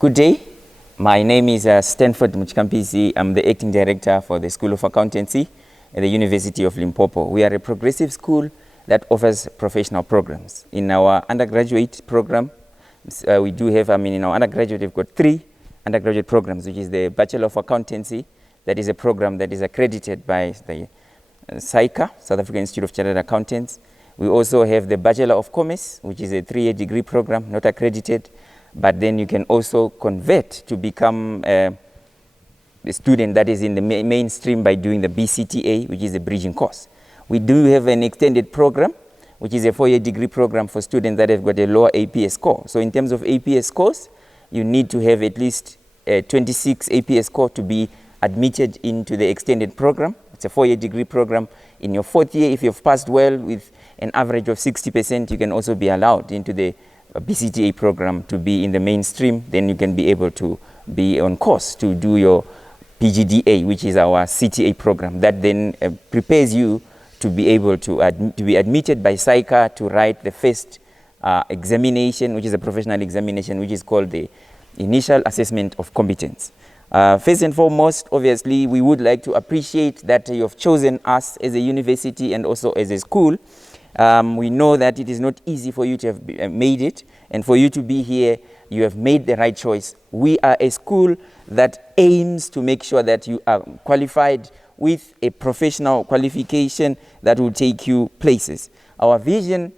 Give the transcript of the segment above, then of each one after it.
Good day. My name is Stanford Muchikampisi. I'm the acting director for the School of Accountancy at the University of Limpopo. We are a progressive school that offers professional programs. In our undergraduate program, we do have, in our undergraduate, we've got 3 undergraduate programs, which is the Bachelor of Accountancy. That is a program that is accredited by the SAICA, South African Institute of Chartered Accountants. We also have the Bachelor of Commerce, which is a 3-year degree program, not accredited, but then you can also convert to become a student that is in the mainstream by doing the BCTA, which is a bridging course. We do have an extended program, which is a 4-year degree program for students that have got a lower APS score. So in terms of APS scores, you need to have at least 26 APS score to be admitted into the extended program. It's a 4-year degree program. In your 4th year, if you've passed well with an average of 60%, you can also be allowed into the BCTA program to be in the mainstream. Then you can be able to be on course to do your PGDA, which is our CTA program. That then prepares you to be able to be admitted by SAICA to write the first examination, which is a professional examination, which is called the Initial Assessment of Competence. First and foremost, obviously, we would like to appreciate that you have chosen us as a university and also as a school. We know that it is not easy for you to have made it, and for you to be here, you have made the right choice. We are a school that aims to make sure that you are qualified with a professional qualification that will take you places. Our vision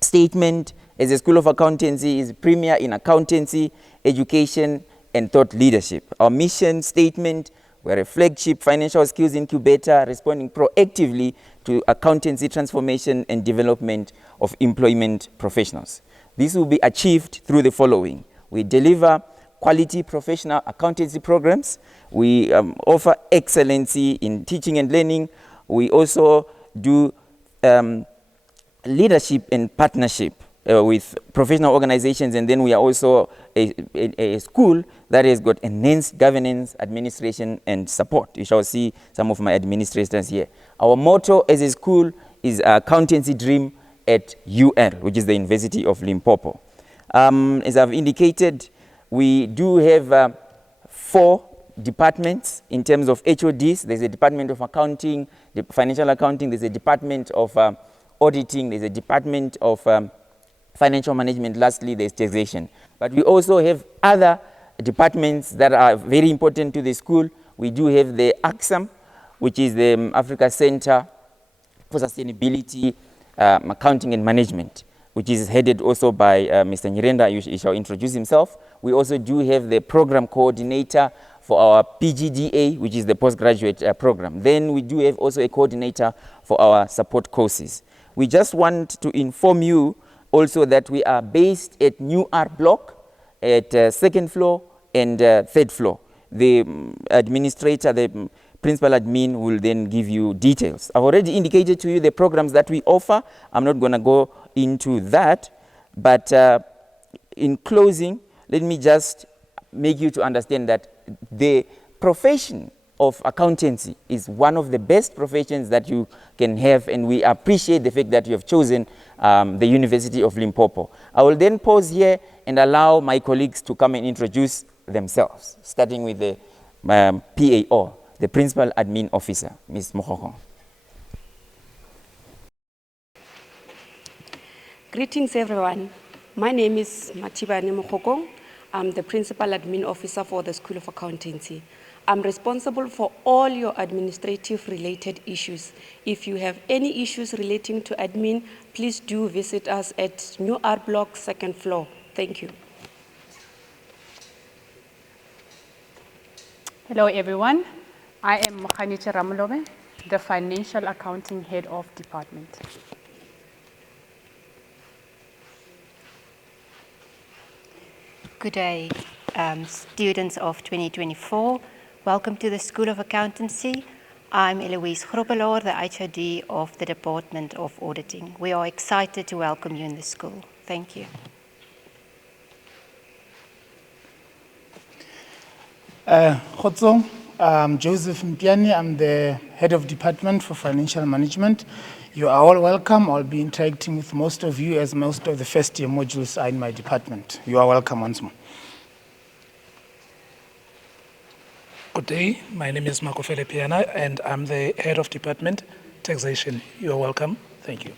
statement as a School of Accountancy is premier in accountancy, education, and thought leadership. Our mission statement: we're a flagship financial skills incubator responding proactively to accountancy transformation and development of employment professionals. This will be achieved through the following. We deliver quality professional accountancy programs. We offer excellency in teaching and learning. We also do leadership and partnership with professional organizations, and then we are also a school that has got enhanced governance, administration, and support. You shall see some of my administrators here. Our motto as a school is Accountancy Dream at UL, which is the University of Limpopo. As I've indicated, we do have 4 departments in terms of HODs. There's a department of accounting, the financial accounting. There's a department of auditing. There's a department of financial management. Lastly, there's taxation. But we also have other departments that are very important to the school. We do have the AXAM, which is the Africa Center for Sustainability, Accounting and Management, which is headed also by Mr. Nyirenda. He shall introduce himself. We also do have the program coordinator for our PGDA, which is the postgraduate program. Then we do have also a coordinator for our support courses. We just want to inform you also that we are based at New R Block at 2nd floor and 3rd floor. The administrator, the principal admin, will then give you details. I've already indicated to you the programs that we offer. I'm not going to go into that, but in closing, let me just make you to understand that the profession of accountancy is one of the best professions that you can have, and we appreciate the fact that you have chosen the University of Limpopo. I will then pause here and allow my colleagues to come and introduce themselves, starting with the PAO, the Principal Admin Officer, Ms. Mokgokong. Greetings, everyone. My name is Matibane Mokgokong. I'm the Principal Admin Officer for the School of Accountancy. I'm responsible for all your administrative-related issues. If you have any issues relating to admin, please do visit us at New R Block, 2nd floor. Thank you. Hello, everyone. I am Mokhanyiche Ramulobe, the Financial Accounting Head of Department. Good day, students of 2024. Welcome to the School of Accountancy. I'm Eloise Grobbelaar, the HOD of the Department of Auditing. We are excited to welcome you in the school. Thank you. Khotsong, I'm Joseph Mpiani. I'm the Head of Department for Financial Management. You are all welcome. I'll be interacting with most of you as most of the first year modules are in my department. You are welcome once more. Good day. My name is Makofele Piana, and I'm the Head of Department, Taxation. You are welcome. Thank you.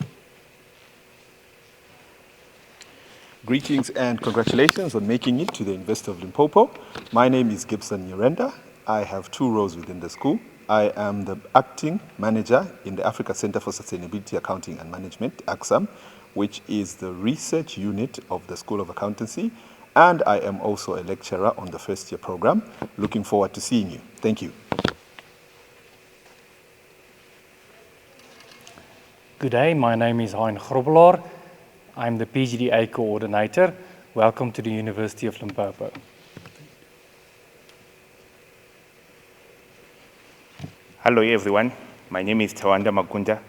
Greetings and congratulations on making it to the University of Limpopo. My name is Gibson Nyurenda. I have 2 roles within the school. I am the acting manager in the Africa Center for Sustainability Accounting and Management, ACSAM, which is the research unit of the School of Accountancy. And I am also a lecturer on the first-year program. Looking forward to seeing you. Thank you. Good day, my name is Hein Grobbelaar. I'm the PGDA coordinator. Welcome to the University of Limpopo. Hello everyone, my name is Tawanda Magunda.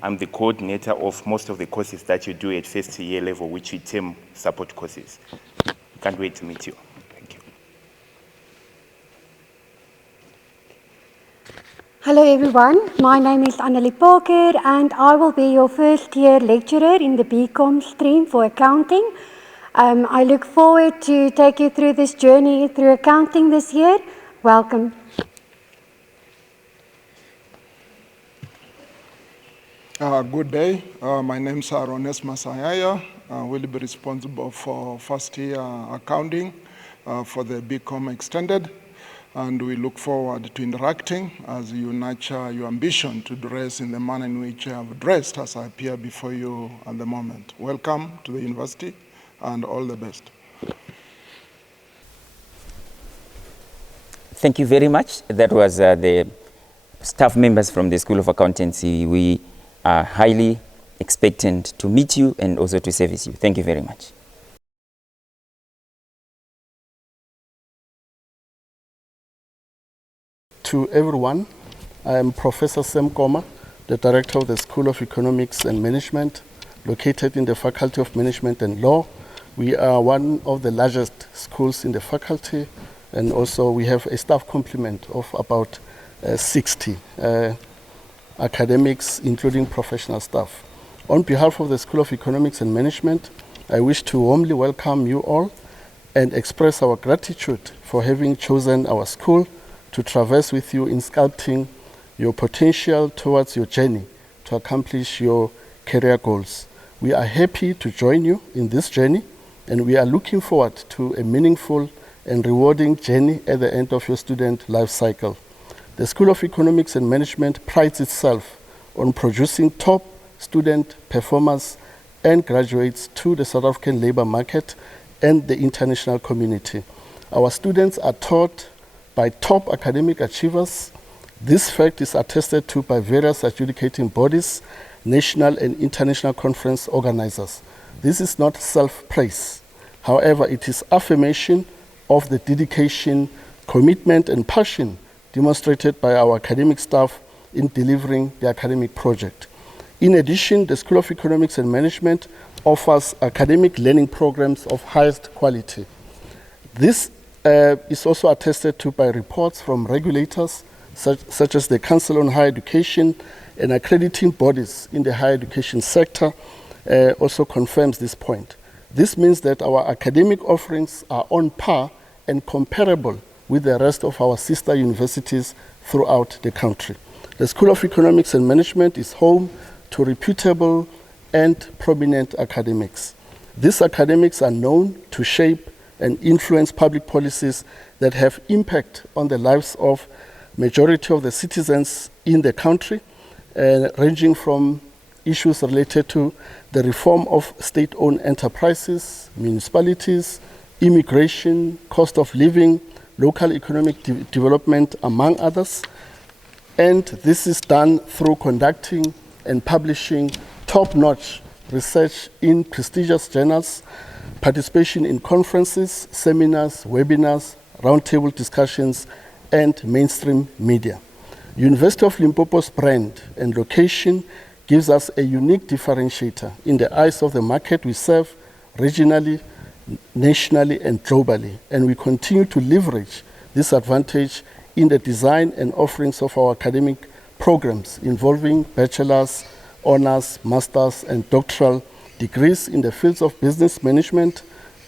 I'm the coordinator of most of the courses that you do at first year level, which we term support courses. Can't wait to meet you. Thank you. Hello everyone, my name is Annelie Parker and I will be your first year lecturer in the BCom stream for accounting. I look forward to take you through this journey through accounting this year. Welcome. Good day. My name is Arones Masayaya. I will be responsible for first year accounting for the BCom Extended. And we look forward to interacting as you nurture your ambition to dress in the manner in which you have dressed as I appear before you at the moment. Welcome to the university and all the best. Thank you very much. That was the staff members from the School of Accountancy. We are highly expectant to meet you and also to service you. Thank you very much. To everyone, I am Professor Sam Koma, the Director of the School of Economics and Management, located in the Faculty of Management and Law. We are one of the largest schools in the faculty, and also we have a staff complement of about 60 academics, including professional staff. On behalf of the School of Economics and Management, I wish to warmly welcome you all and express our gratitude for having chosen our school to traverse with you in sculpting your potential towards your journey to accomplish your career goals. We are happy to join you in this journey, and we are looking forward to a meaningful and rewarding journey at the end of your student life cycle. The School of Economics and Management prides itself on producing top student performers and graduates to the South African labor market and the international community. Our students are taught by top academic achievers. This fact is attested to by various adjudicating bodies, national and international conference organizers. This is not self-praise. However, it is affirmation of the dedication, commitment, and passion demonstrated by our academic staff in delivering the academic project. In addition, the School of Economics and Management offers academic learning programs of highest quality. This is also attested to by reports from regulators such as the Council on Higher Education and accrediting bodies in the higher education sector also confirms this point. This means that our academic offerings are on par and comparable with the rest of our sister universities throughout the country. The School of Economics and Management is home to reputable and prominent academics. These academics are known to shape and influence public policies that have impact on the lives of majority of the citizens in the country, ranging from issues related to the reform of state-owned enterprises, municipalities, immigration, cost of living, local economic development, among others. And this is done through conducting and publishing top-notch research in prestigious journals, participation in conferences, seminars, webinars, roundtable discussions, and mainstream media. University of Limpopo's brand and location gives us a unique differentiator in the eyes of the market we serve regionally, nationally, and globally. And we continue to leverage this advantage in the design and offerings of our academic programs involving bachelor's, honors, master's, and doctoral degrees in the fields of business management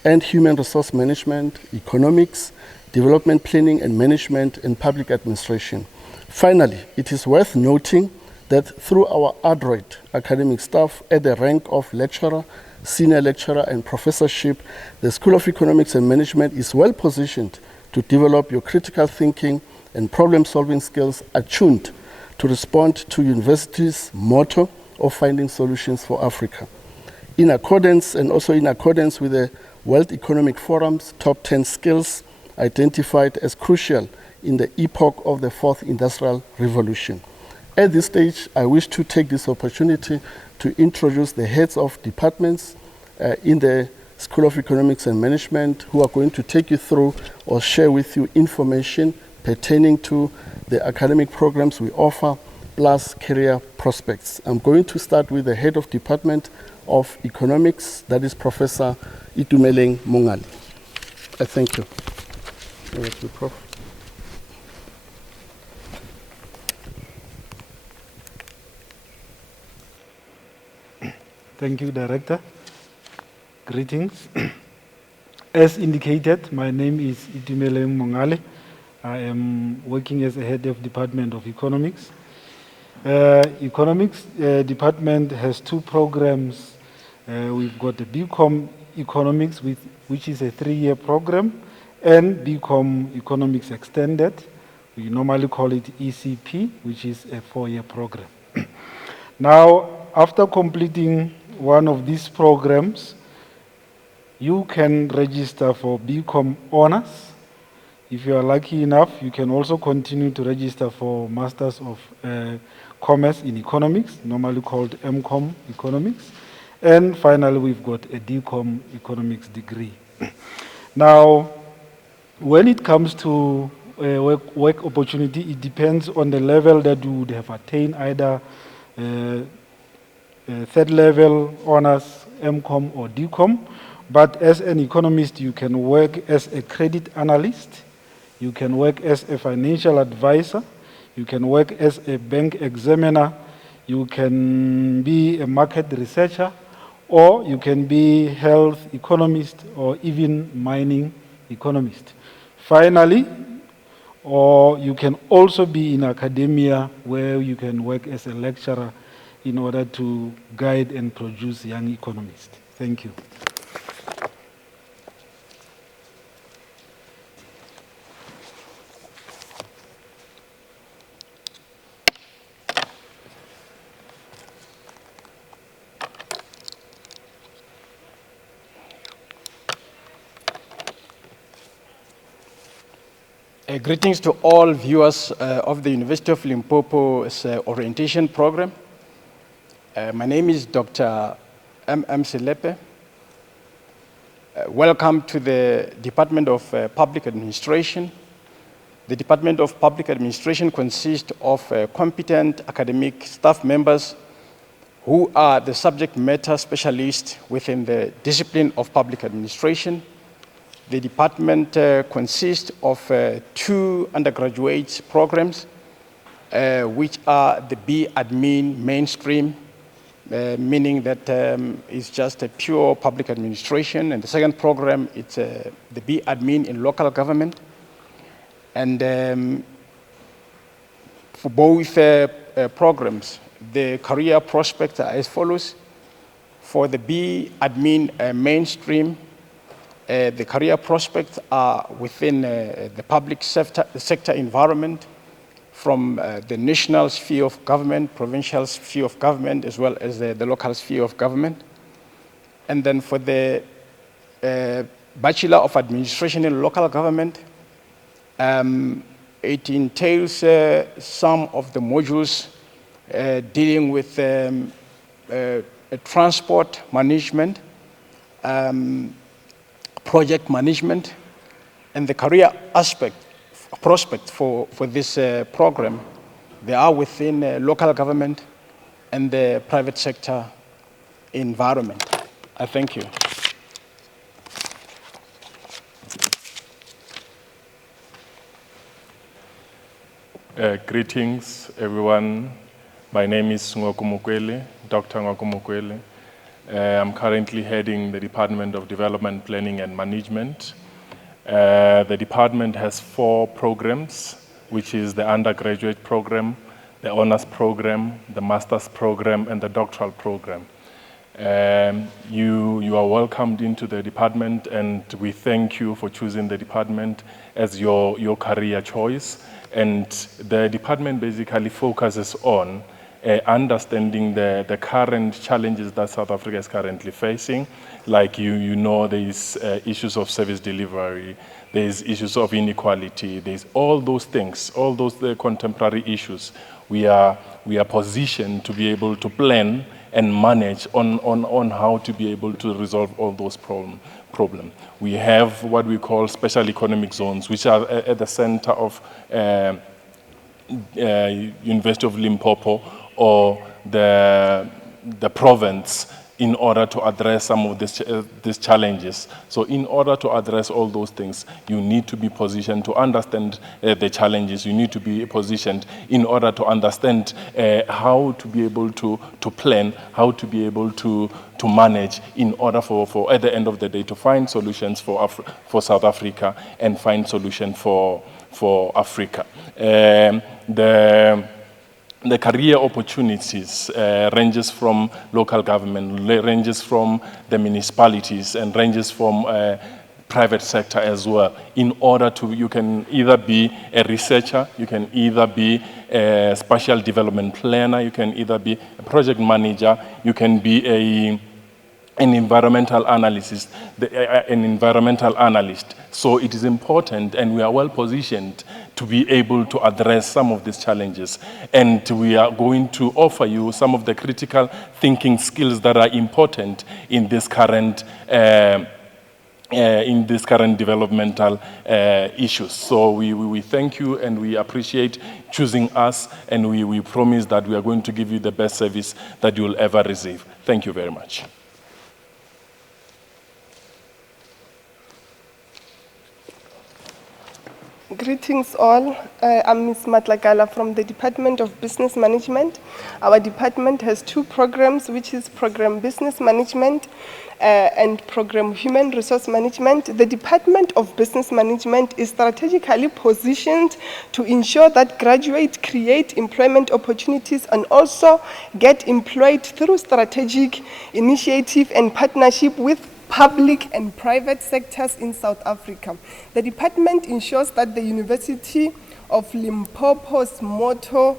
and human resource management, economics, development planning and management, and public administration. Finally, it is worth noting that through our adroit academic staff at the rank of lecturer, senior lecturer, and professorship, the School of Economics and Management is well positioned to develop your critical thinking and problem-solving skills attuned to respond to university's motto of finding solutions for Africa. In accordance with the World Economic Forum's top 10 skills identified as crucial in the epoch of the Fourth Industrial Revolution. At this stage, I wish to take this opportunity to introduce the heads of departments in the School of Economics and Management who are going to take you through or share with you information pertaining to the academic programs we offer, plus career prospects. I'm going to start with the head of Department of Economics, that is Professor Itumeleng Mongali. Thank you. Thank you, Prof. Thank you, Director. Greetings. As indicated, my name is Itumeleng Mongali. I am working as a head of Department of Economics. Economics department has two programs. We've got the BCom Economics, which is a 3-year program, and BCom Economics Extended. We normally call it ECP, which is a 4-year program. Now, after completing one of these programs, you can register for BCom Honors. If you are lucky enough, you can also continue to register for Masters of Commerce in Economics, normally called MCom Economics. And finally, we've got a DCom Economics degree. Now, when it comes to work opportunity, it depends on the level that you would have attained, either third level, honors, MCom or DCom. But as an economist, you can work as a credit analyst, you can work as a financial advisor, you can work as a bank examiner, you can be a market researcher, or you can be health economist or even mining economist. Finally, or you can also be in academia where you can work as a lecturer in order to guide and produce young economists. Thank you. Greetings to all viewers of the University of Limpopo's orientation program. My name is Dr. M.M. Selepe. Welcome to the Department of Public Administration. The Department of Public Administration consists of competent academic staff members who are the subject matter specialists within the discipline of public administration. The department consists of 2 undergraduate programs, which are the B.Admin mainstream, meaning that it's just a pure public administration, and the second program, it's the B.Admin in local government. And for both programs, the career prospects are as follows. For the B.Admin mainstream, the career prospects are within the public sector environment, from the national sphere of government, provincial sphere of government, as well as the local sphere of government. And then for the Bachelor of Administration in Local Government, it entails some of the modules dealing with transport management, project management, and the career prospect for this program. They are within local government and the private sector environment. I thank you. Greetings, everyone. My name is Ngoku Dr. Ngoku. I'm currently heading the Department of Development Planning and Management. The department has 4 programs, which is the undergraduate program, the honors program, the master's program, and the doctoral program. You are welcomed into the department, and we thank you for choosing the department as your career choice. And the department basically focuses on understanding the current challenges that South Africa is currently facing. Like you know, there is issues of service delivery, there is issues of inequality, there's all those things, all those contemporary issues. We are positioned to be able to plan and manage on how to be able to resolve all those problems. We have what we call special economic zones, which are at the center of University of Limpopo or the province, in order to address some of these challenges. So in order to address all those things, you need to be positioned to understand the challenges. You need to be positioned in order to understand how to be able to plan, how to be able to manage, in order for at the end of the day to find solutions for South Africa and find solution for Africa. The career opportunities ranges from local government, ranges from the municipalities, and ranges from private sector as well. In order to, you can either be a researcher, you can either be a spatial development planner, you can either be a project manager, you can be an environmental analyst. So it is important, and we are well positioned to be able to address some of these challenges. And we are going to offer you some of the critical thinking skills that are important in this current developmental issues. So we thank you, and we appreciate choosing us, and we promise that we are going to give you the best service that you will ever receive. Thank you very much. Greetings all. I'm Ms. Matlakala from the Department of Business Management. Our department has 2 programs, which is Program Business Management and Program Human Resource Management. The Department of Business Management is strategically positioned to ensure that graduates create employment opportunities and also get employed through strategic initiative and partnership with public and private sectors in South Africa. The department ensures that the University of Limpopo's motto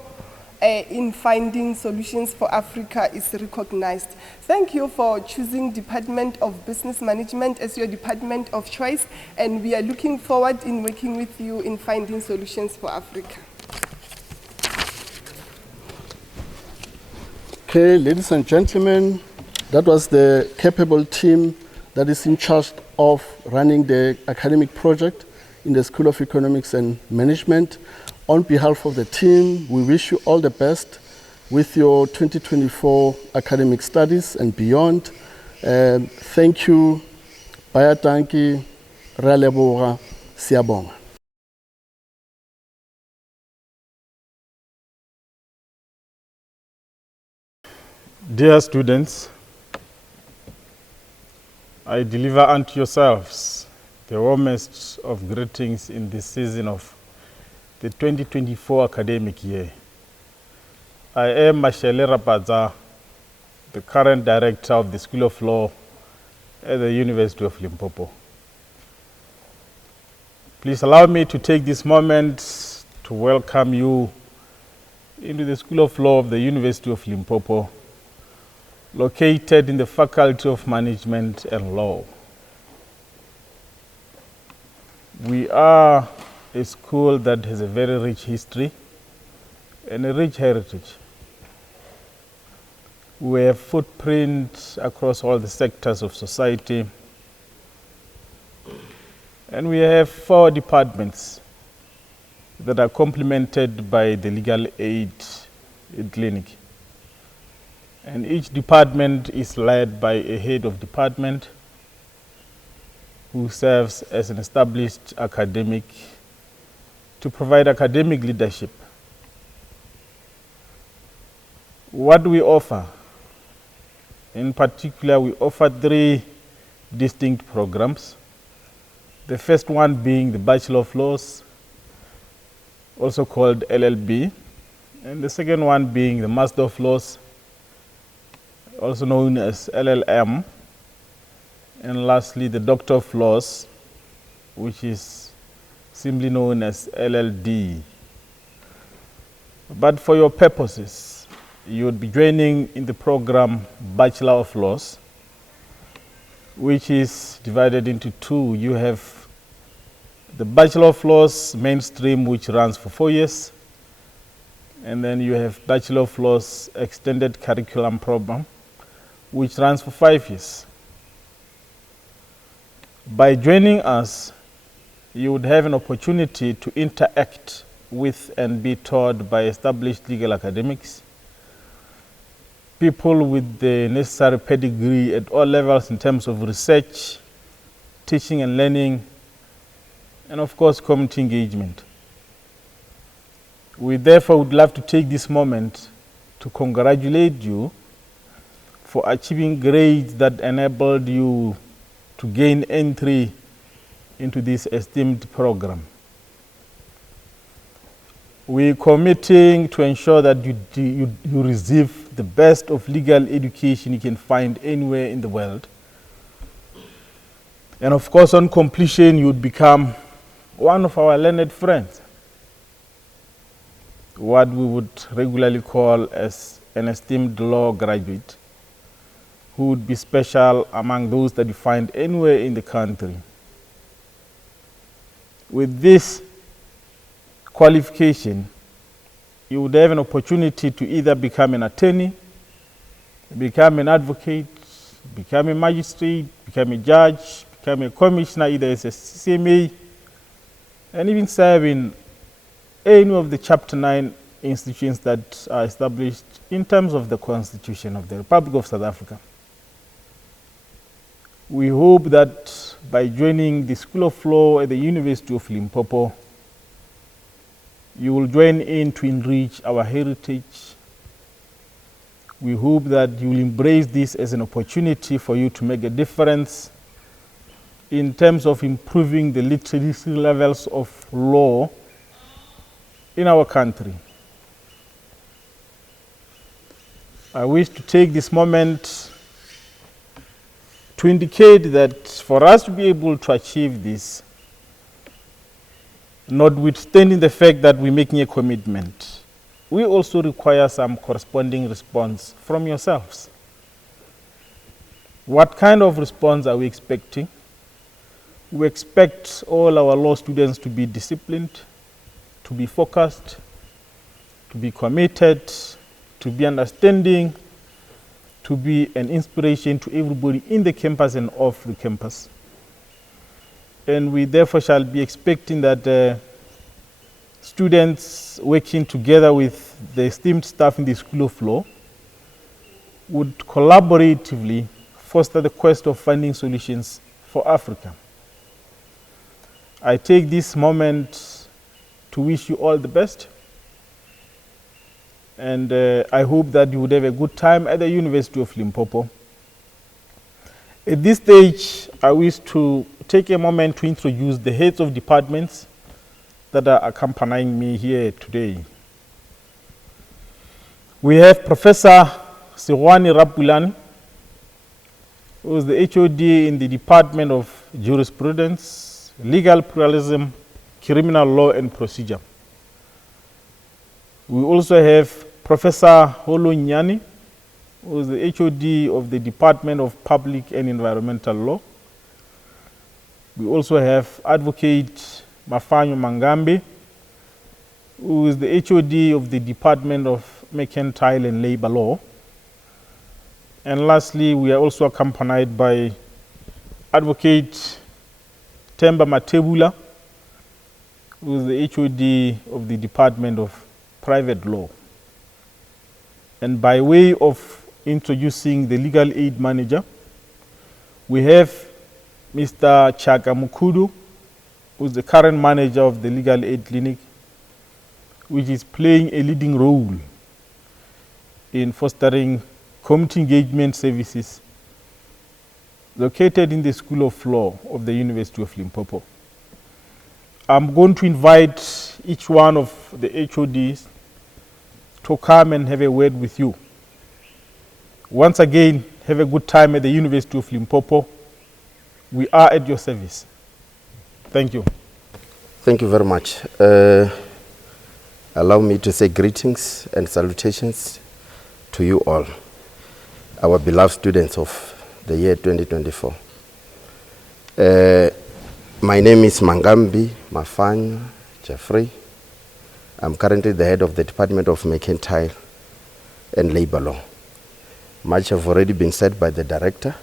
in finding solutions for Africa is recognized. Thank you for choosing Department of Business Management as your department of choice, and we are looking forward in working with you in finding solutions for Africa. Okay, ladies and gentlemen, that was the capable team that is in charge of running the academic project in the School of Economics and Management. On behalf of the team, we wish you all the best with your 2024 academic studies and beyond. Thank you. Bayatanki, Raleboga, Siabonga. Dear students, I deliver unto yourselves the warmest of greetings in this season of the 2024 academic year. I am Mashele Rapadza, the current director of the School of Law at the University of Limpopo. Please allow me to take this moment to welcome you into the School of Law of the University of Limpopo, located in the Faculty of Management and Law. We are a school that has a very rich history and a rich heritage. We have footprints across all the sectors of society, and we have 4 departments that are complemented by the legal aid clinic. And each department is led by a head of department who serves as an established academic to provide academic leadership. What we offer, in particular, we offer 3 distinct programs. The first one being the Bachelor of Laws, also called LLB, and the second one being the Master of Laws, also known as LLM, and lastly the Doctor of Laws, which is simply known as LLD. But for your purposes, you would be joining in the program Bachelor of Laws, which is divided into two. You have the Bachelor of Laws mainstream, which runs for 4 years, and then you have Bachelor of Laws extended curriculum program, which runs for 5 years. By joining us, you would have an opportunity to interact with and be taught by established legal academics, people with the necessary pedigree at all levels in terms of research, teaching and learning, and of course community engagement. We therefore would love to take this moment to congratulate you for achieving grades that enabled you to gain entry into this esteemed program. We're committing to ensure that you receive the best of legal education you can find anywhere in the world. And of course, on completion, you would become one of our learned friends, what we would regularly call as an esteemed law graduate, who would be special among those that you find anywhere in the country. With this qualification, you would have an opportunity to either become an attorney, become an advocate, become a magistrate, become a judge, become a commissioner, either as a CMA, and even serve in any of the Chapter 9 institutions that are established in terms of the Constitution of the Republic of South Africa. We hope that by joining the School of Law at the University of Limpopo, you will join in to enrich our heritage. We hope that you will embrace this as an opportunity for you to make a difference in terms of improving the literacy levels of law in our country. I wish to take this moment to indicate that for us to be able to achieve this, notwithstanding the fact that we're making a commitment, we also require some corresponding response from yourselves. What kind of response are we expecting? We expect all our law students to be disciplined, to be focused, to be committed, to be understanding, to be an inspiration to everybody in the campus and off the campus. And we therefore shall be expecting that students working together with the esteemed staff in the School of Law would collaboratively foster the quest of finding solutions for Africa. I take this moment to wish you all the best, and I hope that you would have a good time at the University of Limpopo. At this stage, I wish to take a moment to introduce the heads of departments that are accompanying me here today. We have Professor Sirwani Rapulan, who is the HOD in the Department of Jurisprudence, Legal Pluralism, Criminal Law and Procedure. We also have Professor Holo Nyani, who is the HOD of the Department of Public and Environmental Law. We also have Advocate Mafanyo Mangambe, who is the HOD of the Department of Mercantile and Labor Law. And lastly, we are also accompanied by Advocate Temba Matebula, who is the HOD of the Department of Private Law. And by way of introducing the legal aid manager, we have Mr. Chaka Mukudu, who is the current manager of the legal aid clinic, which is playing a leading role in fostering community engagement services located in the School of Law of the University of Limpopo. I'm going to invite each one of the HODs to come and have a word with you. Once again, have a good time at the University of Limpopo. We are at your service. Thank you. Thank you very much. Allow me to say greetings and salutations to you all, our beloved students of the year 2024. My name is Mangambi Mafanya Jeffrey. I'm currently the head of the Department of Mercantile and Labor Law. Much have already been said by the director,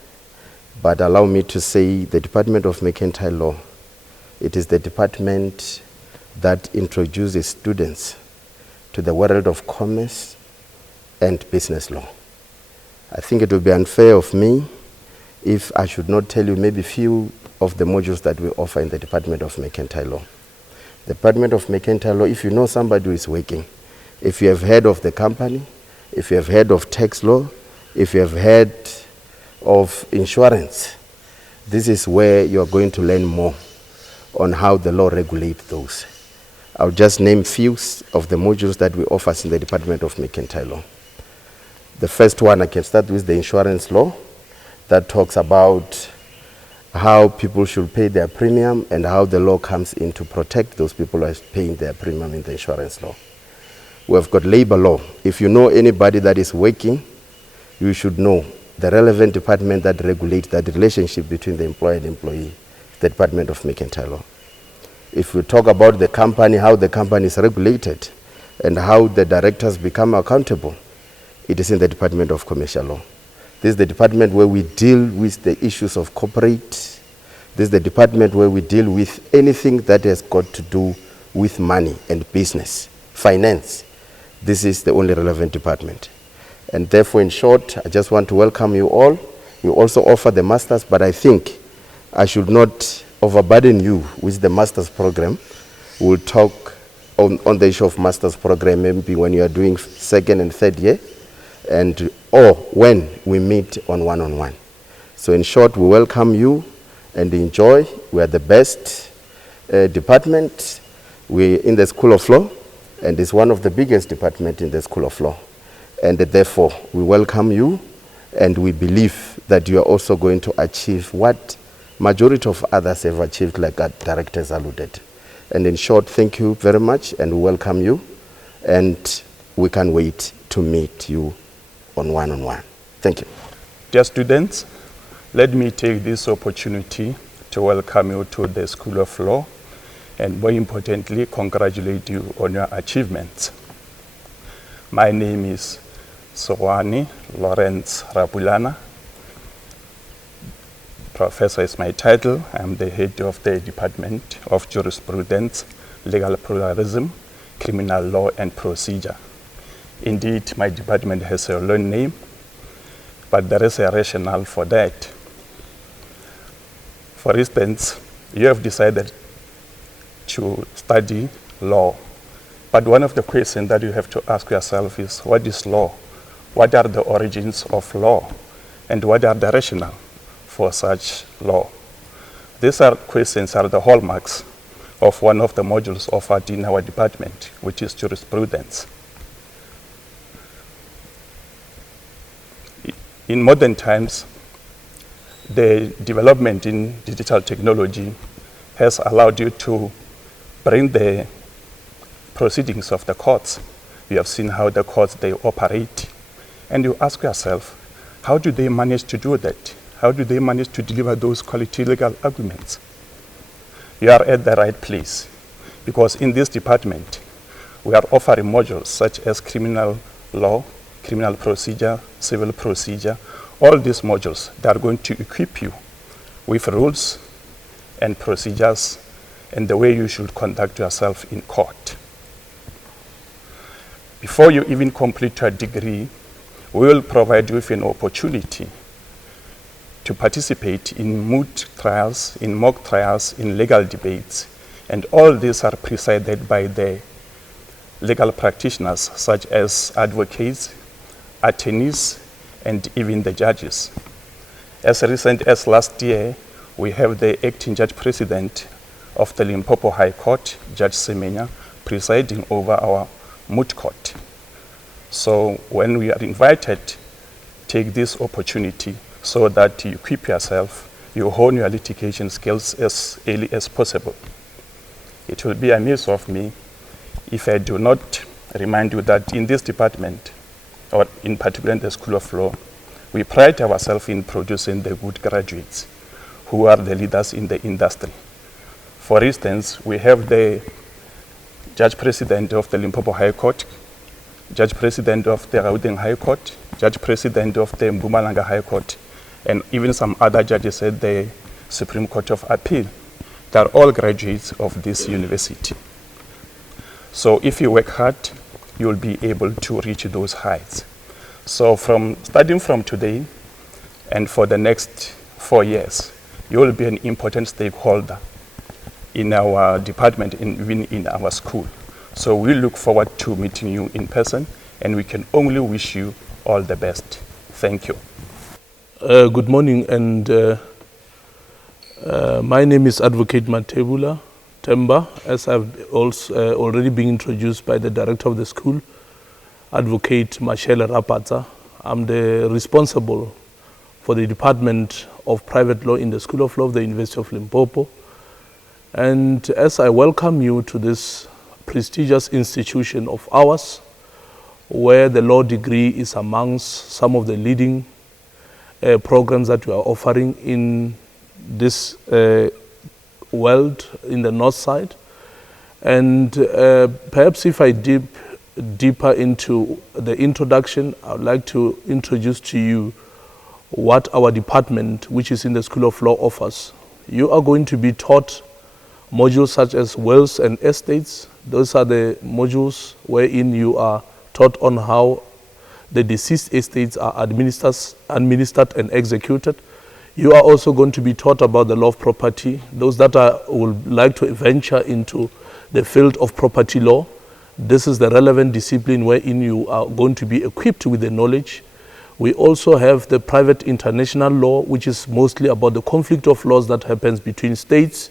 but allow me to say the Department of Mercantile Law, it is the department that introduces students to the world of commerce and business law. I think it would be unfair of me if I should not tell you maybe few of the modules that we offer in the Department of Mercantile Law. The Department of Mercantile Law, if you know somebody who is working, if you have heard of the company, if you have heard of tax law, if you have heard of insurance, this is where you are going to learn more on how the law regulates those. I'll just name few of the modules that we offer in the Department of Mercantile Law. The first one, I can start with the insurance law that talks about how people should pay their premium and how the law comes in to protect those people who are paying their premium in the insurance law. We have got labor law. If you know anybody that is working, you should know the relevant department that regulates that relationship between the employer and employee, the Department of Mercantile Law. If we talk about the company, how the company is regulated and how the directors become accountable, it is in the Department of Commercial Law. This is the department where we deal with the issues of corporate. This is the department where we deal with anything that has got to do with money and business, finance. This is the only relevant department. And therefore, in short, I just want to welcome you all. We also offer the masters, but I think I should not overburden you with the master's program. We'll talk on the issue of master's program maybe when you are doing second and third year, or when we meet on one-on-one. So in short, we welcome you and enjoy. We are the best department. We're in the School of Law, and it's one of the biggest departments in the School of Law. And therefore, we welcome you, and we believe that you are also going to achieve what majority of others have achieved, like our directors alluded. And in short, thank you very much, and we welcome you, and we can't wait to meet you on one-on-one. Thank you. Dear students, let me take this opportunity to welcome you to the School of Law, and more importantly, congratulate you on your achievements. My name is Sowani Lawrence Rapulana. Professor is my title. I'm the head of the Department of Jurisprudence, Legal Pluralism, Criminal Law and Procedure. Indeed, my department has a long name, but there is a rationale for that. For instance, you have decided to study law, but one of the questions that you have to ask yourself is, what is law? What are the origins of law? And what are the rationale for such law? These questions are the hallmarks of one of the modules offered in our department, which is jurisprudence. In modern times, the development in digital technology has allowed you to bring the proceedings of the courts. You have seen how the courts, they operate. And you ask yourself, how do they manage to do that? How do they manage to deliver those quality legal arguments? You are at the right place, because in this department, we are offering modules such as criminal law, criminal procedure, civil procedure. All these modules, they are going to equip you with rules and procedures and the way you should conduct yourself in court. Before you even complete your degree, we will provide you with an opportunity to participate in moot trials, in mock trials, in legal debates. And all these are presided by the legal practitioners, such as advocates, attorneys, and even the judges. As recent as last year, we have the acting judge president of the Limpopo High Court, Judge Semenya, presiding over our moot court. So when we are invited, take this opportunity so that you equip yourself, you hone your litigation skills as early as possible. It will be amiss of me if I do not remind you that in this department, or in particular in the School of Law, we pride ourselves in producing the good graduates who are the leaders in the industry. For instance, we have the Judge President of the Limpopo High Court, Judge President of the Gauteng High Court, Judge President of the Mpumalanga High Court, and even some other judges at the Supreme Court of Appeal. They are all graduates of this university. So if you work hard, you will be able to reach those heights. So starting from today and for the next 4 years, you will be an important stakeholder in our department, even in our school. So we look forward to meeting you in person, and we can only wish you all the best. Thank you. Good morning, and my name is Advocate Matebula Temba, as I've also already been introduced by the director of the school, Advocate Mashele Rapata. I'm the responsible for the Department of Private Law in the School of Law of the University of Limpopo. And as I welcome you to this prestigious institution of ours, where the law degree is amongst some of the leading programs that we are offering in this world, in the north side. And perhaps if I dip deeper into the introduction, I would like to introduce to you what our department, which is in the School of Law, offers. You are going to be taught modules such as wills and estates. Those are the modules wherein you are taught on how the deceased estates are administered and executed. You are also going to be taught about the law of property. Those that would like to venture into the field of property law, this is the relevant discipline wherein you are going to be equipped with the knowledge. We also have the private international law, which is mostly about the conflict of laws that happens between states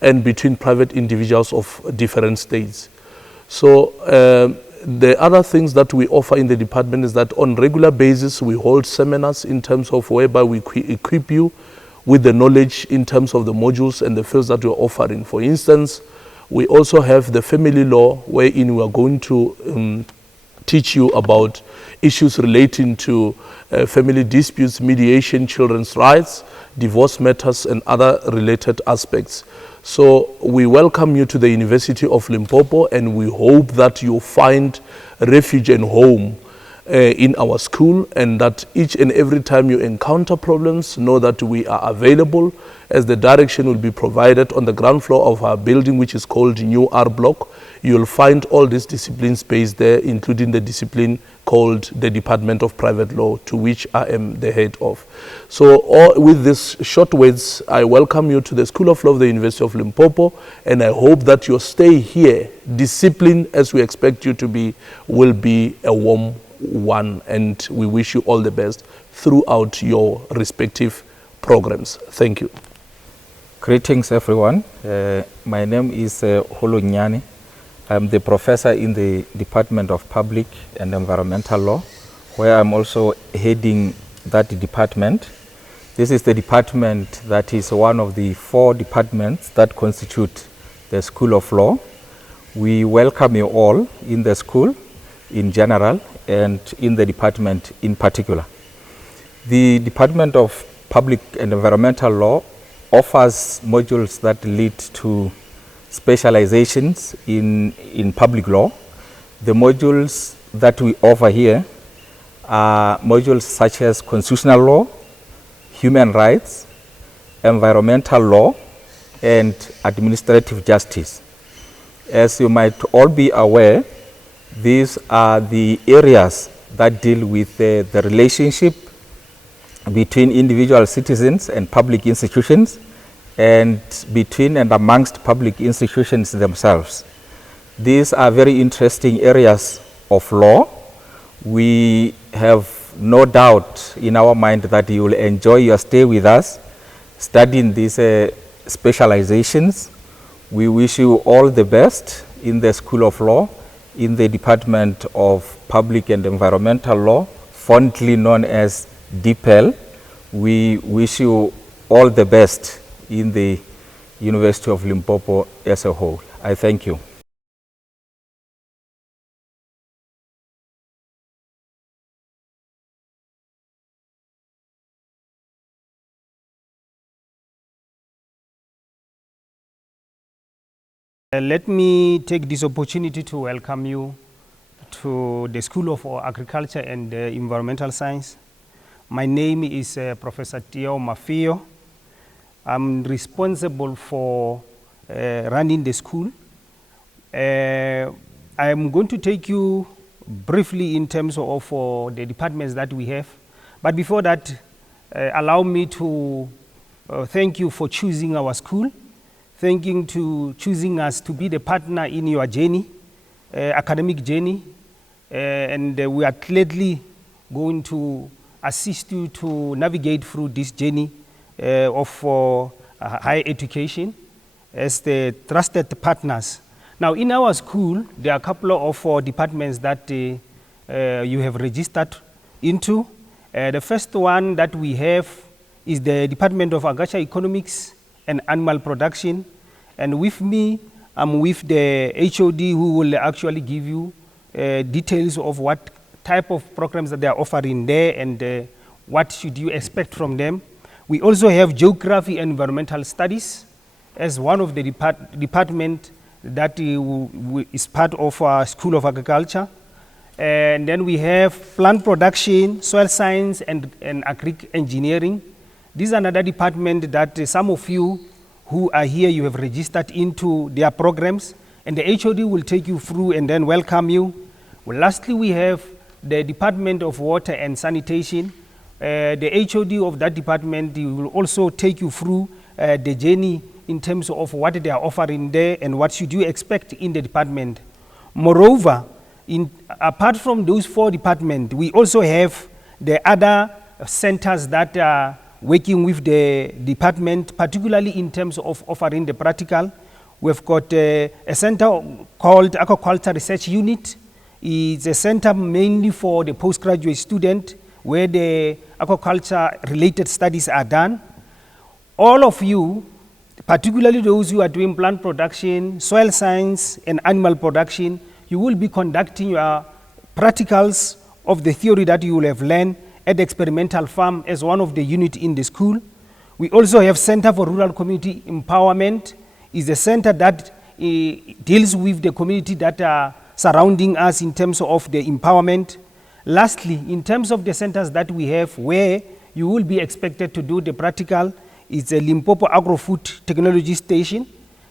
and between private individuals of different states. So the other things that we offer in the department is that on regular basis we hold seminars in terms of whereby we equip you with the knowledge in terms of the modules and the fields that we're offering. For instance, we also have the family law, wherein we are going to teach you about issues relating to family disputes, mediation, children's rights, divorce matters, and other related aspects. So we welcome you to the University of Limpopo, and we hope that you find refuge and home in our school, and that each and every time you encounter problems, know that we are available, as the direction will be provided on the ground floor of our building, which is called New R Block. You'll find all these disciplines based there, including the discipline called the Department of Private Law, to which I am the head of. So with these short words, I welcome you to the School of Law of the University of Limpopo, and I hope that your stay here, disciplined as we expect you to be, will be a warm one, and we wish you all the best throughout your respective programs. Thank you. Greetings, everyone. My name is Holo Nyani. I'm the professor in the Department of Public and Environmental Law, where I'm also heading that department. This is the department that is one of the 4 departments that constitute the School of Law. We welcome you all in the school in general and in the department in particular. The Department of Public and Environmental Law offers modules that lead to specializations in public law. The modules that we offer here are modules such as constitutional law, human rights, environmental law, and administrative justice. As you might all be aware, these are the areas that deal with the relationship between individual citizens and public institutions, and between and amongst public institutions themselves. These are very interesting areas of law. We have no doubt in our mind that you will enjoy your stay with us studying these specializations. We wish you all the best in the School of Law, in the Department of Public and Environmental Law, fondly known as DPEL. We wish you all the best in the University of Limpopo as a whole. I thank you. Let me take this opportunity to welcome you to the School of Agriculture and Environmental Science. My name is Professor Tio Mafio. I'm responsible for running the school. I'm going to take you briefly in terms of the departments that we have. But before that, allow me to thank you for choosing our school. Thank you to choosing us to be the partner in your journey, academic journey, and we are gladly going to assist you to navigate through this journey of higher education as the trusted partners. Now, in our school, there are a couple of departments that you have registered into. The first one that we have is the Department of Agriculture Economics and Animal Production, and with me, I'm with the HOD who will actually give you details of what type of programs that they are offering there and what should you expect from them. We also have Geography and Environmental Studies as one of the department that is part of our School of Agriculture. And then we have Plant Production, Soil Science, and Agric Engineering. This is another department that some of you who are here, you have registered into their programs, and the HOD will take you through and then welcome you. Well, lastly, we have the Department of Water and Sanitation. The HOD of that department will also take you through the journey in terms of what they are offering there and what should you expect in the department. Moreover, apart from those 4 departments, we also have the other centers that are working with the department, particularly in terms of offering the practical. We've got a center called Aquaculture Research Unit. It's a center mainly for the postgraduate student where the aquaculture related studies are done. All of you, particularly those who are doing plant production, soil science, and animal production, you will be conducting your practicals of the theory that you will have learned at the experimental farm as one of the units in the school. We also have Center for Rural Community Empowerment. It's a center that deals with the community that are surrounding us in terms of the empowerment. Lastly, in terms of the centers that we have where you will be expected to do the practical, it's a Limpopo Agro-Food Technology Station.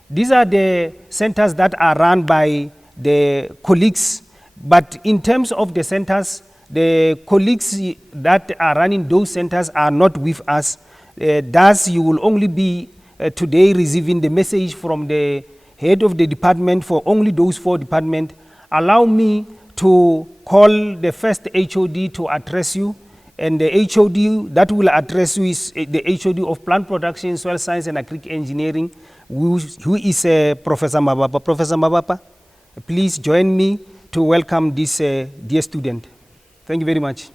These are the centers that are run by the colleagues, but in terms of the centers, the colleagues that are running those centers are not with us. Thus, you will only be today receiving the message from the head of the department for only those 4 departments. Allow me to call the first HOD to address you, and the HOD that will address you is the HOD of Plant Production, Soil Science, and Agric Engineering, who is Professor Mabapa. Professor Mabapa, please join me to welcome this dear student. Thank you very much.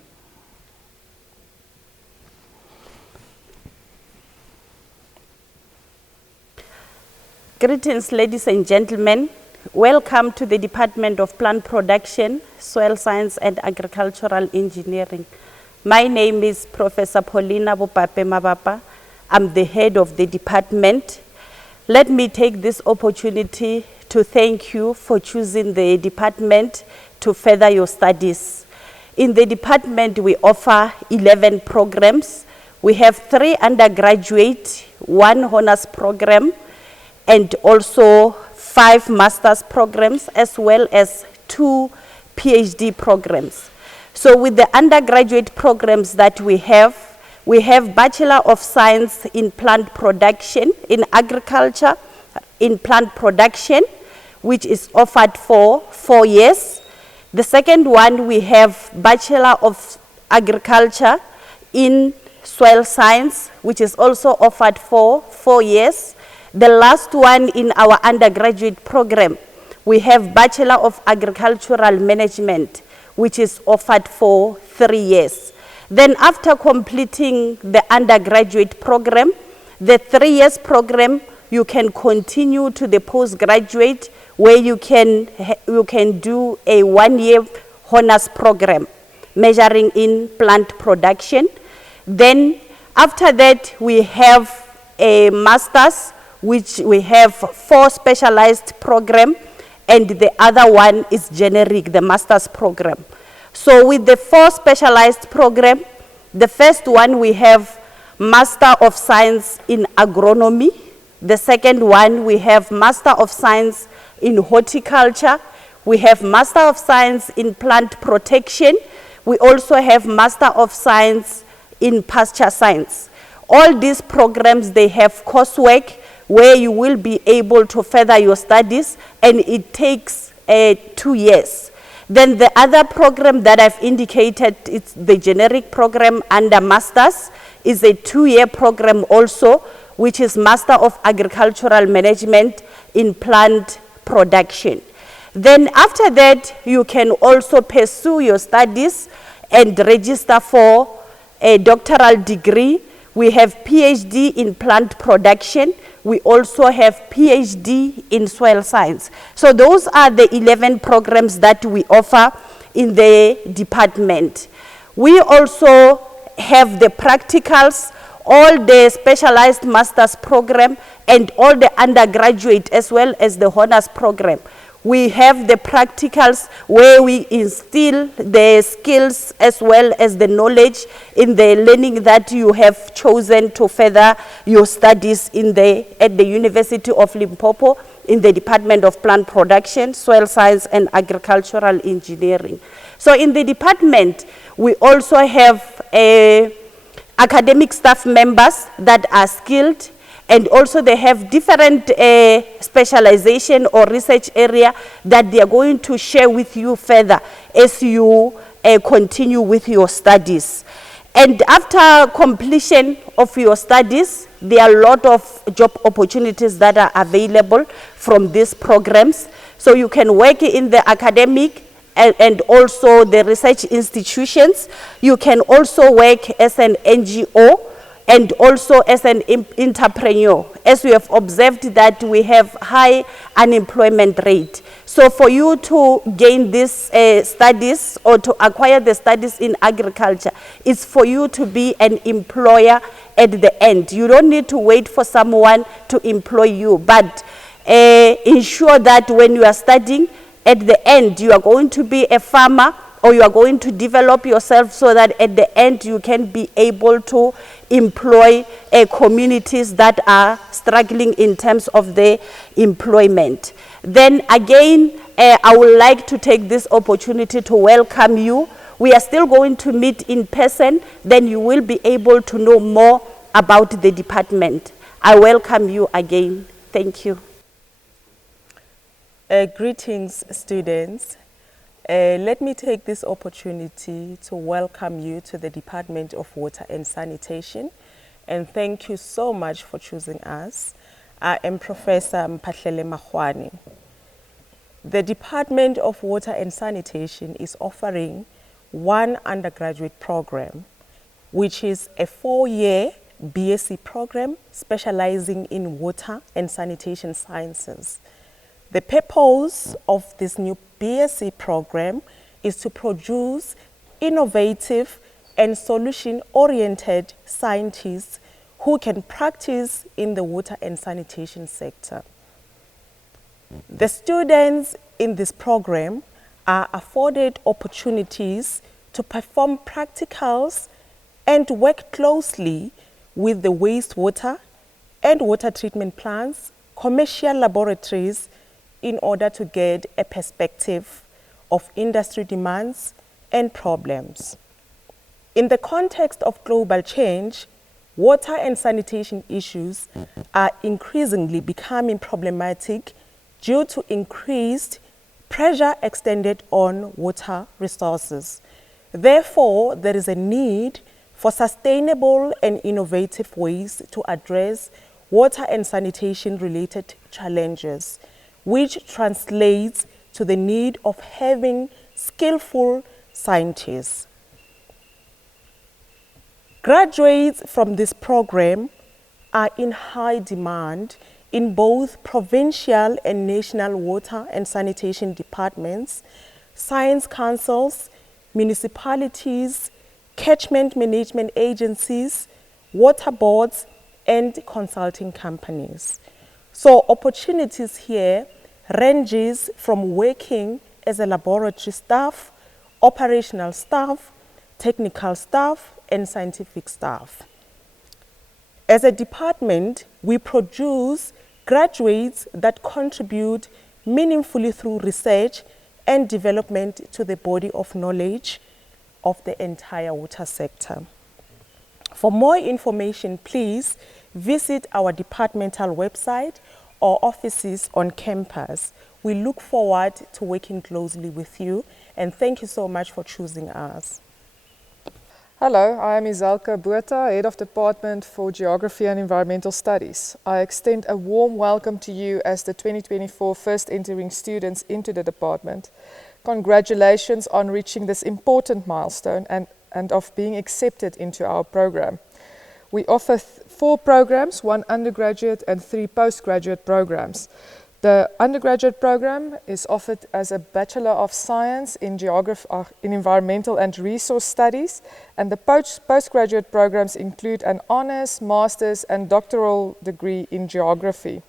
Greetings, ladies and gentlemen. Welcome to the Department of Plant Production, Soil Science, and Agricultural Engineering. My name is Professor Paulina Bopape Mabapa. I'm the head of the department. Let me take this opportunity to thank you for choosing the department to further your studies. In the department, we offer 11 programs. We have 3 undergraduate, 1 honors program, and also 5 master's programs, as well as 2 PhD programs. So with the undergraduate programs that we have Bachelor of Science in Plant Production, in Agriculture, in Plant Production, which is offered for 4 years. The second one, we have Bachelor of Agriculture in Soil Science, which is also offered for 4 years. The last one in our undergraduate program, we have Bachelor of Agricultural Management, which is offered for 3 years. Then after completing the undergraduate program, the 3 years program, you can continue to the postgraduate where you can do a 1-year honors program measuring in plant production. Then after that, we have a master's, which we have 4 specialized program, and the other one is generic, the master's program. So with the 4 specialized program, the first one we have Master of Science in Agronomy. The second one we have Master of Science in Horticulture. We have Master of Science in Plant Protection. We also have Master of Science in Pasture Science. All these programs, they have coursework where you will be able to further your studies, and it takes 2 years. Then the other program that I've indicated, it's the generic program under Masters, is a 2-year program also, which is Master of Agricultural Management in Plant Production. Then after that, you can also pursue your studies and register for a doctoral degree. We have PhD in plant production. We also have PhD in soil science. So those are the 11 programs that we offer in the department. We also have the practicals, all the specialized master's program, and all the undergraduate as well as the honors program. We have the practicals where we instill the skills as well as the knowledge in the learning that you have chosen to further your studies at the University of Limpopo in the Department of Plant Production, Soil Science and Agricultural Engineering. So in the department, we also have academic staff members that are skilled, and also they have different specialization or research area that they are going to share with you further as you continue with your studies. And after completion of your studies, there are a lot of job opportunities that are available from these programs. So you can work in the academic and also the research institutions. You can also work as an NGO and also as an entrepreneur, as we have observed that we have high unemployment rate. So for you to gain these studies or to acquire the studies in agriculture, it's for you to be an employer at the end. You don't need to wait for someone to employ you, but ensure that when you are studying, at the end you are going to be a farmer, or you are going to develop yourself so that at the end you can be able to employ communities that are struggling in terms of the employment. Then again, I would like to take this opportunity to welcome you. We are still going to meet in person, then you will be able to know more about the department. I welcome you again. Thank you. Greetings, students. Let me take this opportunity to welcome you to the Department of Water and Sanitation, and thank you so much for choosing us. I am Professor Mphahlele Magwane. The Department of Water and Sanitation is offering one undergraduate program, which is a 4-year BSc program specializing in water and sanitation sciences. The purpose of this new BSc program is to produce innovative and solution-oriented scientists who can practice in the water and sanitation sector. The students in this program are afforded opportunities to perform practicals and work closely with the wastewater and water treatment plants, commercial laboratories, in order to get a perspective of industry demands and problems. In the context of global change, water and sanitation issues are increasingly becoming problematic due to increased pressure extended on water resources. Therefore, there is a need for sustainable and innovative ways to address water and sanitation related challenges, which translates to the need of having skillful scientists. Graduates from this program are in high demand in both provincial and national water and sanitation departments, science councils, municipalities, catchment management agencies, water boards, and consulting companies. So opportunities here ranges from working as a laboratory staff, operational staff, technical staff, and scientific staff. As a department, we produce graduates that contribute meaningfully through research and development to the body of knowledge of the entire water sector. For more information, please visit our departmental website or offices on campus. We look forward to working closely with you, and thank you so much for choosing us. Hello, I am Izalka Botha, Head of Department for Geography and Environmental Studies. I extend a warm welcome to you as the 2024 first entering students into the department. Congratulations on reaching this important milestone and of being accepted into our program. We offer 4 programs, 1 undergraduate and 3 postgraduate programs. The undergraduate program is offered as a Bachelor of Science in Environmental and Resource Studies, and the postgraduate programs include an honours, master's and doctoral degree in geography.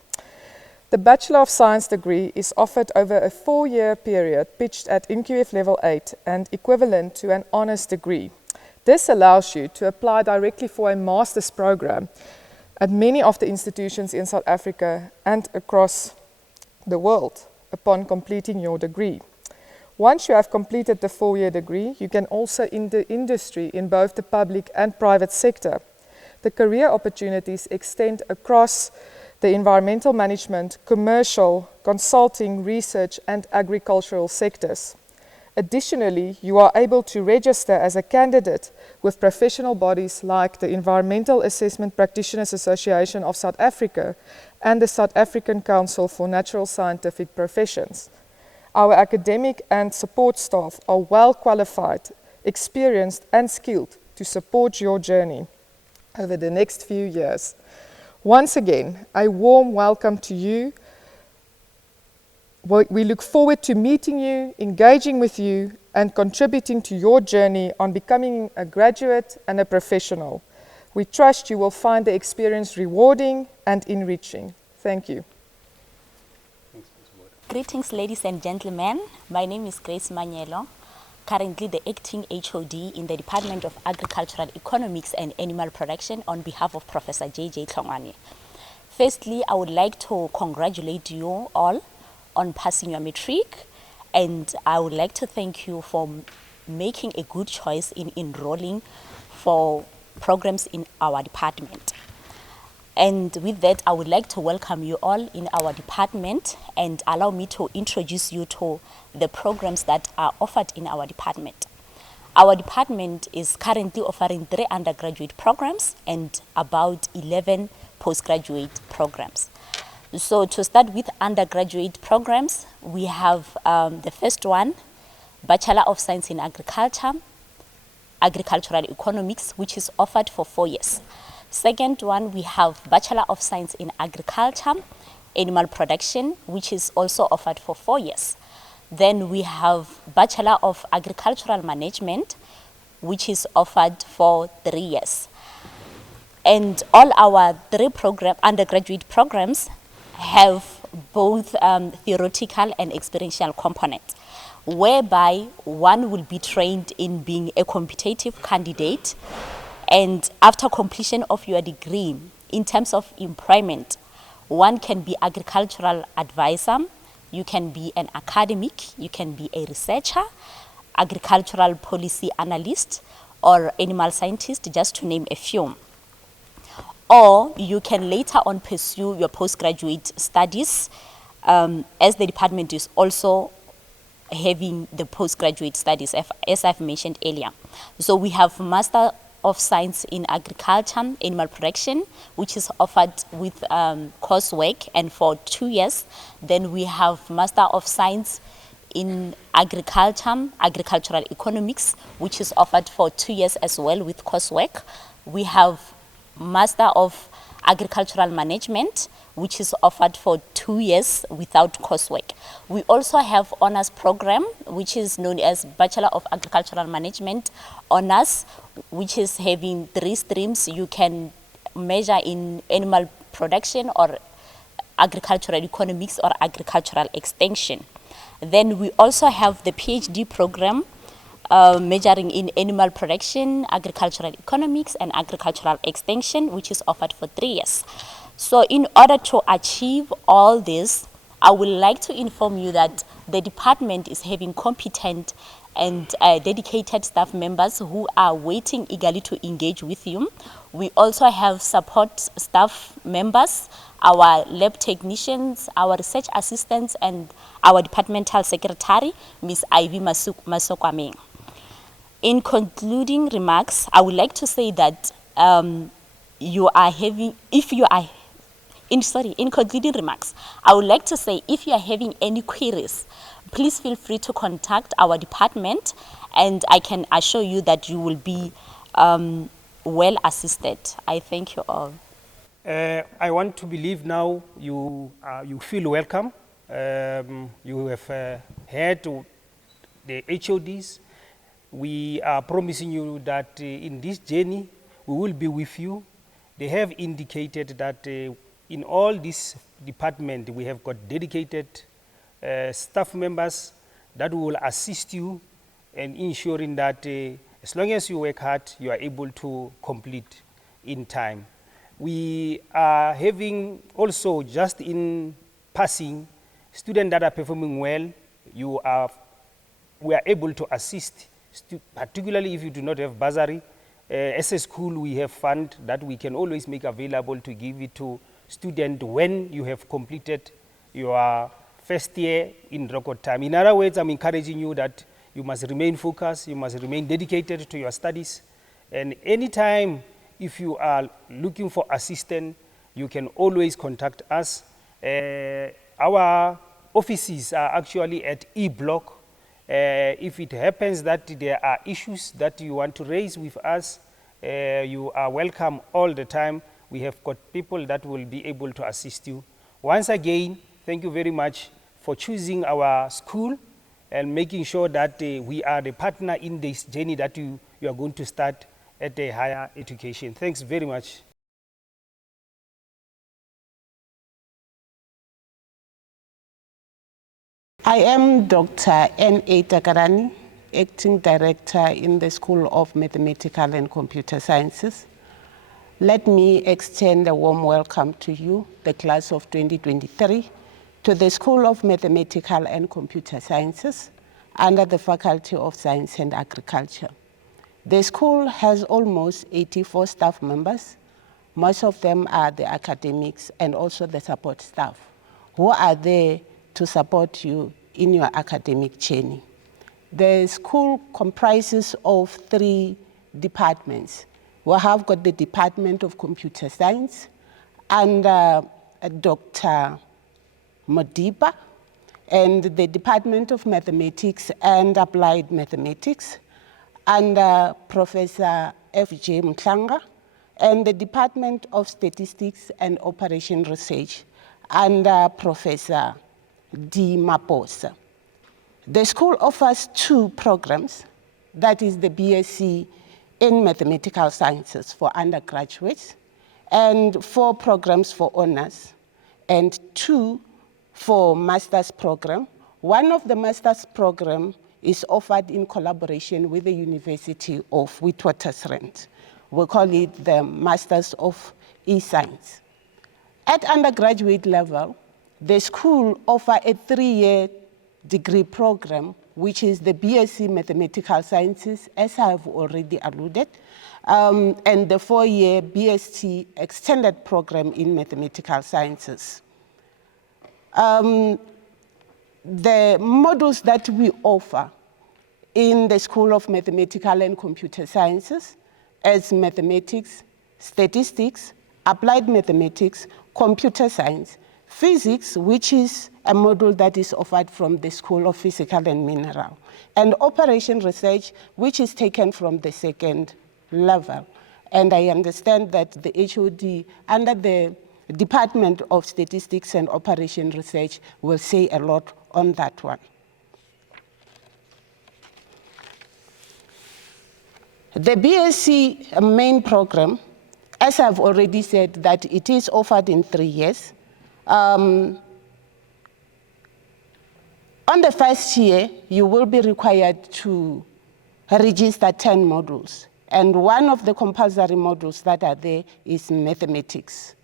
The Bachelor of Science degree is offered over a 4-year period pitched at NQF Level 8 and equivalent to an honours degree. This allows you to apply directly for a master's program at many of the institutions in South Africa and across the world upon completing your degree. Once you have completed the 4-year degree, you can also enter industry in both the public and private sector. The career opportunities extend across the environmental management, commercial, consulting, research and agricultural sectors. Additionally, you are able to register as a candidate with professional bodies like the Environmental Assessment Practitioners Association of South Africa and the South African Council for Natural Scientific Professions. Our academic and support staff are well qualified, experienced and skilled to support your journey over the next few years. Once again, a warm welcome to you. We look forward to meeting you, engaging with you, and contributing to your journey on becoming a graduate and a professional. We trust you will find the experience rewarding and enriching. Thank you. Greetings, ladies and gentlemen. My name is Grace Manyelo, currently the acting HOD in the Department of Agricultural Economics and Animal Production on behalf of Professor J.J. Tlongwane. Firstly, I would like to congratulate you all on passing your matric, and I would like to thank you for making a good choice in enrolling for programs in our department. And with that, I would like to welcome you all in our department and allow me to introduce you to the programs that are offered in our department. Our department is currently offering 3 undergraduate programs and about 11 postgraduate programs. So to start with undergraduate programs, we have the first one, Bachelor of Science in Agriculture, Agricultural Economics, which is offered for 4 years. Second one, we have Bachelor of Science in Agriculture, Animal Production, which is also offered for 4 years. Then we have Bachelor of Agricultural Management, which is offered for 3 years. And all our 3 undergraduate programs have both theoretical and experiential components, whereby one will be trained in being a competitive candidate, and after completion of your degree, in terms of employment, one can be agricultural advisor, you can be an academic, you can be a researcher, agricultural policy analyst, or animal scientist, just to name a few. Or you can later on pursue your postgraduate studies, as the department is also having the postgraduate studies, as I've mentioned earlier. So we have Master of Science in Agriculture, Animal Production, which is offered with coursework and for 2 years. Then we have Master of Science in Agriculture, Agricultural Economics, which is offered for 2 years as well with coursework. We have Master of Agricultural Management, which is offered for 2 years without coursework. We also have honors program, which is known as Bachelor of Agricultural Management honors, which is having 3 streams. You can measure in animal production or agricultural economics or agricultural extension. Then we also have the PhD program, majoring in animal production, agricultural economics, and agricultural extension, which is offered for 3 years. So in order to achieve all this, I would like to inform you that the department is having competent and dedicated staff members who are waiting eagerly to engage with you. We also have support staff members, our lab technicians, our research assistants, and our departmental secretary, Ms. Ivy Masokwameng. In concluding remarks, I would like to say that in concluding remarks, I would like to say if you are having any queries, please feel free to contact our department, and I can assure you that you will be well assisted. I thank you all. I want to believe now you feel welcome. You have heard the HODs. We are promising you that in this journey, we will be with you. They have indicated that in all this department, we have got dedicated staff members that will assist you in ensuring that as long as you work hard, you are able to complete in time. We are having also, just in passing, students that are performing well, we are able to assist, particularly if you do not have bursary. As a school, we have fund that we can always make available to give it to students when you have completed your first year in record time. In other words, I'm encouraging you that you must remain focused, you must remain dedicated to your studies, and anytime if you are looking for assistance, you can always contact us. Our offices are actually at E Block. If it happens that there are issues that you want to raise with us, you are welcome all the time. We have got people that will be able to assist you. Once again, thank you very much for choosing our school and making sure that we are the partner in this journey that you are going to start at the higher education. Thanks very much. I am Dr. N.A. Takarani, Acting Director in the School of Mathematical and Computer Sciences. Let me extend a warm welcome to you, the class of 2023, to the School of Mathematical and Computer Sciences under the Faculty of Science and Agriculture. The school has almost 84 staff members. Most of them are the academics and also the support staff who are there to support you in your academic journey. The school comprises of 3 departments. We have got the Department of Computer Science under Dr. Modiba, and the Department of Mathematics and Applied Mathematics under Professor F.J. Mtlanga, and the Department of Statistics and Operation Research under Professor D. Maposa. The school offers 2 programs, that is the BSc in Mathematical Sciences for undergraduates, and 4 programs for honors, and 2 for master's program. One of the master's program is offered in collaboration with the University of Witwatersrand. We call it the Masters of E-Science. At undergraduate level, the school offers a 3-year degree program, which is the BSc Mathematical Sciences, as I have already alluded, and the 4-year BSc Extended Program in Mathematical Sciences. The modules that we offer in the School of Mathematical and Computer Sciences as mathematics, statistics, applied mathematics, computer science, physics, which is a module that is offered from the School of Physical and Mineral, and operation research, which is taken from the second level. And I understand that the HOD under the Department of Statistics and Operation Research will say a lot on that one. The BSc main program, as I've already said, that it is offered in 3 years. On the first year, you will be required to register 10 modules. And one of the compulsory modules that are there is mathematics.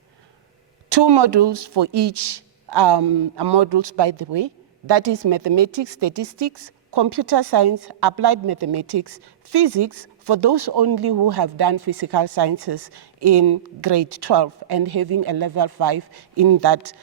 2 modules for each modules, by the way. That is mathematics, statistics, computer science, applied mathematics, physics, for those only who have done physical sciences in grade 12 and having a level 5 in that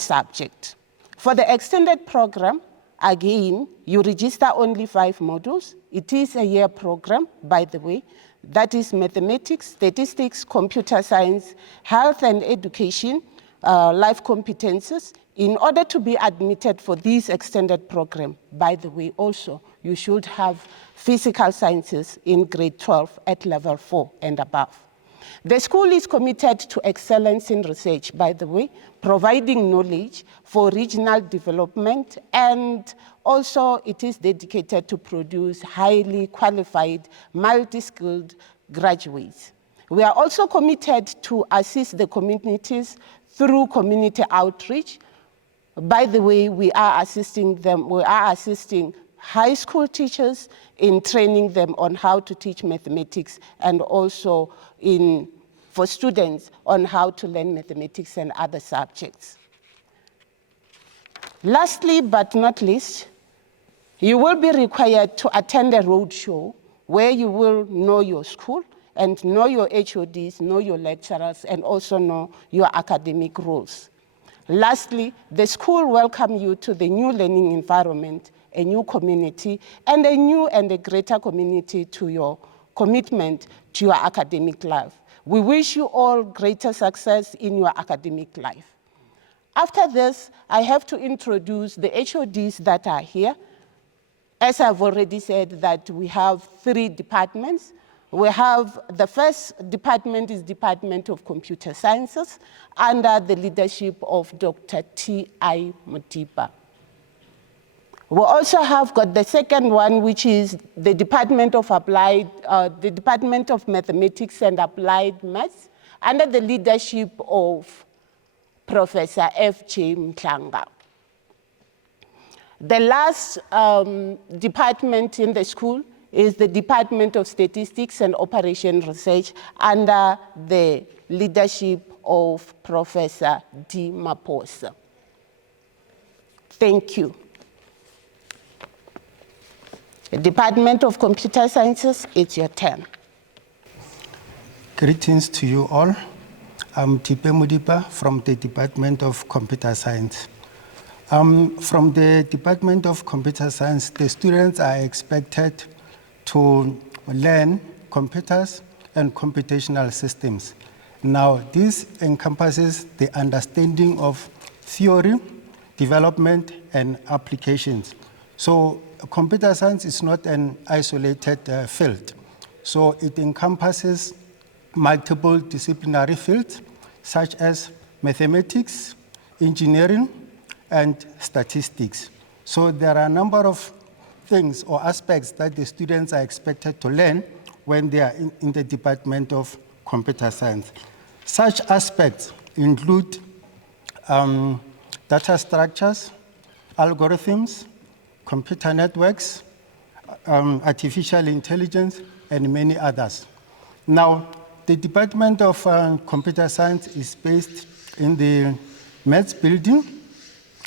subject. For the extended program, again, you register only 5 modules. It is a year program, by the way. That is mathematics, statistics, computer science, health and education, life competences. In order to be admitted for this extended program, by the way, also, you should have physical sciences in grade 12 at level 4 and above. The school is committed to excellence in research, by the way, providing knowledge for regional development, and also it is dedicated to produce highly qualified, multi-skilled graduates. We are also committed to assist the communities through community outreach. By the way, we are assisting high school teachers in training them on how to teach mathematics, and also for students on how to learn mathematics and other subjects. Lastly, but not least, you will be required to attend a roadshow where you will know your school and know your HODs, know your lecturers, and also know your academic roles. Lastly, the school welcomes you to the new learning environment, a new community, and a new and a greater community to your commitment to your academic life. We wish you all greater success in your academic life. After this, I have to introduce the HODs that are here. As I've already said, that we have 3 departments. We have the first department is Department of Computer Sciences under the leadership of Dr. T.I. Mutipa. We also have got the second one, which is the Department of Mathematics and Applied Maths under the leadership of Professor F.J. Mhlanga. The last department in the school is the Department of Statistics and Operation Research under the leadership of Professor D. Maposa. Thank you. The Department of Computer Sciences, it's your turn. Greetings to you all. I'm Tipe Mudipa from the Department of Computer Science. From the Department of Computer Science, the students are expected to learn computers and computational systems. Now, this encompasses the understanding of theory, development, and applications. So, computer science is not an isolated field. So, it encompasses multiple disciplinary fields, such as mathematics, engineering, and statistics. So, there are a number of things or aspects that the students are expected to learn when they are in the Department of Computer Science. Such aspects include data structures, algorithms, computer networks, artificial intelligence, and many others. Now, the Department of Computer Science is based in the Maths building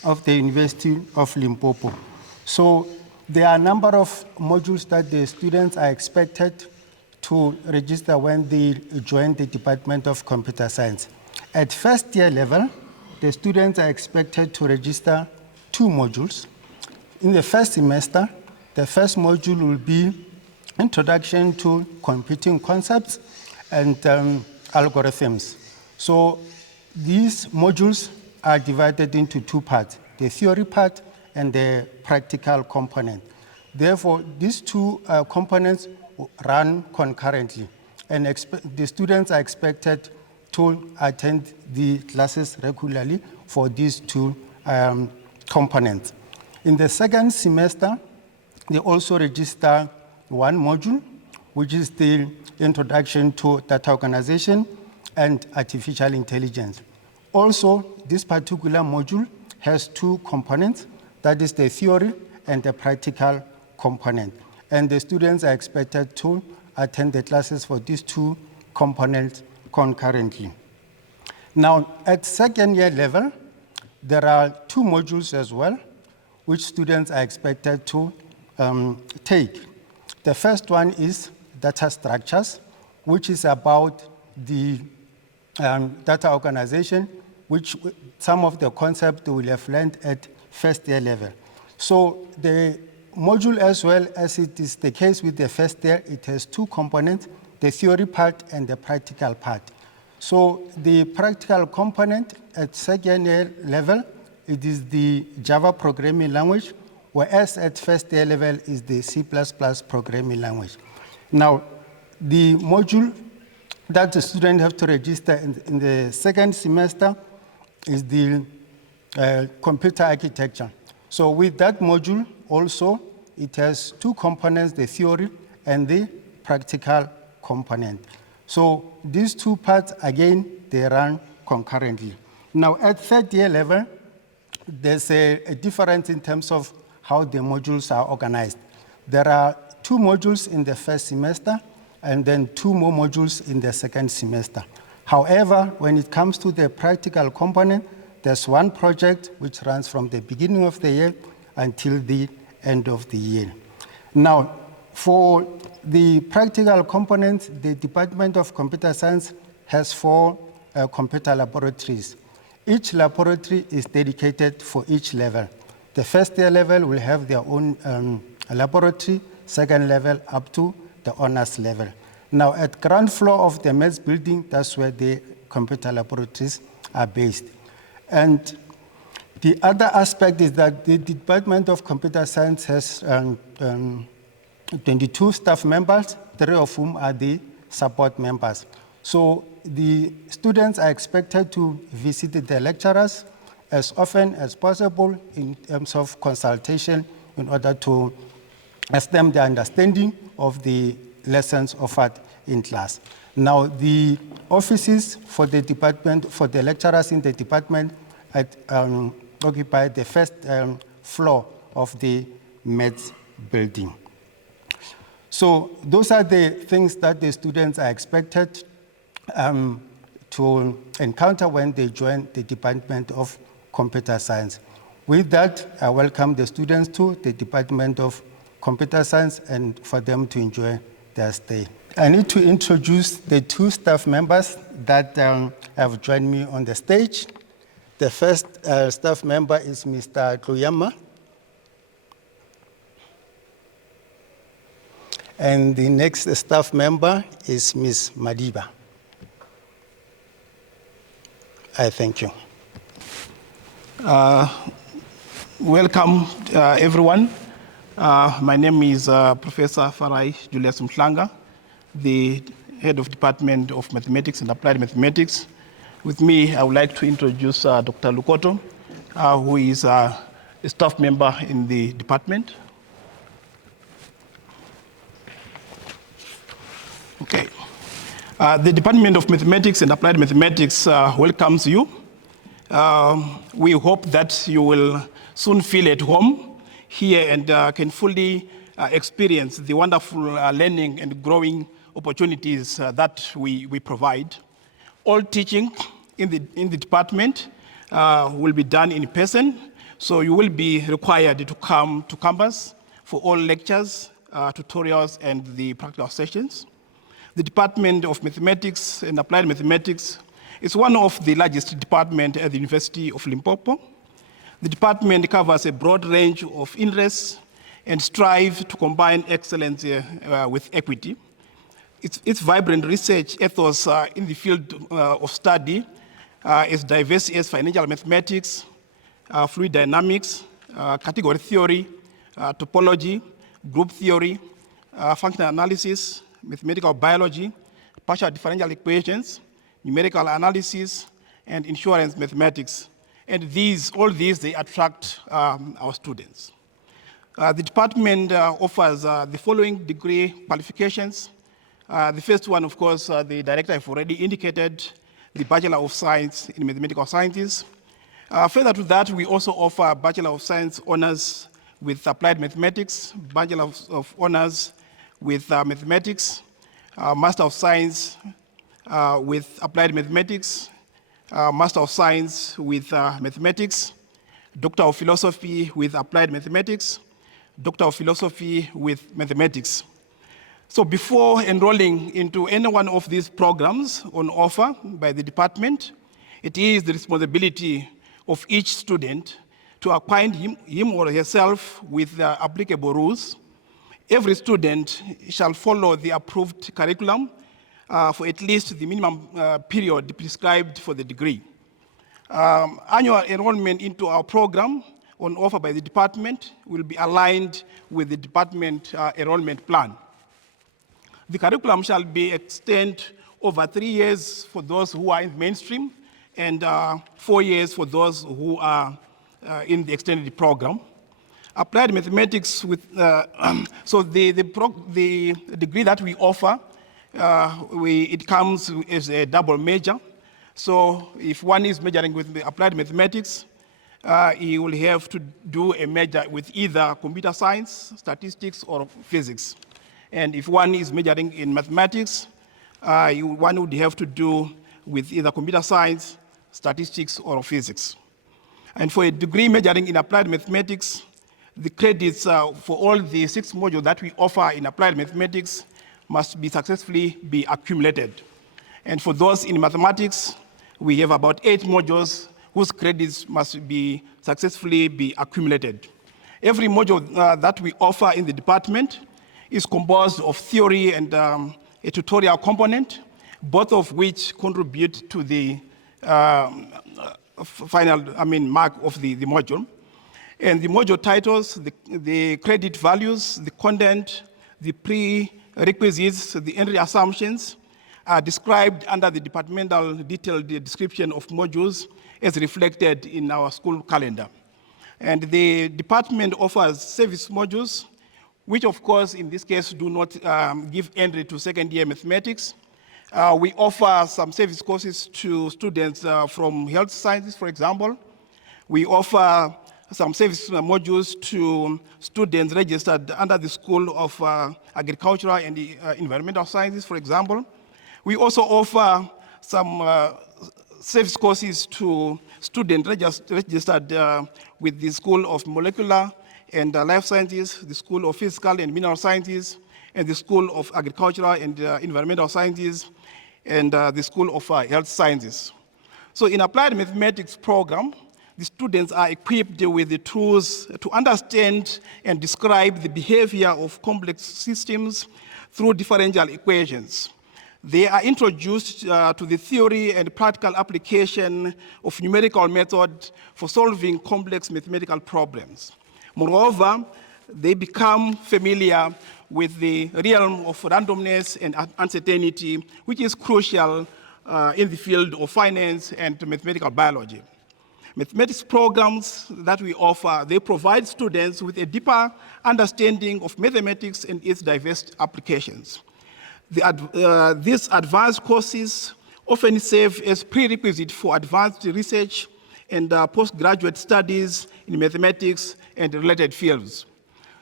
of the University of Limpopo. So, there are a number of modules that the students are expected to register when they join the Department of Computer Science. At first year level, the students are expected to register 2 modules. In the first semester, the first module will be introduction to computing concepts and algorithms. So these modules are divided into two parts, the theory part and the practical component. Therefore, these two components run concurrently, and the students are expected to attend the classes regularly for these two components. In the second semester, they also register one module, which is the Introduction to Data Organization and Artificial Intelligence. Also, this particular module has two components, that is the theory and the practical component. And the students are expected to attend the classes for these two components concurrently. Now, at second year level, there are two modules as well, which students are expected to take. The first one is data structures, which is about the data organization, which some of the concepts we will have learned at first year level. So the module, as well as it is the case with the first year, it has two components, the theory part and the practical part. So the practical component at second year level, it is the Java programming language, whereas at first year level is the C++ programming language. Now, the module that the students have to register in the second semester is the computer architecture. So with that module also, it has two components, the theory and the practical component. So these two parts, again, they run concurrently. Now at third year level, there's a difference in terms of how the modules are organized. There are two modules in the first semester and then two more modules in the second semester. However, when it comes to the practical component, there's one project which runs from the beginning of the year until the end of the year. Now, for the practical components, the Department of Computer Science has 4 computer laboratories. Each laboratory is dedicated for each level. The first year level will have their own laboratory, second level up to the honors level. Now, at ground floor of the maths building, that's where the computer laboratories are based. And the other aspect is that the Department of Computer Science has 22 staff members, 3 of whom are the support members. So the students are expected to visit the lecturers as often as possible in terms of consultation in order to ask them the understanding of the lessons offered in class. Now, the offices for the department, for the lecturers in the department occupy the first floor of the maths building. So those are the things that the students are expected to encounter when they join the Department of Computer Science. With that, I welcome the students to the Department of Computer Science and for them to enjoy their stay. I need to introduce the 2 staff members that have joined me on the stage. The first staff member is Mr. Kluyama. And the next staff member is Ms. Madiba. I thank you. Welcome, everyone. My name is Professor Farai Julius Mhlanga, the Head of Department of Mathematics and Applied Mathematics. With me, I would like to introduce Dr. Lukoto, who is a staff member in the department. Okay. The Department of Mathematics and Applied Mathematics welcomes you. We hope that you will soon feel at home here and can fully experience the wonderful learning and growing opportunities that we provide. All teaching in the department will be done in person, so you will be required to come to campus for all lectures, tutorials, and the practical sessions. The Department of Mathematics and Applied Mathematics is one of the largest departments at the University of Limpopo. The department covers a broad range of interests and strive to combine excellence with equity. Its vibrant research ethos in the field of study is diverse as financial mathematics, fluid dynamics, category theory, topology, group theory, functional analysis, mathematical biology, partial differential equations, numerical analysis, and insurance mathematics. And all these, they attract our students. The department offers the following degree qualifications. The first one, of course, the director have already indicated, the Bachelor of Science in Mathematical Sciences. Further to that, we also offer Bachelor of Science honors with applied mathematics, Bachelor of Honors with mathematics, Master of Science with applied mathematics, Master of Science with mathematics, Doctor of Philosophy with applied mathematics, Doctor of Philosophy with mathematics. So before enrolling into any one of these programs on offer by the department, it is the responsibility of each student to acquaint him or herself with the applicable rules. Every student shall follow the approved curriculum for at least the minimum period prescribed for the degree. Annual enrollment into our program on offer by the department will be aligned with the department enrollment plan. The curriculum shall be extended over 3 years for those who are in mainstream and 4 years for those who are in the extended program. Applied mathematics with, so the degree that we offer, it comes as a double major. So if one is majoring with the applied mathematics, he will have to do a major with either computer science, statistics, or physics. And if one is majoring in mathematics, one would have to do with either computer science, statistics, or physics. And for a degree majoring in applied mathematics, the credits for all the 6 modules that we offer in applied mathematics must be successfully be accumulated. And for those in mathematics, we have about 8 modules whose credits must be successfully be accumulated. Every module that we offer in the department is composed of theory and a tutorial component, both of which contribute to the final, mark of the module. And the module titles, the credit values, the content, the prerequisites, the entry assumptions are described under the departmental detailed description of modules as reflected in our school calendar. And the department offers service modules, which of course in this case do not give entry to second year mathematics. We offer some service courses to students from health sciences, for example. We offer some service modules to students registered under the School of Agricultural and Environmental Sciences, for example. We also offer some service courses to students registered with the School of Molecular and Life Sciences, the School of Physical and Mineral Sciences, and the School of Agricultural and Environmental Sciences, and the School of Health Sciences. So in applied mathematics program, the students are equipped with the tools to understand and describe the behavior of complex systems through differential equations. They are introduced to the theory and practical application of numerical method for solving complex mathematical problems. Moreover, they become familiar with the realm of randomness and uncertainty, which is crucial in the field of finance and mathematical biology. Mathematics programs that we offer, they provide students with a deeper understanding of mathematics and its diverse applications. These advanced courses often serve as prerequisite for advanced research and postgraduate studies in mathematics and related fields.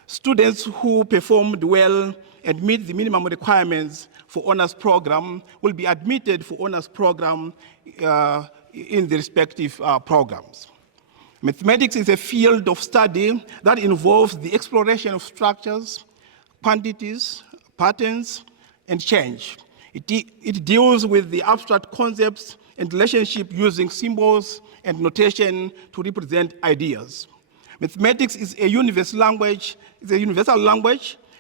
Students who performed well and meet the minimum requirements for honors program will be admitted for honors program in the respective programs. Mathematics is a field of study that involves the exploration of structures, quantities, patterns, and change. It deals with the abstract concepts and relationship using symbols and notation to represent ideas. Mathematics is a universal language,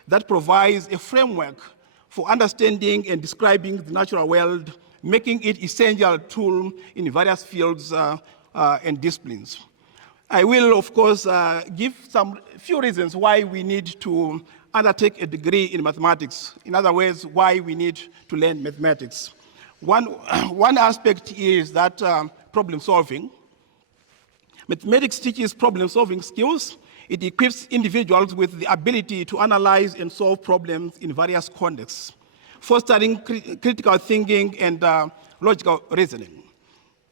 that provides a framework for understanding and describing the natural world, making it essential tool in various fields and disciplines. I will, of course, give some few reasons why we need to undertake a degree in mathematics. In other words, why we need to learn mathematics. One aspect is that problem solving. Mathematics teaches problem-solving skills. It equips individuals with the ability to analyze and solve problems in various contexts, fostering critical thinking and logical reasoning.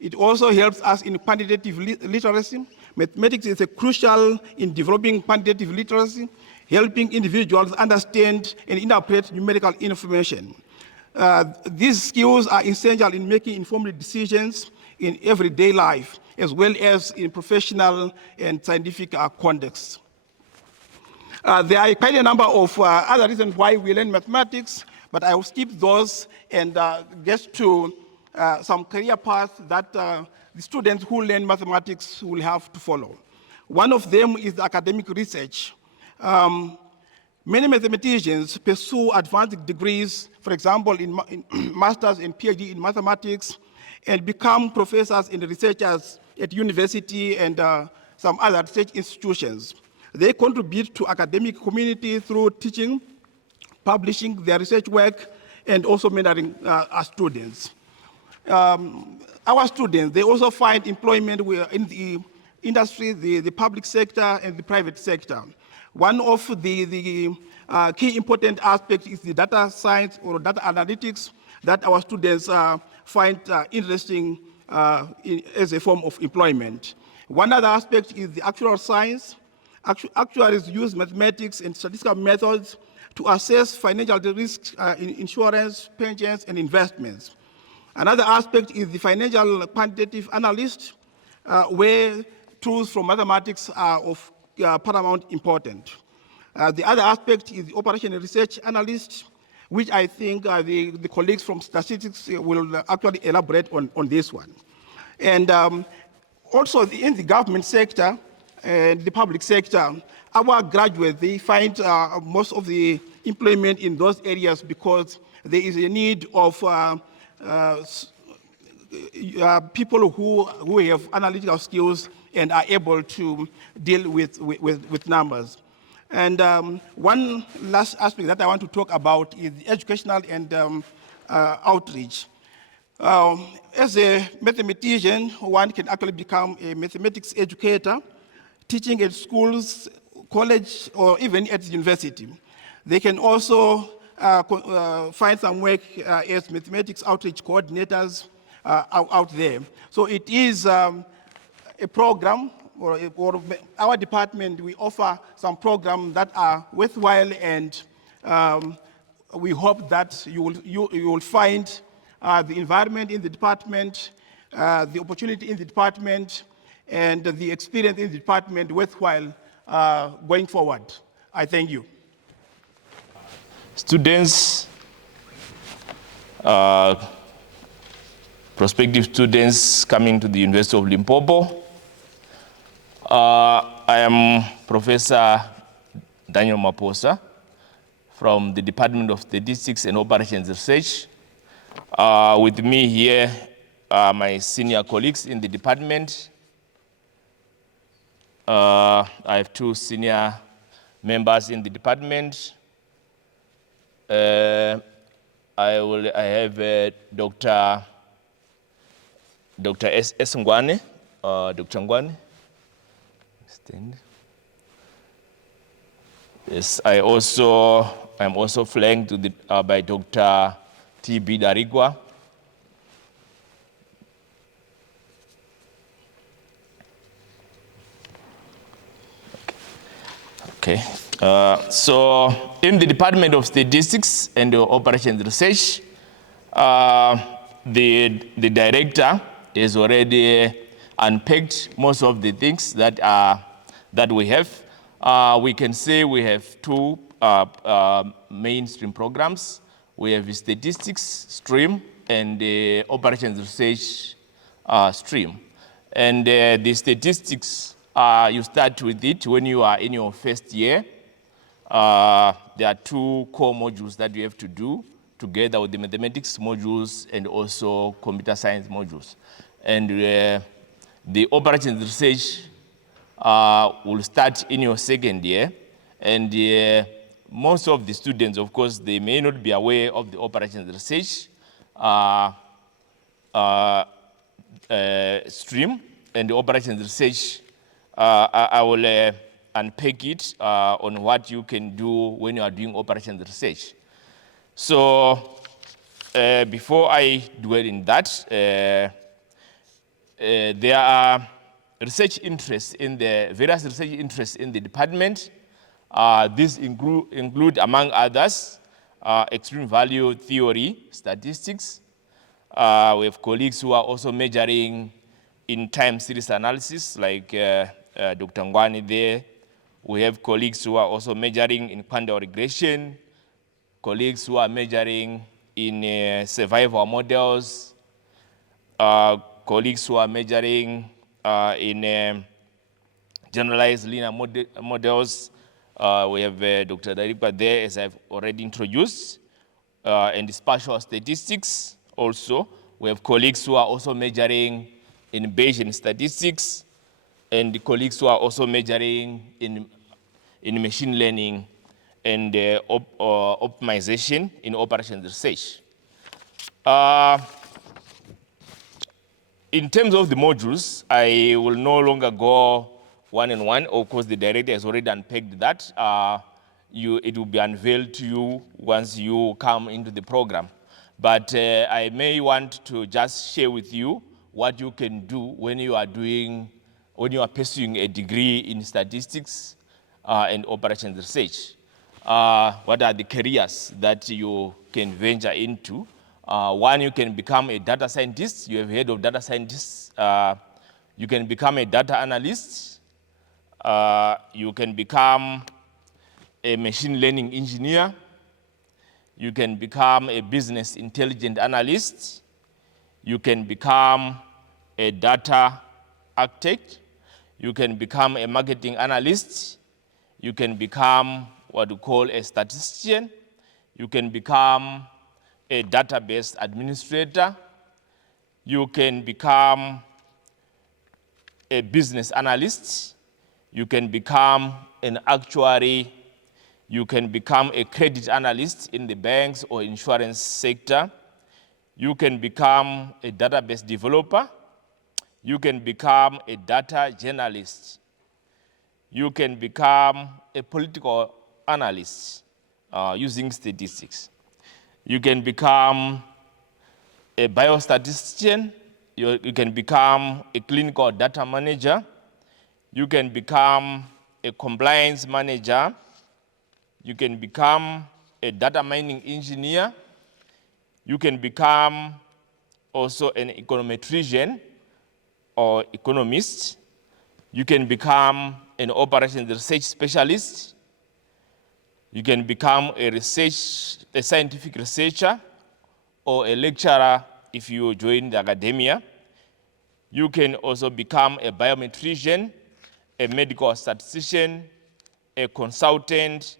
It also helps us in quantitative literacy. Mathematics is crucial in developing quantitative literacy, helping individuals understand and interpret numerical information. These skills are essential in making informed decisions in everyday life, as well as in professional and scientific contexts. There are quite a number of other reasons why we learn mathematics, but I will skip those and get to some career paths that the students who learn mathematics will have to follow. One of them is the academic research. Many mathematicians pursue advanced degrees, for example, in master's and PhD in mathematics, and become professors and researchers at university and some other research institutions. They contribute to academic community through teaching, publishing their research work, and also mentoring our students. Our students, they also find employment in the industry, the public sector, and the private sector. One of the key important aspects is the data science or data analytics that our students find interesting as a form of employment. One other aspect is the actuarial science. Actuaries use mathematics and statistical methods to assess financial risks in insurance, pensions, and investments. Another aspect is the financial quantitative analyst, where tools from mathematics are of paramount importance. The other aspect is the operational research analyst, which I think the colleagues from statistics will actually elaborate on this one. And also in the government sector and the public sector, our graduates, they find most of the employment in those areas because there is a need of people who have analytical skills and are able to deal with numbers. And one last aspect that I want to talk about is the educational and outreach. As a mathematician, one can actually become a mathematics educator, teaching at schools, college, or even at university. They can also find some work as mathematics outreach coordinators out there. So it is a program, or our department, we offer some programs that are worthwhile, and we hope that you will find the environment in the department, the opportunity in the department, and the experience in the department worthwhile going forward. I thank you. Students, prospective students coming to the University of Limpopo, I am Professor Daniel Maposa from the Department of Statistics and Operations Research. With me here are my senior colleagues in the department. I have two senior members in the department. I have Dr. S. Ngwane, Dr. Ngwane. Stand. Yes, I'm also flanked by Dr. T.B. Darigwa. Okay. So in the Department of Statistics and Operations Research, the director has already unpacked most of the things that we have. We can say we have two mainstream programs. We have the statistics stream and the operations research stream. And the statistics You start with it when you are in your first year. There are 2 core modules that you have to do together with the mathematics modules and also computer science modules. And the operations research will start in your second year. And most of the students, of course, they may not be aware of the operations research stream and the operations research. I will unpack it on what you can do when you are doing operations research. So before I dwell in that, there are research interests in the various research interests in the department. These include, among others, extreme value theory, statistics. We have colleagues who are also majoring in time series analysis, like Dr. Ngwani there. We have colleagues who are also majoring in quantitative regression, colleagues who are majoring in survival models, colleagues who are majoring in generalized linear models. We have Dr. Daripa there, as I've already introduced, and spatial statistics also. We have colleagues who are also majoring in Bayesian statistics, and the colleagues who are also majoring in machine learning and optimization in operations research. In terms of the modules, I will no longer go one on one. Of course, the director has already unpacked that. It will be unveiled to you once you come into the program. But I may want to just share with you what you can do when you are pursuing a degree in statistics and operations research. What are the careers that you can venture into? One, you can become a data scientist. You have heard of data scientists. You can become a data analyst. You can become a machine learning engineer. You can become a business intelligence analyst. You can become a data architect. You can become a marketing analyst. You can become what we call a statistician. You can become a database administrator. You can become a business analyst. You can become an actuary. You can become a credit analyst in the banks or insurance sector. You can become a database developer. You can become a data journalist. You can become a political analyst using statistics. You can become a biostatistician. You can become a clinical data manager. You can become a compliance manager. You can become a data mining engineer. You can become also an econometrician or economist. You can become an operations research specialist. You can become a scientific researcher or a lecturer if you join the academia. You can also become a biometrician, a medical statistician, a consultant,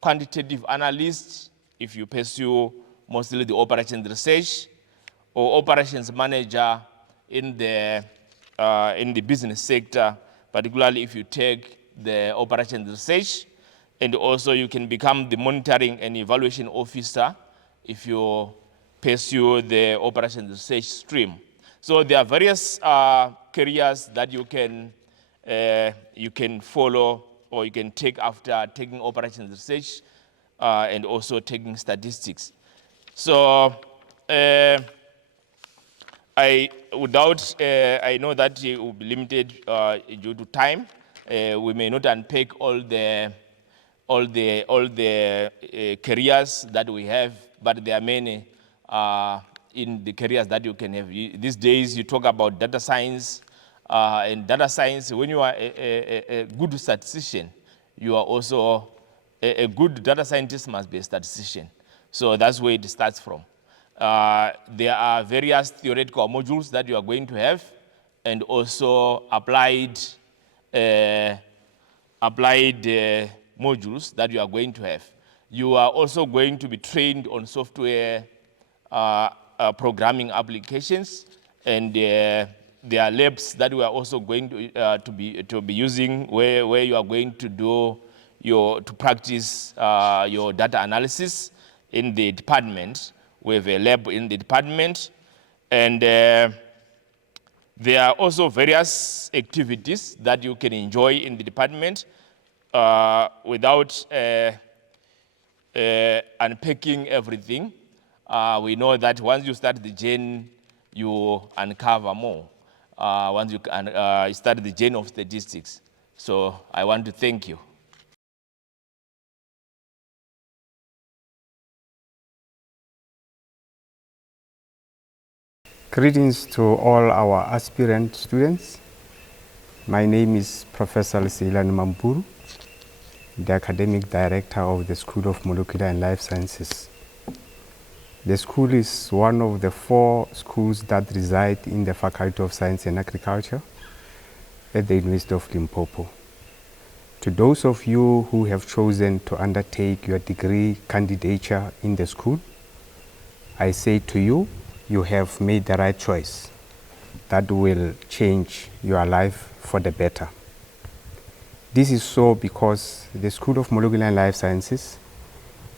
quantitative analyst if you pursue mostly the operations research, or operations manager in the business sector, particularly if you take the operations research. And also you can become the monitoring and evaluation officer if you pursue the operations research stream. So there are various careers that you can follow or you can take after taking operations research and also taking statistics. So I know that it will be limited due to time. We may not unpack all the careers that we have, but there are many in the careers that you can have. These days you talk about data science, and data science, when you are a good statistician, you are also a good data scientist must be a statistician. So that's where it starts from. There are various theoretical modules that you are going to have, and also applied applied modules that you are going to have. You are also going to be trained on software programming applications, and there are labs that we are also going to be using where you are going to do to practice your data analysis in the department. We have a lab in the department, and there are also various activities that you can enjoy in the department without unpacking everything. We know that once you start the journey, you uncover more. Once you start the journey of statistics. So I want to thank you. Greetings to all our aspirant students. My name is Professor Lesilani Mamburu, the Academic Director of the School of Molecular and Life Sciences. The school is one of the 4 schools that reside in the Faculty of Science and Agriculture at the University of Limpopo. To those of you who have chosen to undertake your degree candidature in the school, I say to you, you have made the right choice that will change your life for the better. This is so because the School of Molecular and Life Sciences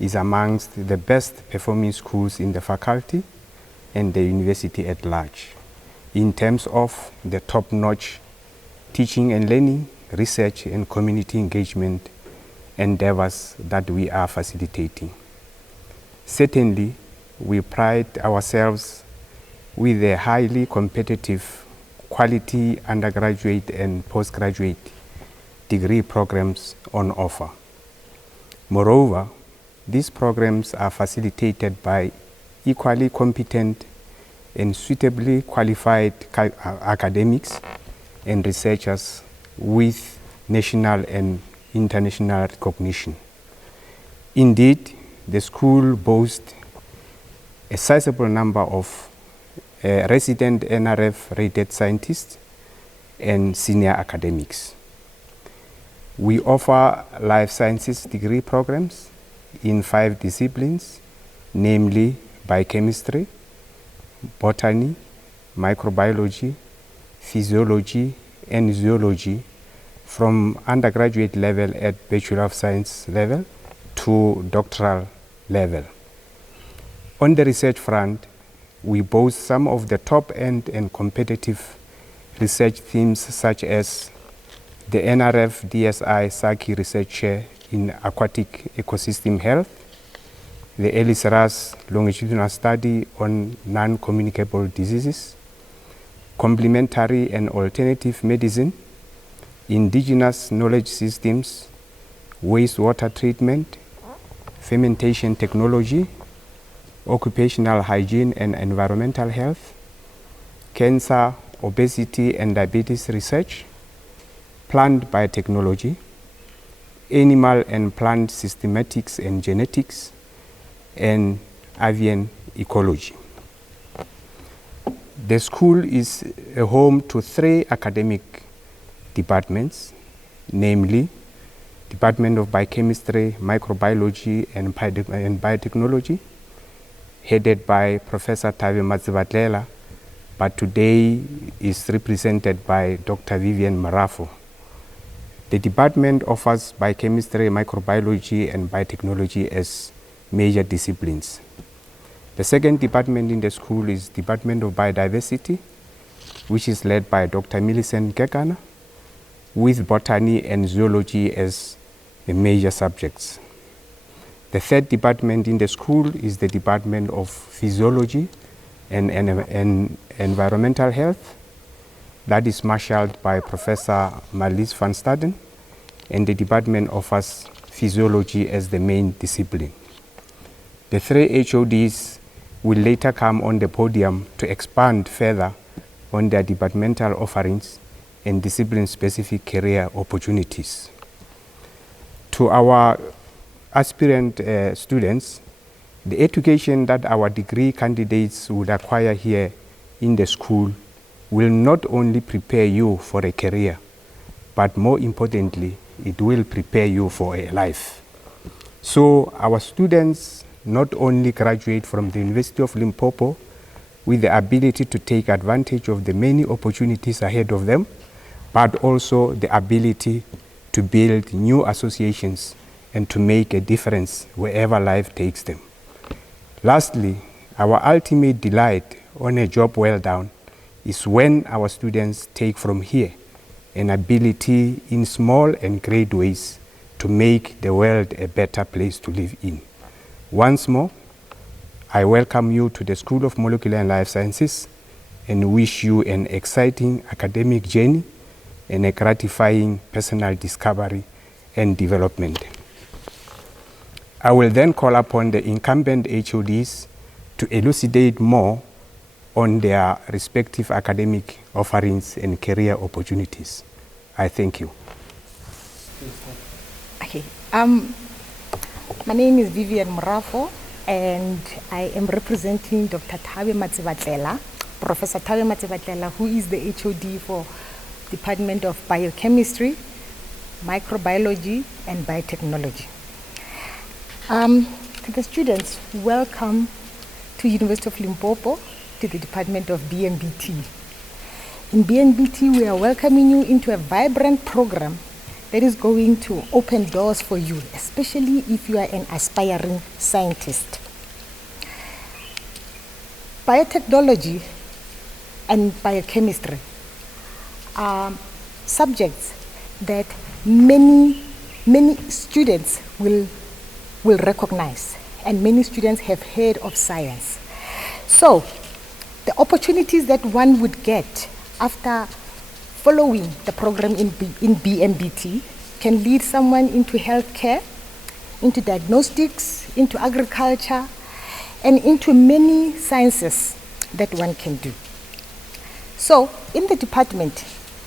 is amongst the best performing schools in the faculty and the university at large in terms of the top-notch teaching and learning, research and community engagement endeavors that we are facilitating. Certainly, we pride ourselves with a highly competitive quality undergraduate and postgraduate degree programs on offer. Moreover, these programs are facilitated by equally competent and suitably qualified academics and researchers with national and international recognition. Indeed, the school boasts a sizable number of resident NRF-rated scientists and senior academics. We offer life sciences degree programs in 5 disciplines, namely biochemistry, botany, microbiology, physiology, and zoology from undergraduate level at Bachelor of Science level to doctoral level. On the research front, we boast some of the top-end and competitive research themes such as the NRF DSI Saki Research Chair in Aquatic Ecosystem Health, the ELISRAS Longitudinal Study on Non-Communicable Diseases, Complementary and Alternative Medicine, Indigenous Knowledge Systems, Wastewater Treatment, Fermentation Technology, Occupational Hygiene and Environmental Health, Cancer, Obesity and Diabetes Research, Plant Biotechnology, Animal and Plant Systematics and Genetics, and Avian Ecology. The school is a home to 3 academic departments, namely Department of Biochemistry, Microbiology and Biotechnology, headed by Professor Tavi Matsivatlela, but today is represented by Dr. Vivian Marafo. The department offers biochemistry, microbiology, and biotechnology as major disciplines. The second department in the school is Department of Biodiversity, which is led by Dr. Millicent Gekana, with botany and zoology as the major subjects. The third department in the school is the Department of Physiology and Environmental Health, that is marshaled by Professor Marlies van Staden, and the department offers physiology as the main discipline. The 3 HODs will later come on the podium to expand further on their departmental offerings and discipline-specific career opportunities. To our aspirant students, the education that our degree candidates would acquire here in the school will not only prepare you for a career, but more importantly, it will prepare you for a life. So our students not only graduate from the University of Limpopo with the ability to take advantage of the many opportunities ahead of them, but also the ability to build new associations and to make a difference wherever life takes them. Lastly, our ultimate delight on a job well done is when our students take from here an ability in small and great ways to make the world a better place to live in. Once more, I welcome you to the School of Molecular and Life Sciences and wish you an exciting academic journey and a gratifying personal discovery and development. I will then call upon the incumbent HODs to elucidate more on their respective academic offerings and career opportunities. I thank you. Okay. My name is Vivian Morafo, and I am representing Dr. Thabe Matsibatlela, Professor Thabe Matsibatlela, who is the HOD for Department of Biochemistry, Microbiology, and Biotechnology. To the students, welcome to University of Limpopo, to the Department of BMBT. In BMBT, we are welcoming you into a vibrant program that is going to open doors for you, especially if you are an aspiring scientist. Biotechnology and biochemistry are subjects that many students will recognize, and many students have heard of science. So the opportunities that one would get after following the program in BMBT can lead someone into healthcare, into diagnostics, into agriculture, and into many sciences that one can do. So in the department,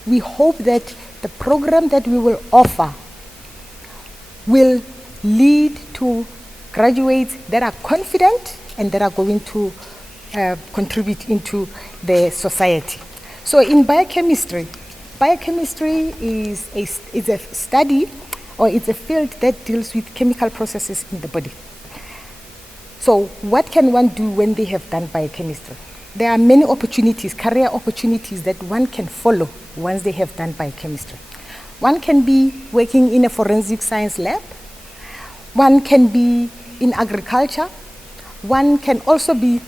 we hope that the program that we will offer will lead to graduates that are confident and that are going to contribute into the society. So in biochemistry is a study, or it's a field that deals with chemical processes in the body. So what can one do when they have done biochemistry? There are many opportunities, career opportunities that one can follow once they have done biochemistry. One can be working in a forensic science lab. One can be in agriculture. One can also be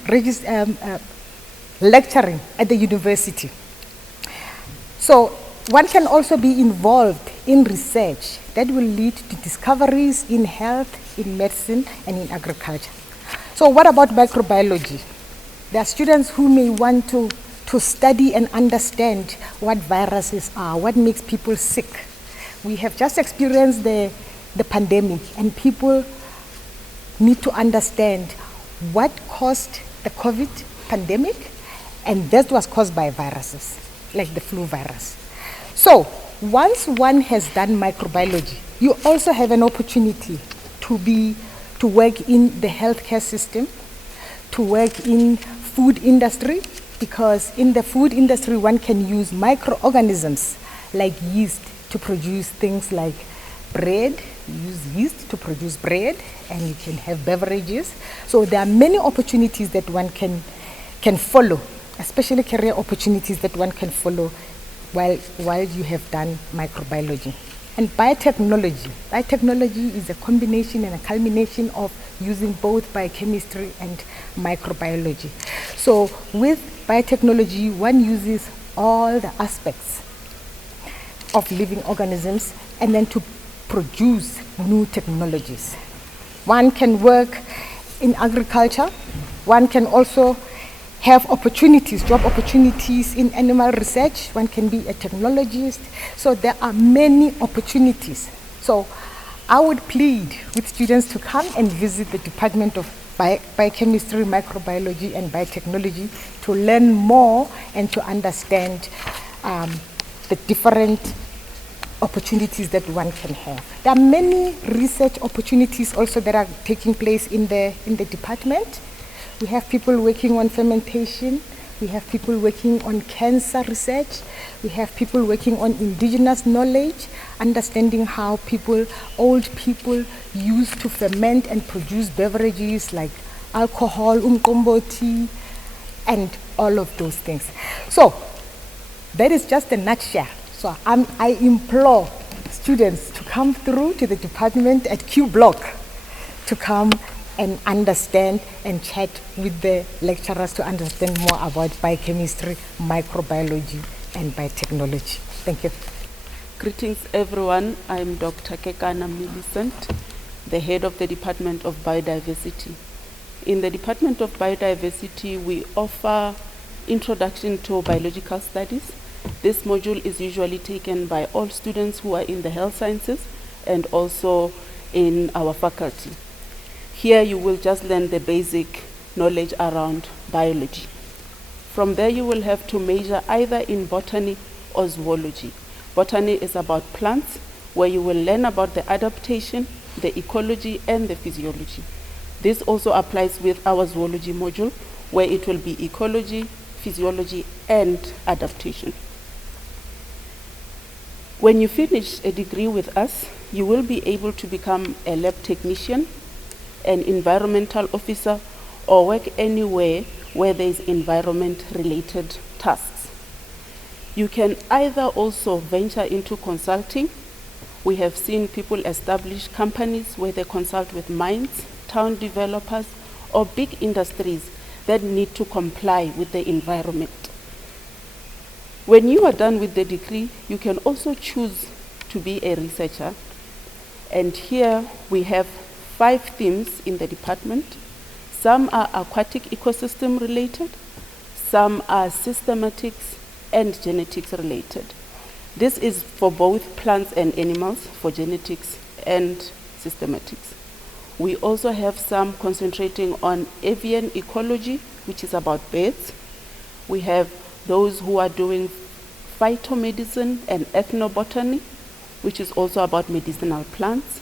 lecturing at the university. So one can also be involved in research that will lead to discoveries in health, in medicine, and in agriculture. So what about microbiology? There are students who may want to study and understand what viruses are, what makes people sick. We have just experienced the pandemic, and people need to understand what caused the COVID pandemic, and that was caused by viruses, like the flu virus. So once one has done microbiology, you also have an opportunity to work in the healthcare system, to work in food industry, because in the food industry one can use microorganisms like yeast to produce things like bread. You use yeast to produce bread, and you can have beverages. So there are many opportunities that one can follow, especially career opportunities that one can follow while you have done microbiology. And biotechnology. Biotechnology is a combination and a culmination of using both biochemistry and microbiology. So with biotechnology, one uses all the aspects of living organisms and then to produce new technologies. One can work in agriculture. One can also have opportunities, job opportunities in animal research. One can be a technologist. So there are many opportunities. So I would plead with students to come and visit the Department of Biochemistry, Microbiology, and Biotechnology to learn more and to understand the different opportunities that one can have. There are many research opportunities also that are taking place in the department. We have people working on fermentation, We have people working on cancer research. We have people working on indigenous knowledge, understanding how old people used to ferment and produce beverages like alcohol, umqombothi, and all of those things. So that is just a nutshell. So I implore students to come through to the department at Q Block to come and understand and chat with the lecturers to understand more about biochemistry, microbiology, and biotechnology. Thank you. Greetings everyone, I'm Dr. Kekana Millicent, the head of the Department of Biodiversity. In the Department of Biodiversity, we offer Introduction to Biological Studies. This module is usually taken by all students who are in the health sciences and also in our faculty. Here you will just learn the basic knowledge around biology. From there you will have to major either in botany or zoology. Botany is about plants, where you will learn about the adaptation, the ecology, and the physiology. This also applies with our zoology module, where it will be ecology, physiology, and adaptation. When you finish a degree with us, you will be able to become a lab technician, an environmental officer, or work anywhere where there is environment-related tasks. You can either also venture into consulting. We have seen people establish companies where they consult with mines, town developers, or big industries that need to comply with the environment. When you are done with the degree, you can also choose to be a researcher. And here we have 5 themes in the department. Some are aquatic ecosystem related, some are systematics and genetics related. This is for both plants and animals, for genetics and systematics. We also have some concentrating on avian ecology, which is about birds. We have those who are doing phytomedicine and ethnobotany, which is also about medicinal plants.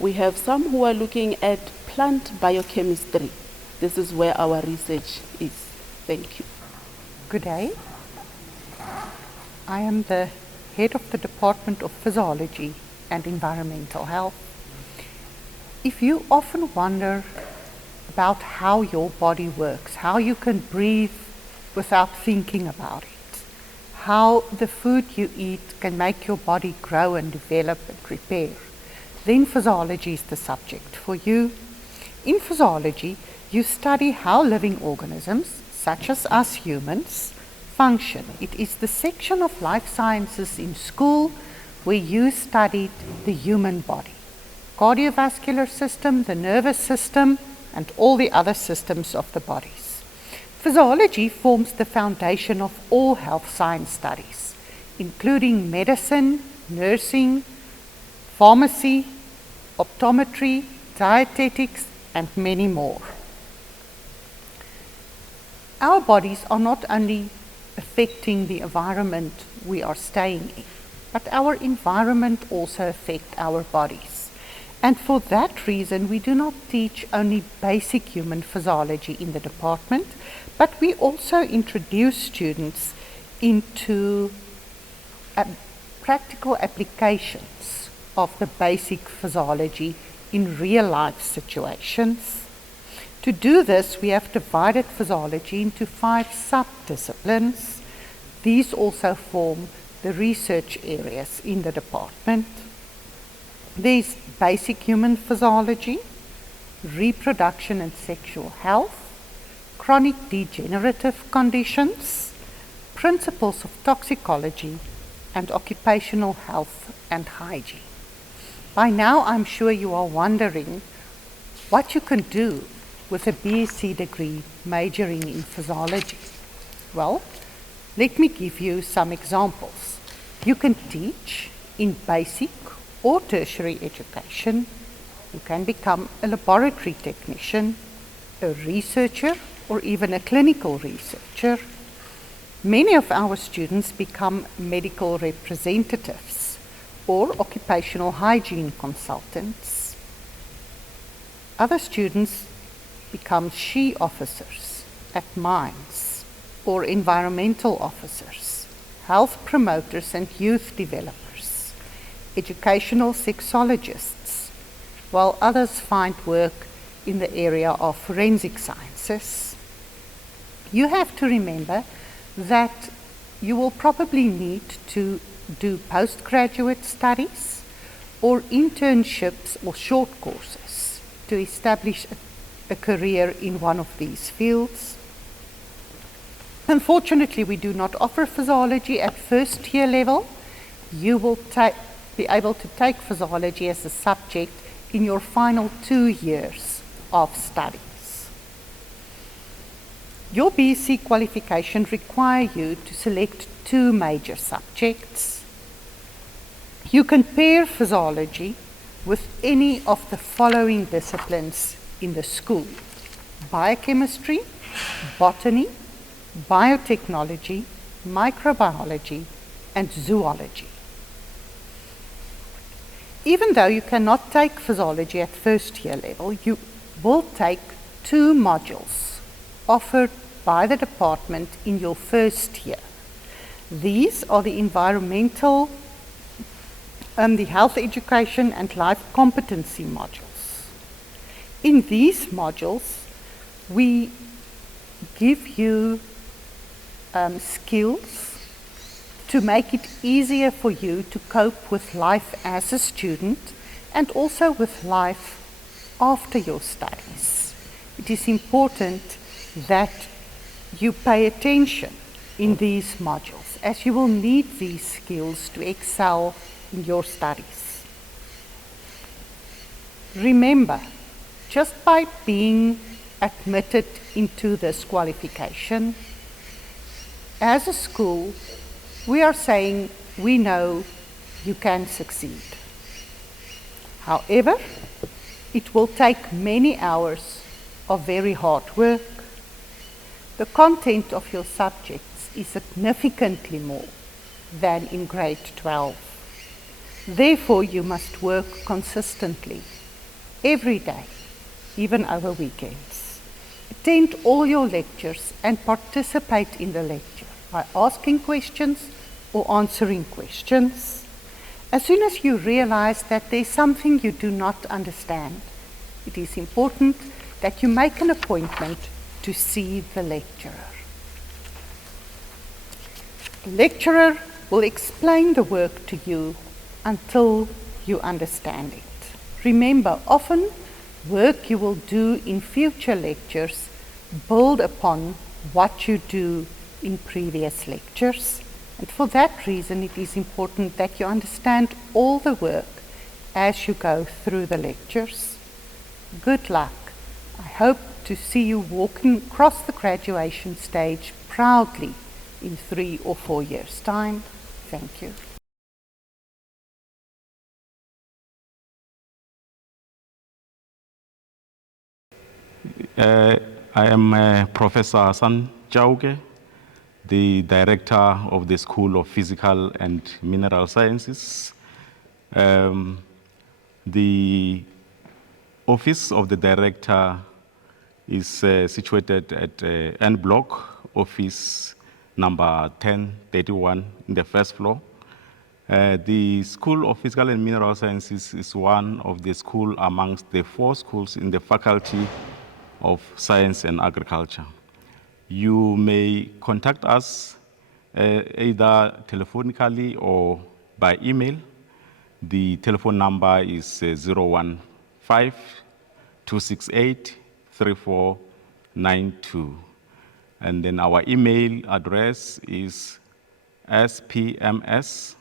We have some who are looking at plant biochemistry. This is where our research is. Thank you. Good day. I am the head of the Department of Physiology and Environmental Health. If you often wonder about how your body works, how you can breathe without thinking about it, how the food you eat can make your body grow and develop and repair, then physiology is the subject for you. In physiology, you study how living organisms, such as us humans, function. It is the section of life sciences in school where you studied the human body, cardiovascular system, the nervous system, and all the other systems of the bodies. Physiology forms the foundation of all health science studies, including medicine, nursing, pharmacy, optometry, dietetics, and many more. Our bodies are not only affecting the environment we are staying in, but our environment also affects our bodies. And for that reason, we do not teach only basic human physiology in the department, but we also introduce students into practical applications of the basic physiology in real life situations. To do this, we have divided physiology into 5 sub-disciplines. These also form the research areas in the department. There's basic human physiology, reproduction and sexual health, chronic degenerative conditions, principles of toxicology, and occupational health and hygiene. By now, I'm sure you are wondering what you can do with a BSc degree majoring in physiology. Well, let me give you some examples. You can teach in basic or tertiary education. You can become a laboratory technician, a researcher, or even a clinical researcher. Many of our students become medical representatives or occupational hygiene consultants. Other students become SHE officers at mines. or environmental officers, health promoters and youth developers, educational sexologists, while others find work in the area of forensic sciences. You have to remember that you will probably need to do postgraduate studies or internships or short courses to establish a career in one of these fields. Unfortunately, we do not offer physiology at first year level. You will be able to take physiology as a subject in your final 2 years of studies. Your BSc qualification requires you to select 2 major subjects. You can pair physiology with any of the following disciplines in the school: biochemistry, botany, biotechnology, microbiology, and zoology. Even though you cannot take physiology at first year level, you will take 2 modules offered by the department in your first year. These are the environmental, the health education and life competency modules. In these modules, we give you skills to make it easier for you to cope with life as a student and also with life after your studies. It is important that you pay attention in these modules, as you will need these skills to excel in your studies. Remember, just by being admitted into this qualification, as a school, we are saying we know you can succeed. However, it will take many hours of very hard work. The content of your subjects is significantly more than in grade 12. Therefore, you must work consistently, every day, even over weekends. Attend all your lectures and participate in the lecture by asking questions or answering questions. As soon as you realize that there's something you do not understand, it is important that you make an appointment to see the lecturer. The lecturer will explain the work to you until you understand it. Remember, often work you will do in future lectures build upon what you do in previous lectures. And for that reason, it is important that you understand all the work as you go through the lectures. Good luck. I hope to see you walking across the graduation stage proudly in 3 or 4 years' time. Thank you. I am Professor Hassan Jauge, the Director of the School of Physical and Mineral Sciences. The office of the Director is situated at N Block, office number 1031 in the first floor. The School of Physical and Mineral Sciences is one of the schools amongst the 4 schools in the Faculty of Science and Agriculture. You may contact us either telephonically or by email. The telephone number is 015-268-3492. And then our email address is spms@ul.ac.za.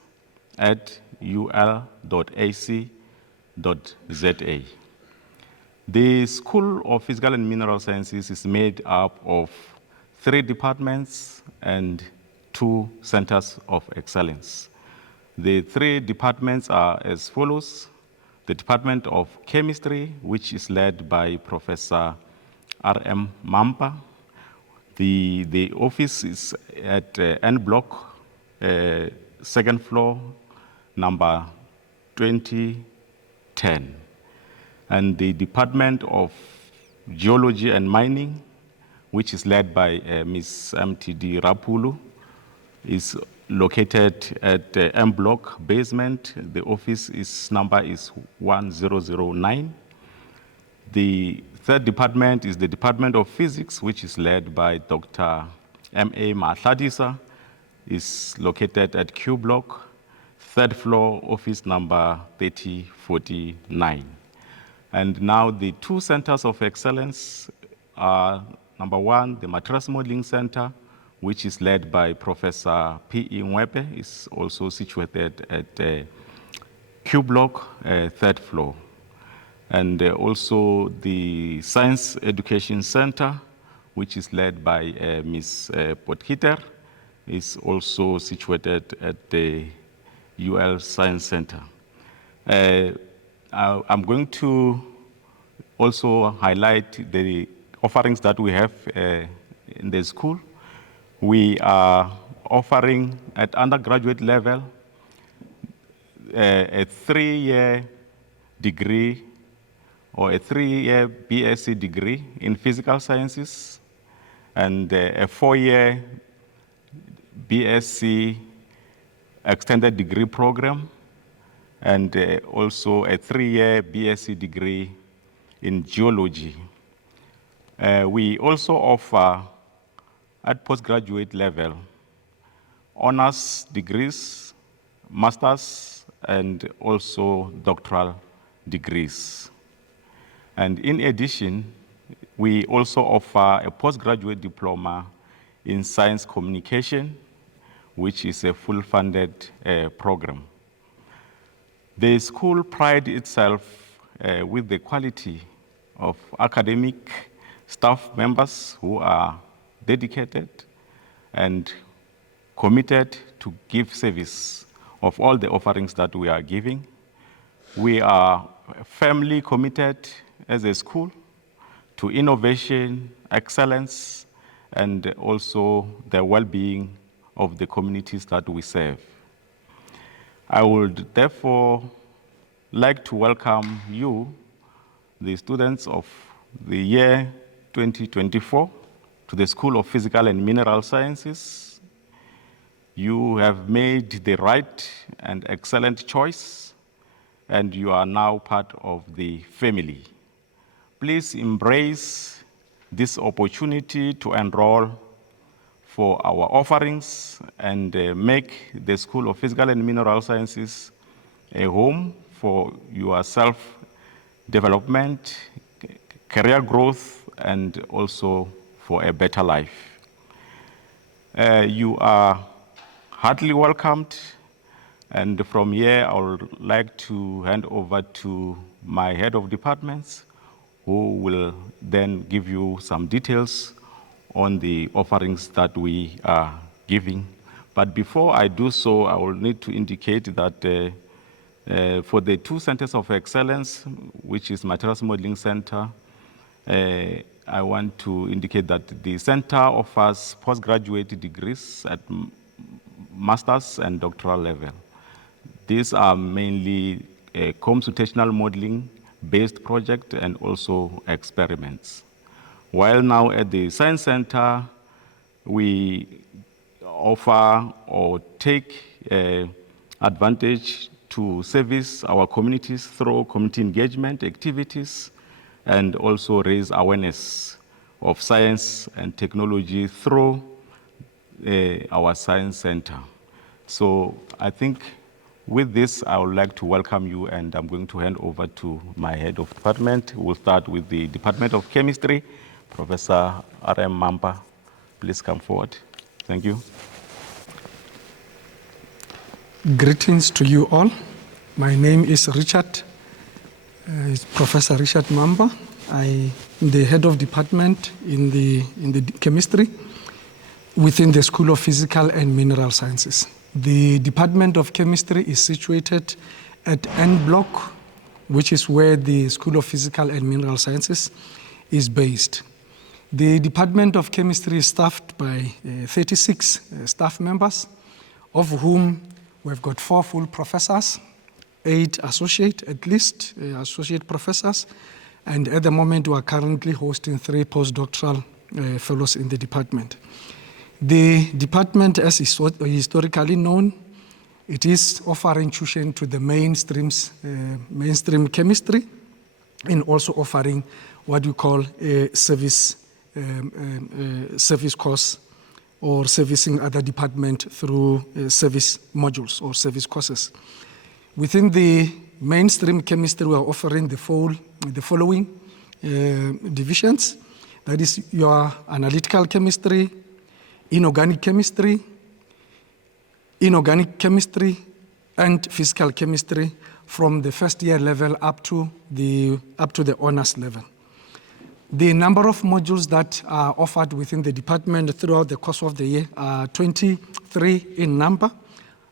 The School of Physical and Mineral Sciences is made up of 3 departments and 2 centers of excellence. The 3 departments are as follows: the Department of Chemistry, which is led by Professor R.M. Mampa. The office is at N Block, 2nd floor, number 2010. And the Department of Geology and Mining, which is led by Ms. MTD Rapulu, is located at M Block basement. The office number is 1009. The third department is the Department of Physics, which is led by Dr. M.A. Mahladisa, is located at Q Block, third floor, office number 3049. And now the two centers of excellence are, number one, the Mattress Modeling Center, which is led by Professor P.E. Mwepe, is also situated at Q Block, third floor. And also the Science Education Center, which is led by Ms. Potkiter, is also situated at the UL Science Center. I'm going to also highlight the offerings that we have in the school. We are offering at undergraduate level a 3-year degree or a 3-year BSc degree in physical sciences and a 4-year BSc extended degree program and also a 3-year BSc degree in geology. We also offer at postgraduate level honors degrees, masters, and also doctoral degrees. And in addition, we also offer a postgraduate diploma in science communication, which is a full-funded program. The school prides itself with the quality of academic staff members who are dedicated and committed to give service of all the offerings that we are giving. We are firmly committed as a school to innovation, excellence, and also the well-being of the communities that we serve. I would therefore like to welcome you, the students of the year 2024, to the School of Physical and Mineral Sciences. You have made the right and excellent choice, and you are now part of the family. Please embrace this opportunity to enroll for our offerings and make the School of Physical and Mineral Sciences a home for your self-development, career growth, and also for a better life. You are heartily welcomed, and from here I would like to hand over to my head of departments, who will then give you some details on the offerings that we are giving. But before I do so, I will need to indicate that for the two centers of excellence, which is Materials Modeling Center, I want to indicate that the center offers postgraduate degrees at master's and doctoral level. These are mainly computational modeling based projects and also experiments. While now at the Science Center, we offer or take advantage to service our communities through community engagement activities and also raise awareness of science and technology through our Science Center. So I think with this, I would like to welcome you, and I'm going to hand over to my head of department. We'll start with the Department of Chemistry, Professor R.M. Mampa. Please come forward. Thank you. Greetings to you all. My name is Richard, Professor Richard Mamba. I am the head of department in the chemistry within the School of Physical and Mineral Sciences. The Department of Chemistry is situated at N Block, which is where the School of Physical and Mineral Sciences is based. The Department of Chemistry is staffed by 36 staff members, of whom we've got 4 full professors, 8 associate professors, and at the moment we are currently hosting 3 postdoctoral fellows in the department. The department, as is historically known, it is offering tuition to the mainstream chemistry, and also offering what we call a service course, or servicing other department through service modules or service courses. Within the mainstream chemistry, we are offering the following divisions. That is your analytical chemistry, inorganic chemistry, and physical chemistry from the first year level up to the honors level. The number of modules that are offered within the department throughout the course of the year are 23 in number,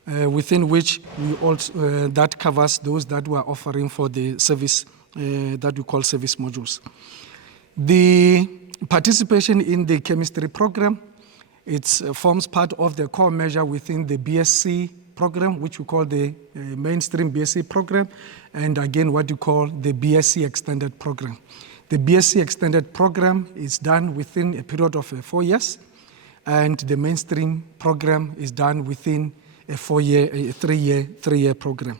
within which we also that covers those that we are offering for the service that we call service modules. The participation in the chemistry program, it forms part of the core measure within the BSc program, which we call the mainstream BSc program, and again what you call the BSc extended program. The BSc extended program is done within a period of 4 years, and the mainstream program is done within a 3-year program.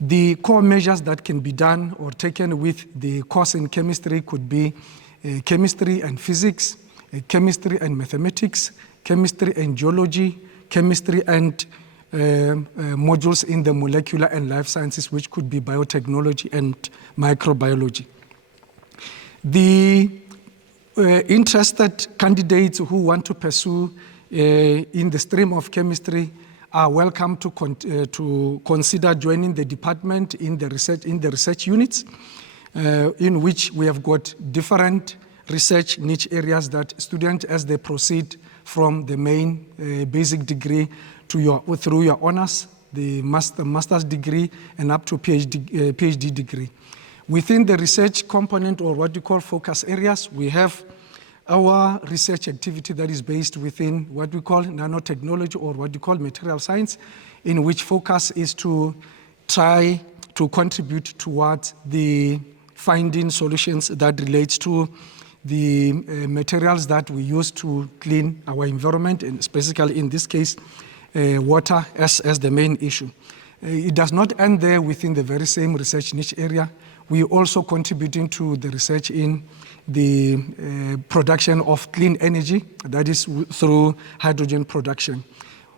The core measures that can be done or taken with the course in chemistry could be chemistry and physics, chemistry and mathematics, chemistry and geology, chemistry and modules in the molecular and life sciences, which could be biotechnology and microbiology. The interested candidates who want to pursue in the stream of chemistry are welcome to consider joining the department in the research units, in which we have got different research niche areas that students, as they proceed from the main basic degree through your honors, the master's degree, and up to PhD degree. Within the research component, or what you call focus areas, we have our research activity that is based within what we call nanotechnology, or what you call material science, in which focus is to try to contribute towards the finding solutions that relates to the materials that we use to clean our environment, and specifically in this case, water as the main issue. It does not end there within the very same research niche area. We are also contributing to the research in the production of clean energy, that is through hydrogen production,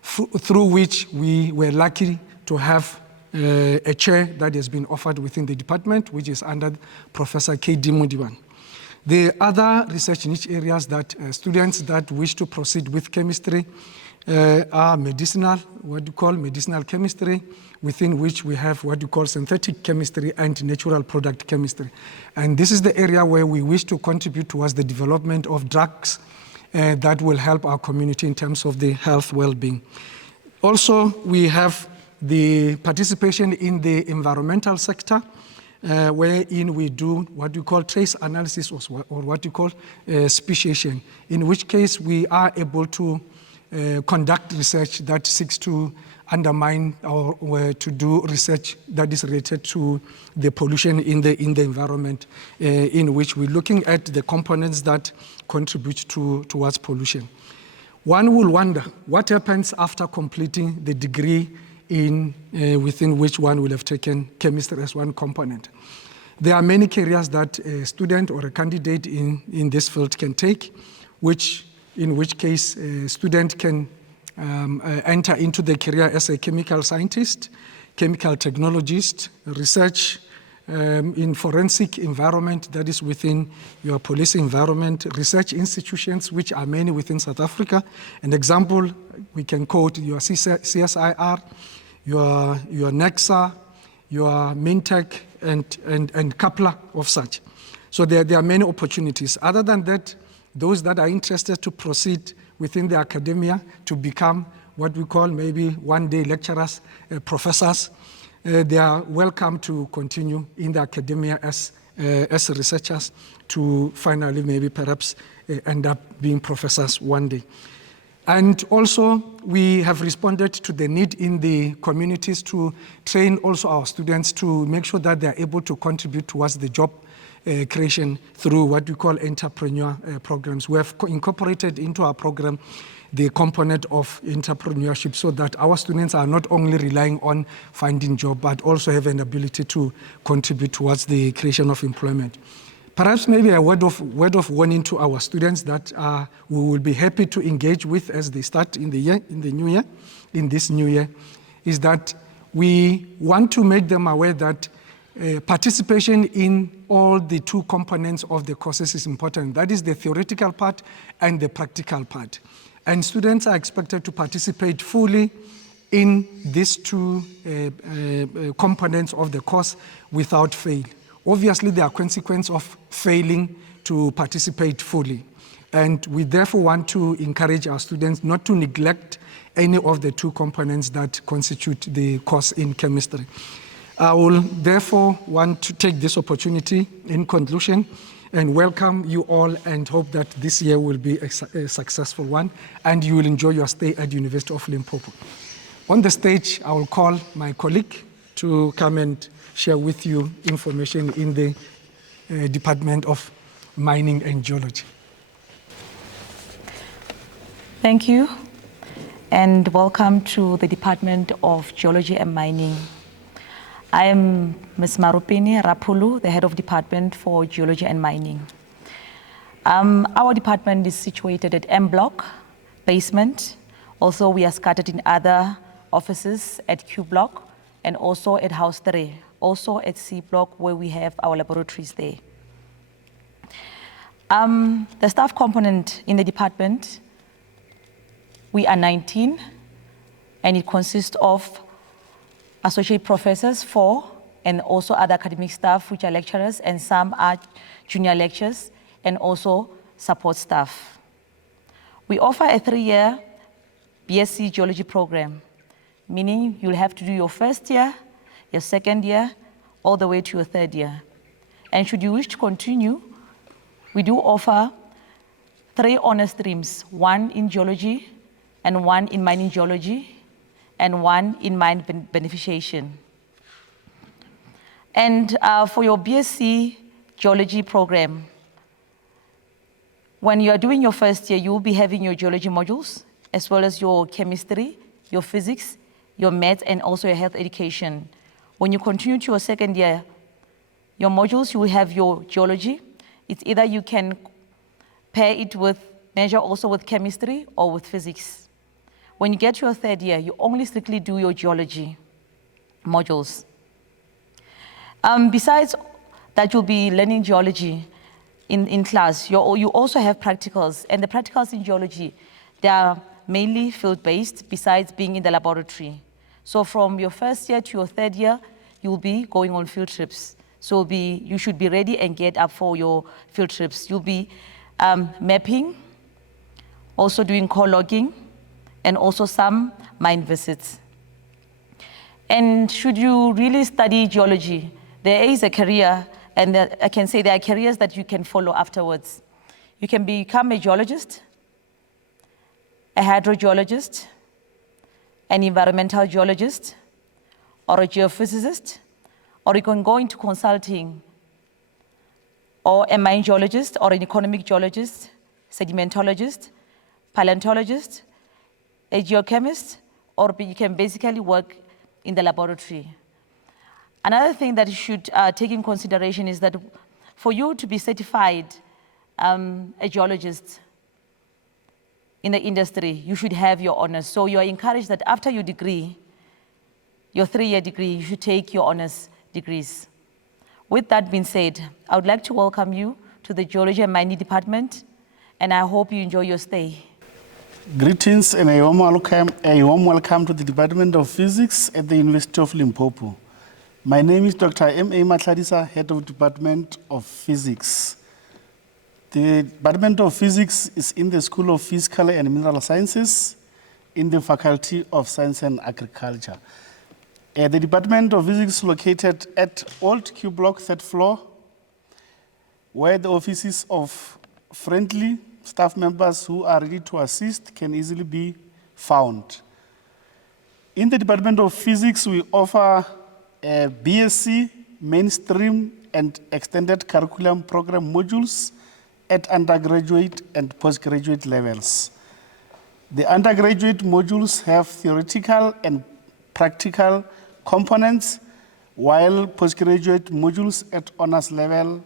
through which we were lucky to have a chair that has been offered within the department, which is under Professor K.D. Mudiwan. The other research niche areas that students that wish to proceed with chemistry are medicinal, what you call medicinal chemistry, within which we have what you call synthetic chemistry and natural product chemistry. And this is the area where we wish to contribute towards the development of drugs that will help our community in terms of the health well-being. Also, we have the participation in the environmental sector, wherein we do what we call trace analysis, or what you call speciation, in which case we are able to conduct research that seeks to undermine or to do research that is related to the pollution in the environment, in which we're looking at the components that contribute towards pollution. One will wonder what happens after completing the degree within which one will have taken chemistry as one component. There are many careers that a student or a candidate in this field can take, in which case a student can enter into the career as a chemical scientist, chemical technologist, research in forensic environment, that is within your police environment, research institutions, which are many within South Africa. An example, we can quote your CSIR, your NEXA, your Mintech, and couple of such. So there are many opportunities. Other than that, those that are interested to proceed within the academia to become what we call maybe one-day lecturers, professors, they are welcome to continue in the academia as researchers to finally maybe perhaps end up being professors one day. And also, we have responded to the need in the communities to train also our students to make sure that they are able to contribute towards the job creation through what we call entrepreneur programs. We have incorporated into our program the component of entrepreneurship so that our students are not only relying on finding job, but also have an ability to contribute towards the creation of employment. Perhaps maybe a word of warning to our students that we will be happy to engage with as they start in this new year, is that we want to make them aware that participation in all the two components of the courses is important. That is the theoretical part and the practical part. And students are expected to participate fully in these two components of the course without fail. Obviously, there are consequences of failing to participate fully. And we therefore want to encourage our students not to neglect any of the two components that constitute the course in chemistry. I will therefore want to take this opportunity in conclusion and welcome you all and hope that this year will be a successful one and you will enjoy your stay at the University of Limpopo. On the stage, I will call my colleague to come and share with you information in the Department of Mining and Geology. Thank you, and welcome to the Department of Geology and Mining. I am Ms. Marupini Rapulu, the Head of Department for Geology and Mining. Our department is situated at M Block, basement. Also, we are scattered in other offices at Q Block and also at House 3, also at C Block where we have our laboratories there. The staff component in the department, we are 19, and it consists of associate professors, 4, and also other academic staff, which are lecturers, and some are junior lecturers, and also support staff. We offer a 3-year BSc Geology program, meaning you'll have to do your first year, your second year, all the way to your 3rd year. And should you wish to continue, we do offer 3 honor streams, 1 in geology, and 1 in mining geology, and 1 in mine beneficiation. And for your BSc Geology program, when you are doing your first year, you will be having your geology modules, as well as your chemistry, your physics, your maths, and also your health education. When you continue to your 2nd year, your modules, you will have your geology. It's either you can pair it with, measure also with chemistry or with physics. When you get to your 3rd year, you only strictly do your geology modules. Besides that, you'll be learning geology in class. You also have practicals, and the practicals in geology, they are mainly field-based besides being in the laboratory. So from your 1st year to your 3rd year, you'll be going on field trips. So you should be ready and get up for your field trips. You'll be mapping, also doing core logging, and also some mine visits. And should you really study geology, there is a career, and I can say there are careers that you can follow afterwards. You can become a geologist, a hydrogeologist, an environmental geologist, or a geophysicist, or you can go into consulting, or a mine geologist, or an economic geologist, sedimentologist, paleontologist, a geochemist, or you can basically work in the laboratory. Another thing that you should take in consideration is that for you to be certified a geologist in the industry, you should have your honors. So you are encouraged that after your degree, your 3-year degree, you should take your honors degrees. With that being said, I would like to welcome you to the Geology and Mining Department, and I hope you enjoy your stay. Greetings and a warm welcome to the Department of Physics at the University of Limpopo. My name is Dr. M.A. Matladisa, Head of Department of Physics. The Department of Physics is in the School of Physical and Mineral Sciences in the Faculty of Science and Agriculture. The Department of Physics is located at Old Q Block, 3rd floor, where the offices of friendly staff members who are ready to assist can easily be found. In the Department of Physics, we offer a BSc mainstream and extended curriculum program modules at undergraduate and postgraduate levels. The undergraduate modules have theoretical and practical components, while postgraduate modules at honors level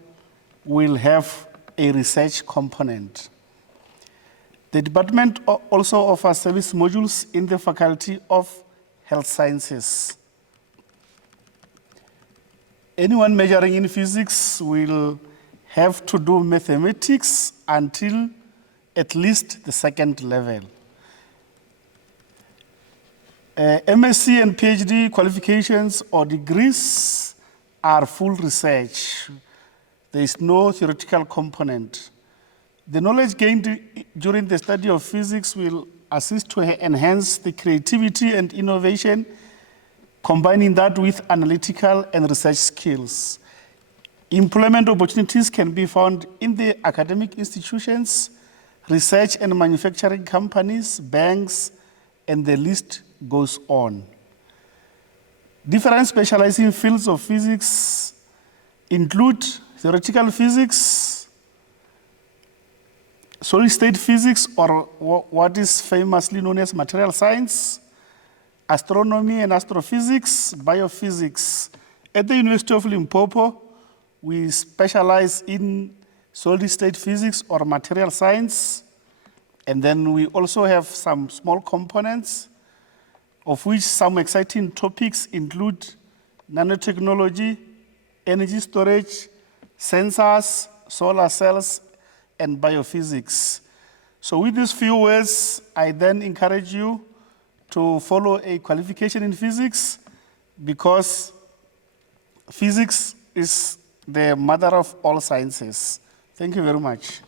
will have a research component. The department also offers service modules in the Faculty of Health Sciences. Anyone majoring in physics will have to do mathematics until at least the second level. MSc and PhD qualifications or degrees are full research. There is no theoretical component. The knowledge gained during the study of physics will assist to enhance the creativity and innovation, combining that with analytical and research skills. Employment opportunities can be found in the academic institutions, research and manufacturing companies, banks, and the list goes on. Different specializing fields of physics include theoretical physics, solid-state physics, or what is famously known as material science, astronomy and astrophysics, biophysics. At the University of Limpopo, we specialize in solid-state physics or material science, and then we also have some small components, of which some exciting topics include nanotechnology, energy storage, sensors, solar cells, and biophysics. So with these few words, I then encourage you to follow a qualification in physics, because physics is the mother of all sciences. Thank you very much.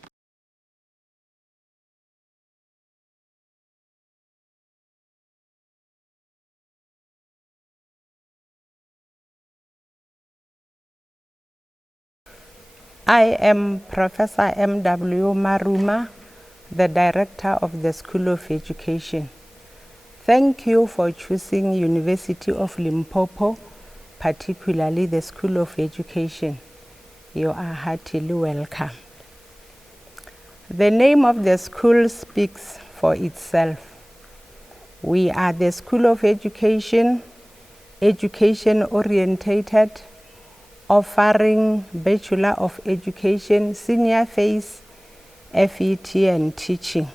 I am Professor M.W. Maruma, the Director of the School of Education. Thank you for choosing University of Limpopo, particularly the School of Education. You are heartily welcome. The name of the school speaks for itself. We are the School of Education, education-orientated, offering Bachelor of Education, Senior Phase, FET and teaching,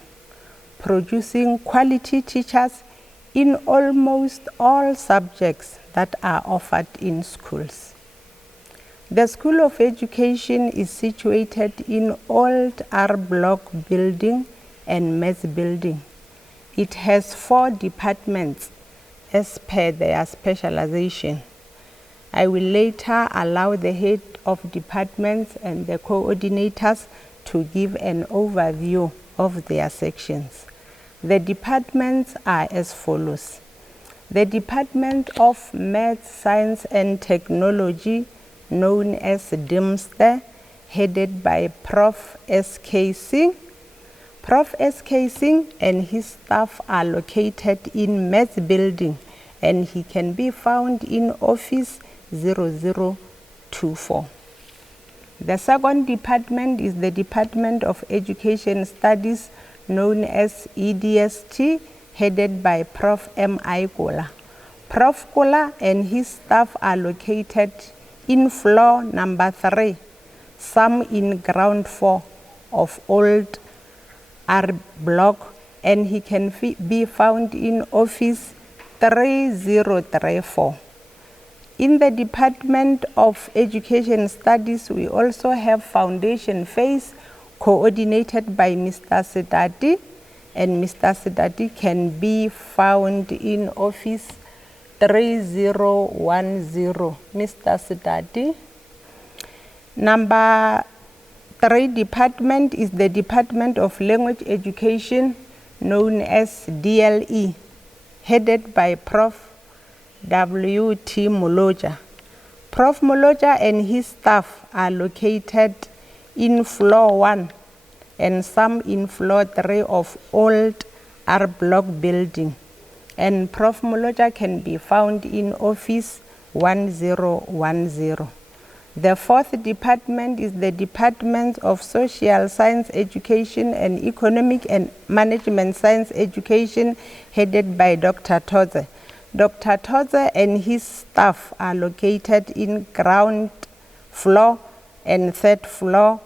producing quality teachers in almost all subjects that are offered in schools. The School of Education is situated in Old R Block building and Maths building. It has 4 departments as per their specialization. I will later allow the head of departments and the coordinators to give an overview of their sections. The departments are as follows. The Department of Maths, Science and Technology, known as DIMSTE, headed by Prof. S.K. Singh. Prof. S.K. Singh and his staff are located in Maths building, and he can be found in Office 0024. The second department is the Department of Education Studies, known as EDST, headed by Prof. M.I. Kola. Prof. Kola and his staff are located in floor number 3, some in ground 4 of Old R Block, and he can be found in Office 3034. In the Department of Education Studies, we also have Foundation Phase, coordinated by Mr. Sedati, and Mr. Sedati can be found in Office 3010. Mr. Sedati. Number 3 department is the Department of Language Education, known as DLE, headed by Prof. W.T. Muloja. Prof. Muloja and his staff are located in floor 1 and some in floor 3 of Old R Block building. And Prof. Muloja can be found in Office 1010. The fourth department is the Department of Social Science Education and Economic and Management Science Education, headed by Dr. Toze. Dr. Toze and his staff are located in ground floor and third floor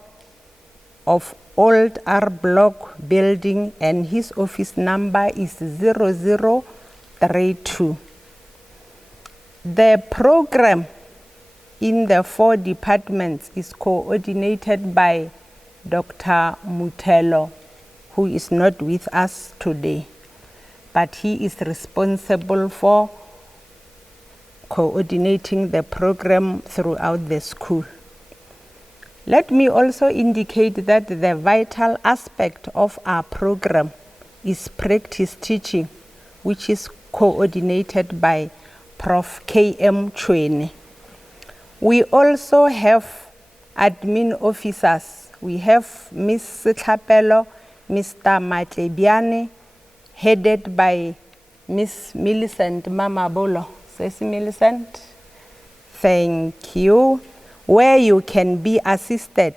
of Old R Block building, and his office number is 0032. The program in the 4 departments is coordinated by Dr. Mutelo, who is not with us today, but he is responsible for coordinating the program throughout the school. Let me also indicate that the vital aspect of our program is practice teaching, which is coordinated by Prof. K.M. Chwene. We also have admin officers. We have Ms. Sitlapelo, Mr. Matlebiane, headed by Ms. Millicent Mamabolo. Says Millicent, thank you. Where you can be assisted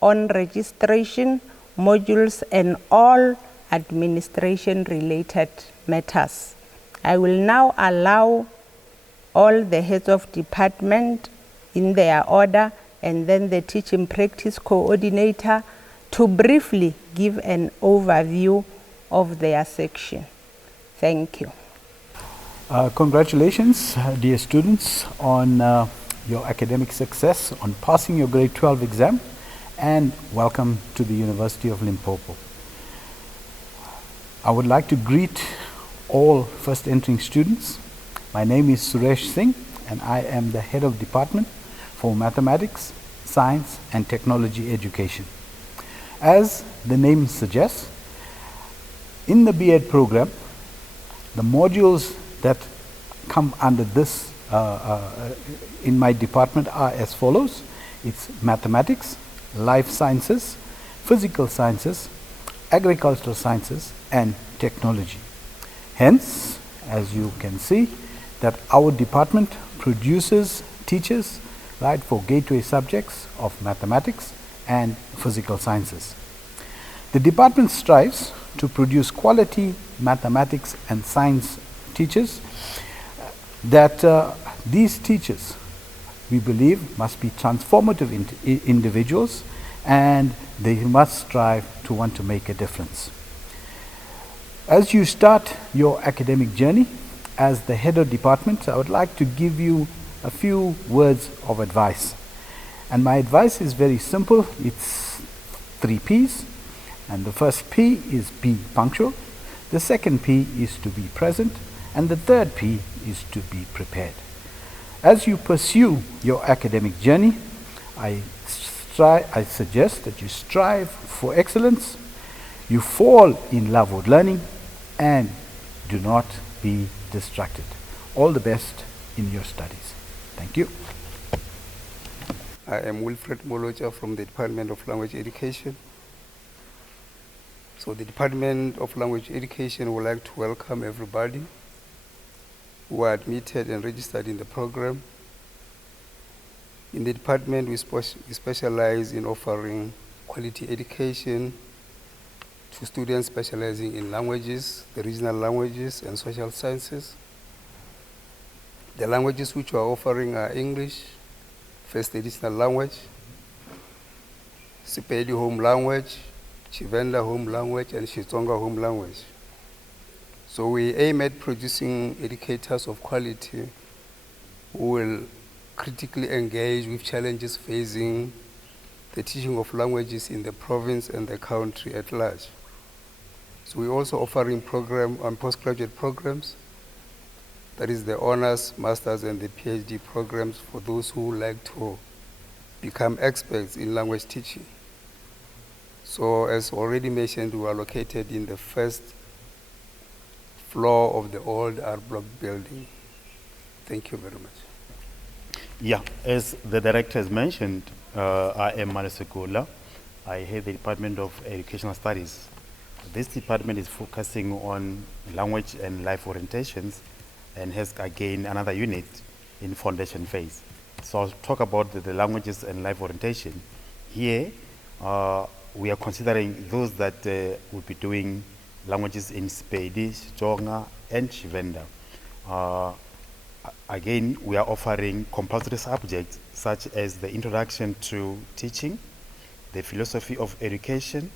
on registration, modules, and all administration-related matters. I will now allow all the heads of department in their order, and then the teaching practice coordinator to briefly give an overview of their section. Thank you. Congratulations, dear students, on your academic success, on passing your grade 12 exam, and welcome to the University of Limpopo. I would like to greet all first entering students. My name is Suresh Singh, and I am the head of department for mathematics, science, and technology education. As the name suggests, in the B.Ed program, the modules that come under this in my department are as follows. It's mathematics, life sciences, physical sciences, agricultural sciences, and technology. Hence, as you can see, that our department produces teachers, right, for gateway subjects of mathematics and physical sciences. The department strives to produce quality mathematics and science teachers. That these teachers, we believe, must be transformative individuals, and they must strive to want to make a difference. As you start your academic journey as the head of department, I would like to give you a few words of advice. And my advice is very simple. It's 3 P's. And the first P is be punctual. The second P is to be present. And the third P is to be prepared. As you pursue your academic journey, I suggest that you strive for excellence, you fall in love with learning, and do not be distracted. All the best in your studies. Thank you. I am Wilfred Molocha from the Department of Language Education. So the Department of Language Education would like to welcome everybody who are admitted and registered in the program. In the department, we specialize in offering quality education to students specializing in languages, the regional languages, and social sciences. The languages which we are offering are English, first additional language, Sepedi home language, Chivenda home language, and Xitsonga home language. So we aim at producing educators of quality who will critically engage with challenges facing the teaching of languages in the province and the country at large. So we're also offering postgraduate programs, that is the honors, masters, and the PhD programs for those who like to become experts in language teaching. So as already mentioned, we are located in the first floor of the old R Block building. Thank you very much. Yeah, as the director has mentioned, I am Malesekula. I head the Department of Educational Studies. This department is focusing on language and life orientations and has again another unit in foundation phase. So I'll talk about the languages and life orientation. Here, we are considering those that will be doing languages in Sepedi, Xitsonga, and Tshivenda. Again, we are offering compulsory subjects such as the introduction to teaching, the philosophy of education,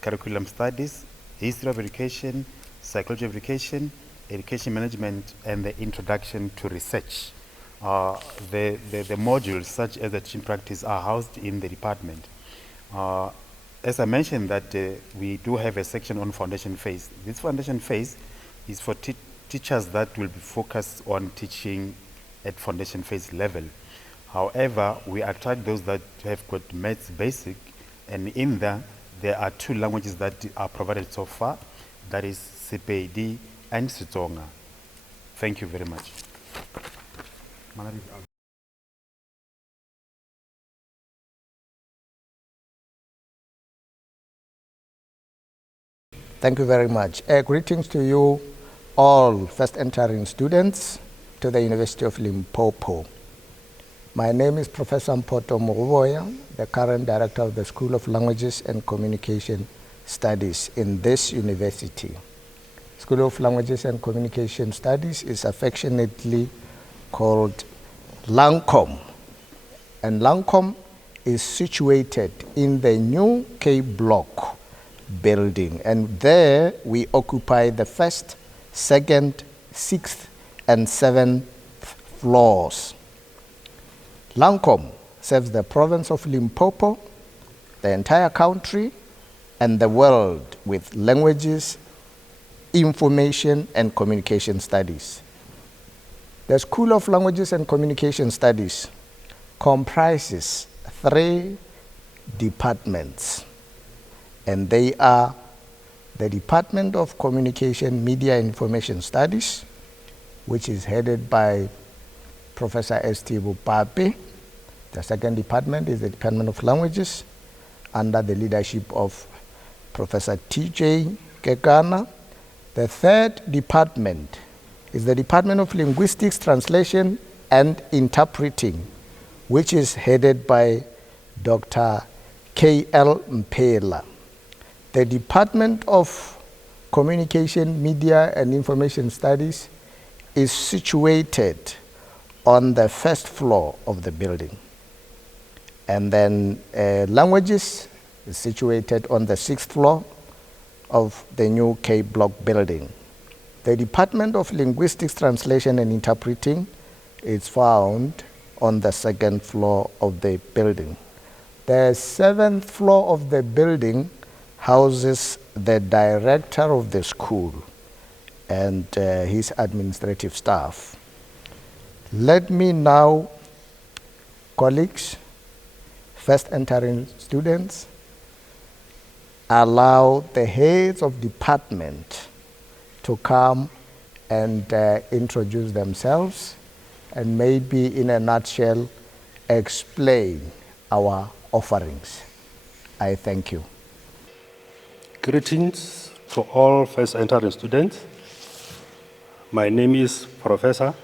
curriculum studies, history of education, psychology of education, education management, and the introduction to research. The modules such as the teaching practice are housed in the department. As I mentioned that we do have a section on foundation phase. This foundation phase is for teachers that will be focused on teaching at foundation phase level. However, we attract those that have got maths basic, and in there are 2 languages that are provided so far, that is Sepedi and Xitsonga. Thank you very much. Thank you very much. Greetings to you all first entering students to the University of Limpopo. My name is Professor Mpoto Mogoboya, the current director of the School of Languages and Communication Studies in this university. School of Languages and Communication Studies is affectionately called LANCOM. And LANCOM is situated in the new K block building, and there we occupy the 1st, 2nd, 6th, and 7th floors. LANCOM serves the province of Limpopo, the entire country, and the world with languages, information, and communication studies. The School of Languages and Communication Studies comprises 3 departments, and they are the Department of Communication, Media, and Information Studies, which is headed by Professor S.T. Bupape. The second department is the Department of Languages, under the leadership of Professor T.J. Kekana. The 3rd department is the Department of Linguistics, Translation, and Interpreting, which is headed by Dr. K.L. Mpela. The Department of Communication, Media, and Information Studies is situated on the 1st floor of the building. And then Languages is situated on the 6th floor of the new K block building. The Department of Linguistics, Translation, and Interpreting is found on the 2nd floor of the building. The 7th floor of the building houses the director of the school and his administrative staff. Let me now, colleagues, first entering students, allow the heads of department to come and introduce themselves and maybe in a nutshell explain our offerings. I thank you. Greetings to all first entering students. My name is Professor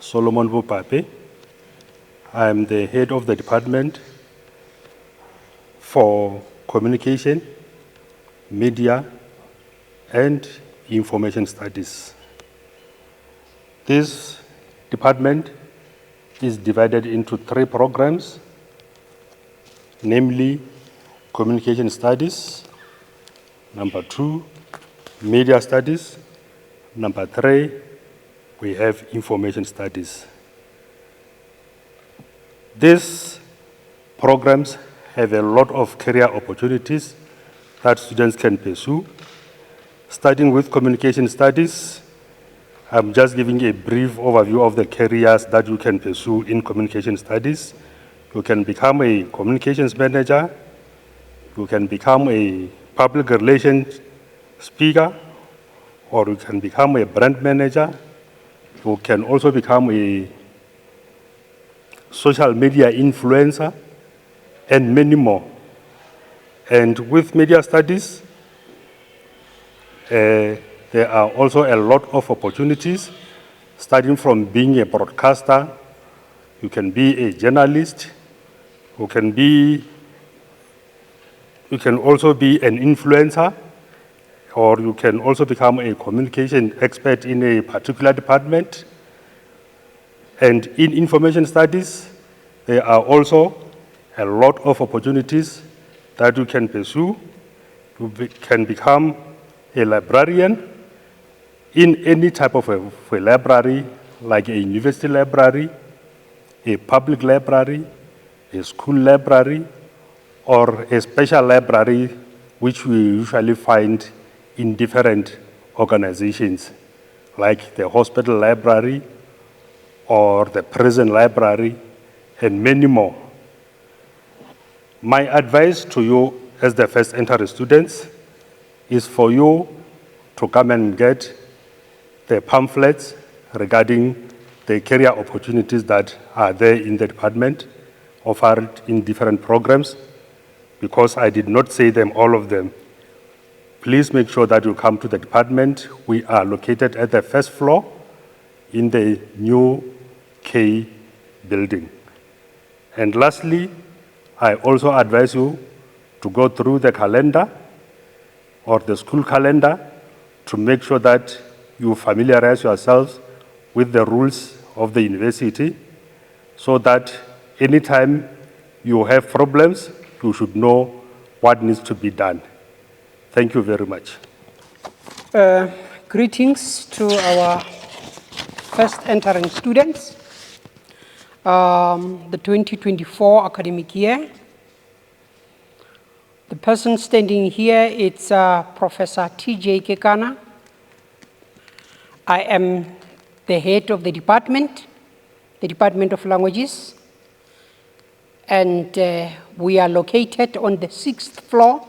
Solomon Bupape. I am the head of the department for communication, media, and information studies. This department is divided into 3 programs, namely communication studies, number 2, media studies, number 3, we have information studies. These programs have a lot of career opportunities that students can pursue. Starting with communication studies, I'm just giving a brief overview of the careers that you can pursue in communication studies. You can become a communications manager, you can become a public relations speaker, or you can become a brand manager. You can also become a social media influencer, and many more. And with media studies, there are also a lot of opportunities, starting from being a broadcaster, You can be a journalist. You can also be an influencer, or you can also become a communication expert in a particular department. And in information studies, there are also a lot of opportunities that you can pursue. You can become a librarian in any type of a library, like a university library, a public library, a school library, or a special library, which we usually find in different organizations, like the hospital library, or the prison library, and many more. My advice to you as the first entry students is for you to come and get the pamphlets regarding the career opportunities that are there in the department, offered in different programs, because I did not say them, all of them. Please make sure that you come to the department. We are located at the first floor in the new K building. And lastly, I also advise you to go through the calendar or the school calendar to make sure that you familiarize yourselves with the rules of the university, so that anytime you have problems, you should know what needs to be done. Thank you very much. Greetings to our first entering students. The 2024 academic year. The person standing here is Professor T.J. Kekana. I am the head of the Department of Languages, and we are located on the 6th floor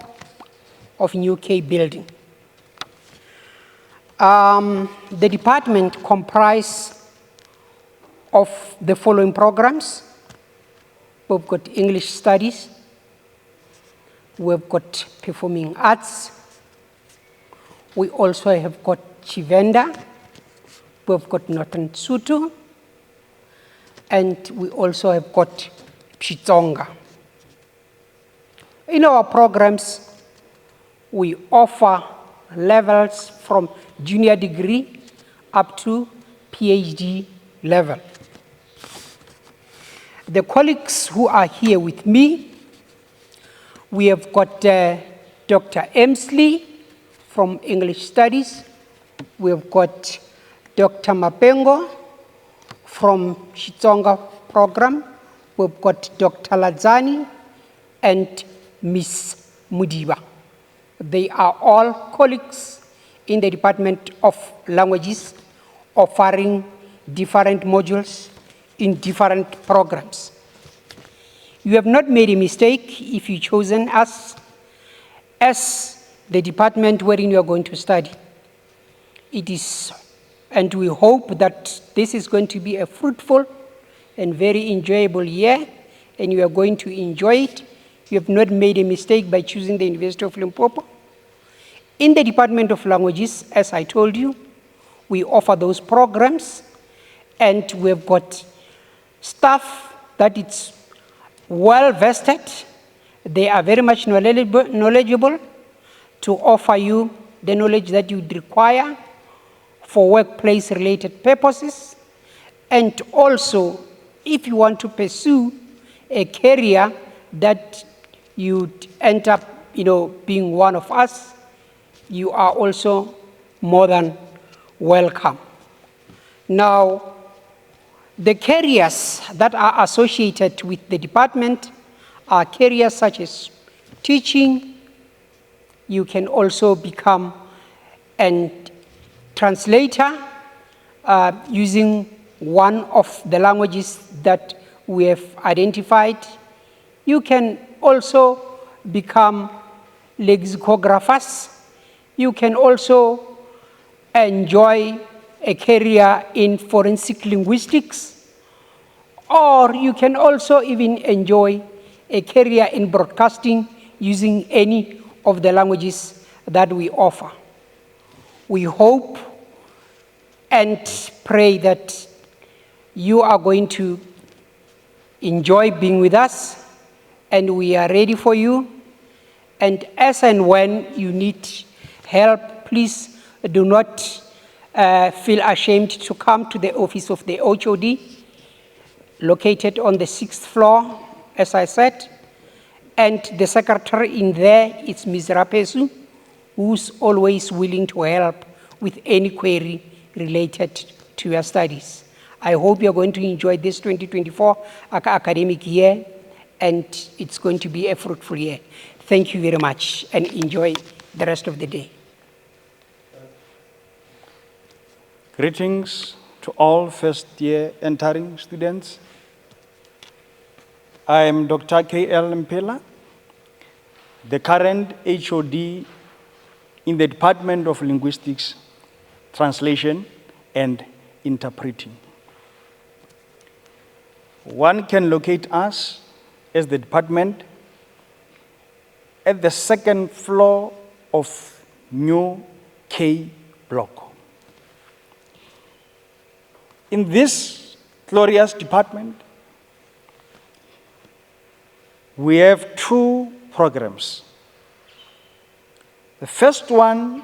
of New K building. The department comprises of the following programs. We've got English Studies, we've got Performing Arts, we also have got Chivenda, we've got Northern Sotho, and we also have got Xitsonga. In our programs, we offer levels from junior degree up to PhD level. The colleagues who are here with me, we have got Dr. Emsley from English Studies, we have got Dr. Mapengo from Xitsonga program, we've got Dr. Lazani and Ms. Mudiba. They are all colleagues in the Department of Languages, offering different modules in different programs. You have not made a mistake if you've chosen us as the department wherein you are going to study. It is, and we hope that this is going to be a fruitful and very enjoyable year, and you are going to enjoy it. You have not made a mistake by choosing the University of Limpopo. In the Department of Languages, as I told you, we offer those programs, and we've got staff that it's well vested. They are very much knowledgeable to offer you the knowledge that you require for workplace-related purposes, and also if you want to pursue a career that you'd end up, being one of us, you are also more than welcome. Now, the careers that are associated with the department are careers such as teaching. You can also become a translator using one of the languages that we have identified. You can also become lexicographers. You can also enjoy a career in forensic linguistics, or you can also even enjoy a career in broadcasting using any of the languages that we offer. We hope and pray that you are going to Enjoy being with us, and we are ready for you. And as and when you need help, please do not feel ashamed to come to the office of the HOD, located on the 6th floor, as I said. And the secretary in there is Ms. Rapesu, who's always willing to help with any query related to your studies. I hope you're going to enjoy this 2024 academic year, and it's going to be a fruitful year. Thank you very much, and enjoy the rest of the day. Greetings to all first-year entering students. I am Dr. K.L. Mpela, the current HOD in the Department of Linguistics, Translation, and Interpreting. One can locate us as the department at the 2nd floor of New K Block. In this glorious department, we have 2 programs. The first one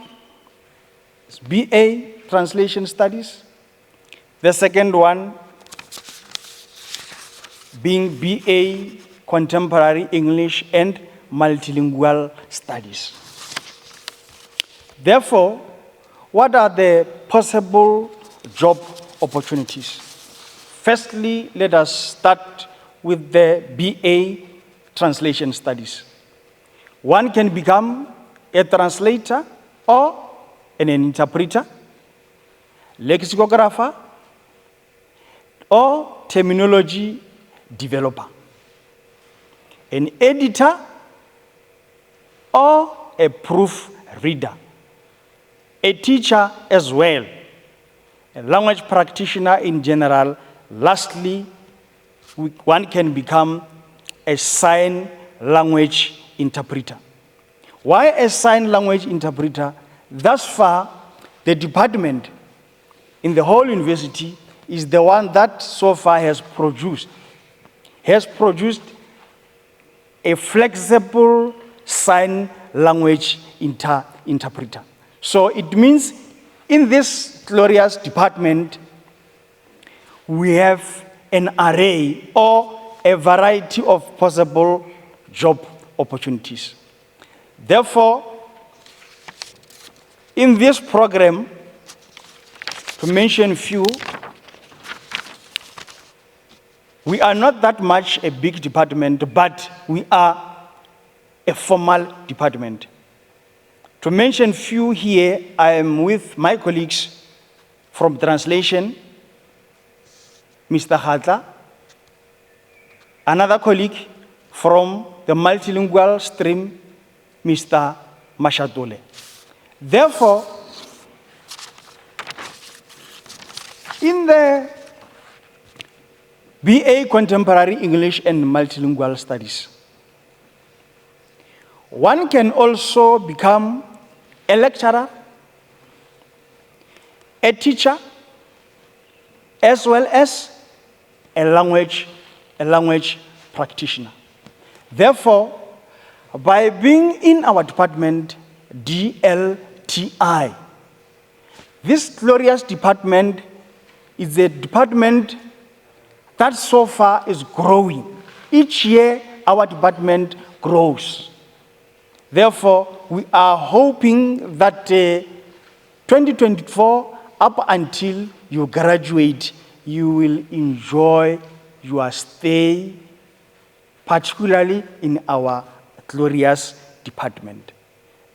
is BA Translation Studies. The second one being BA Contemporary English and Multilingual Studies. Therefore, what are the possible job opportunities? Firstly, let us start with the BA Translation Studies. One can become a translator or an interpreter, lexicographer, or terminology developer, an editor, or a proof reader, a teacher as well, a language practitioner in general. Lastly, one can become a sign language interpreter. Why a sign language interpreter? Thus far, the department in the whole university is the one that so far has produced a flexible sign language interpreter. So it means in this glorious department, we have an array or a variety of possible job opportunities. Therefore, in this program, to mention few, we are not that much a big department, but we are a formal department. To mention few here, I am with my colleagues from translation, Mr. Hatla, another colleague from the multilingual stream, Mr. Mashatole. Therefore, in the BA Contemporary English and Multilingual Studies, one can also become a lecturer, a teacher, as well as a language practitioner. Therefore, by being in our department, DLTI, this glorious department is a department that so far is growing. Each year, our department grows. Therefore, we are hoping that 2024, up until you graduate, you will enjoy your stay, particularly in our glorious department.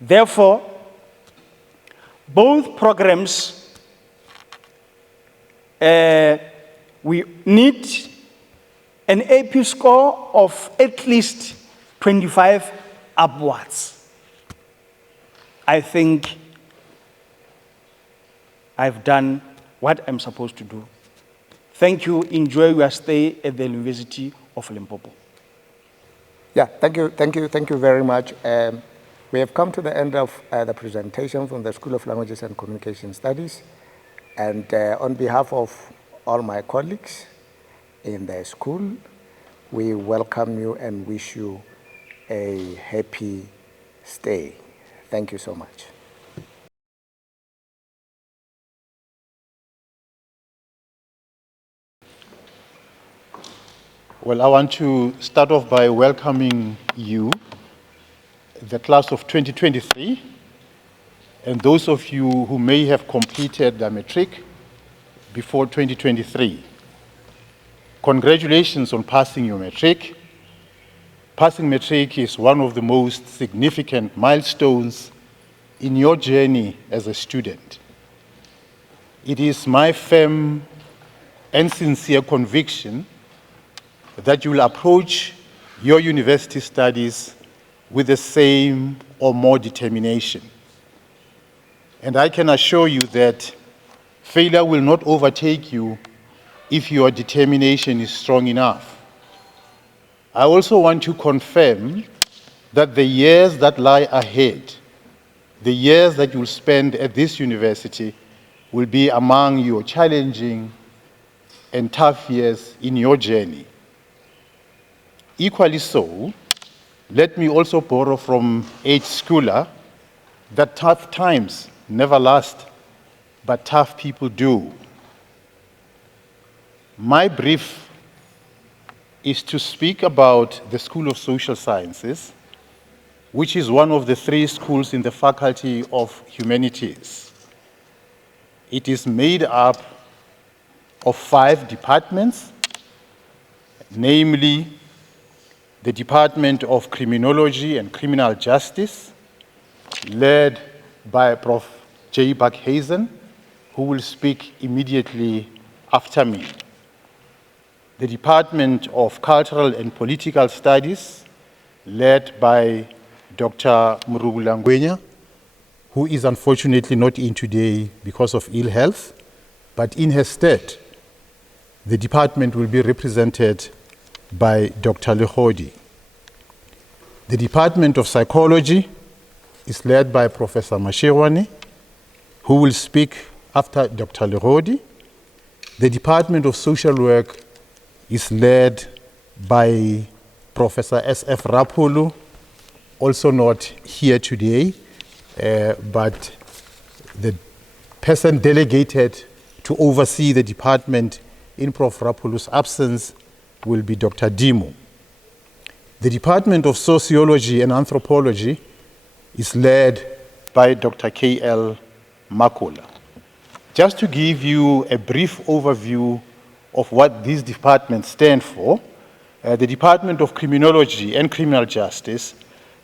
Therefore, both programs, we need an AP score of at least 25 upwards. I think I've done what I'm supposed to do. Thank you. Enjoy your stay at the University of Limpopo. Yeah, thank you very much. We have come to the end of the presentation from the School of Languages and Communication Studies. And on behalf of all my colleagues in the school, we welcome you and wish you a happy stay. Thank you so much. Well, I want to start off by welcoming you, the class of 2023, and those of you who may have completed the matric before 2023. Congratulations on passing your matric. Passing matric is one of the most significant milestones in your journey as a student. It is my firm and sincere conviction that you will approach your university studies with the same or more determination. And I can assure you that failure will not overtake you if your determination is strong enough. I also want to confirm that the years that lie ahead, the years that you'll spend at this university, will be among your challenging and tough years in your journey. Equally so, let me also borrow from H. Schooler that tough times never last, but tough people do. My brief is to speak about the School of Social Sciences, which is one of the 3 schools in the Faculty of Humanities. It is made up of 5 departments, namely the Department of Criminology and Criminal Justice, led by Prof. J. Buckhazen, who will speak immediately after me. The Department of Cultural and Political Studies, led by Dr. Murugula Ngwenya, who is unfortunately not in today because of ill health, but in her stead, the department will be represented by Dr. Lehodi. The Department of Psychology is led by Professor Mashirwane, who will speak after Dr. Lehodi. The Department of Social Work is led by Professor S.F. Rapulu, also not here today, but the person delegated to oversee the department in Prof. Rapulu's absence will be Dr. Dimo. The Department of Sociology and Anthropology is led by Dr. K.L. Makula. Just to give you a brief overview of what these departments stand for, the Department of Criminology and Criminal Justice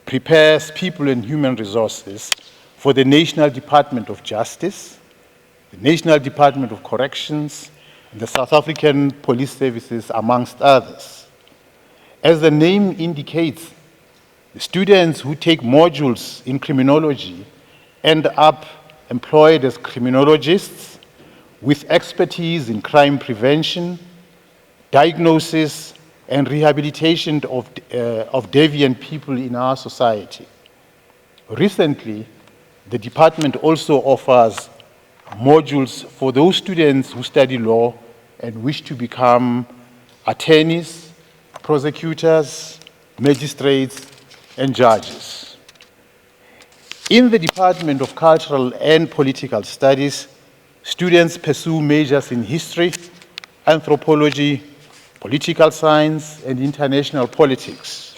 prepares people and human resources for the National Department of Justice, the National Department of Corrections, and the South African Police Services, amongst others. As the name indicates, the students who take modules in criminology end up employed as criminologists with expertise in crime prevention, diagnosis, and rehabilitation of deviant people in our society. Recently, the department also offers modules for those students who study law and wish to become attorneys, prosecutors, magistrates, and judges. In the Department of Cultural and Political Studies, students pursue majors in history, anthropology, political science, and international politics.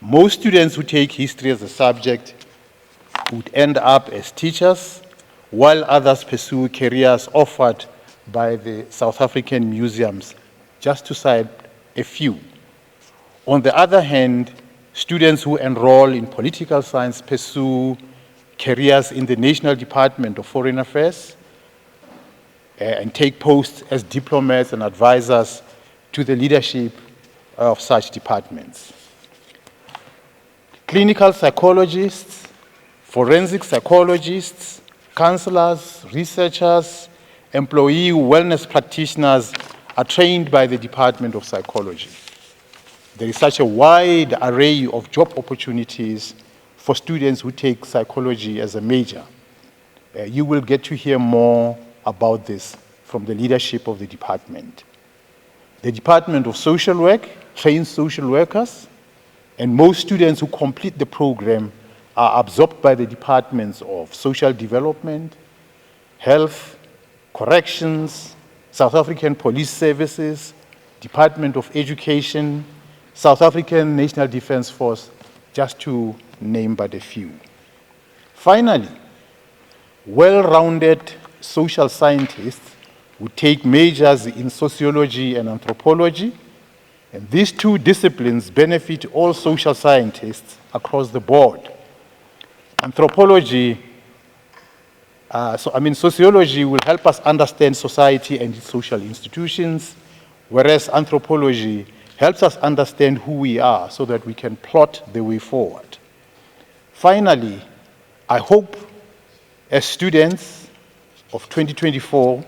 Most students who take history as a subject would end up as teachers, while others pursue careers offered by the South African museums, just to cite a few. On the other hand, students who enroll in political science pursue careers in the National Department of Foreign Affairs and take posts as diplomats and advisors to the leadership of such departments. Clinical psychologists, forensic psychologists, counselors, researchers, employee wellness practitioners are trained by the Department of Psychology. There is such a wide array of job opportunities for students who take psychology as a major. You will get to hear more about this from the leadership of the department. The Department of Social Work trains social workers, and most students who complete the program are absorbed by the departments of social development, health, corrections, South African Police Services, Department of Education, South African National Defence Force, just to name but a few. Finally, well-rounded social scientists who take majors in sociology and anthropology, and these two disciplines benefit all social scientists across the board. Anthropology, sociology will help us understand society and its social institutions, whereas anthropology helps us understand who we are so that we can plot the way forward. Finally, I hope as students of 2024,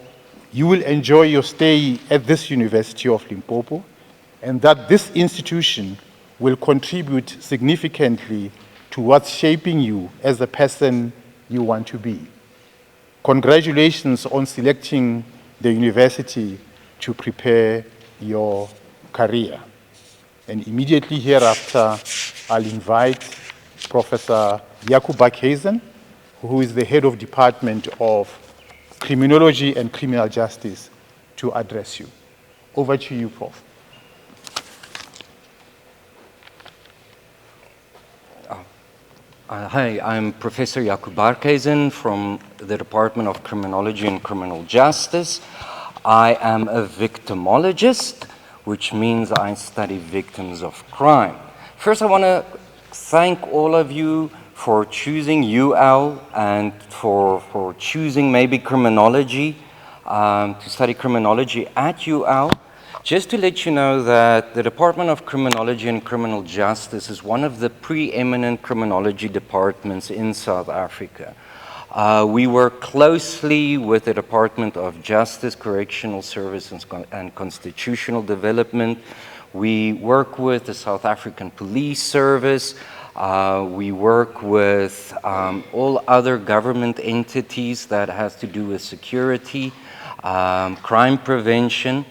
you will enjoy your stay at this University of Limpopo, and that this institution will contribute significantly towards shaping you as the person you want to be. Congratulations on selecting the university to prepare your career. And immediately hereafter, I'll invite Professor Jacob Bakhazen, who is the head of Department of Criminology and Criminal Justice, to address you. Over to you, Prof. Hi, I'm Professor Jacob Bakhazen from the Department of Criminology and Criminal Justice. I am a victimologist, which means I study victims of crime. First, I want to thank all of you for choosing UL and for choosing maybe criminology, to study criminology at UL. Just to let you know that the Department of Criminology and Criminal Justice is one of the preeminent criminology departments in South Africa. We work closely with the Department of Justice, Correctional Services and Constitutional Development. We work with the South African Police Service. We work with all other government entities that has to do with security, crime prevention,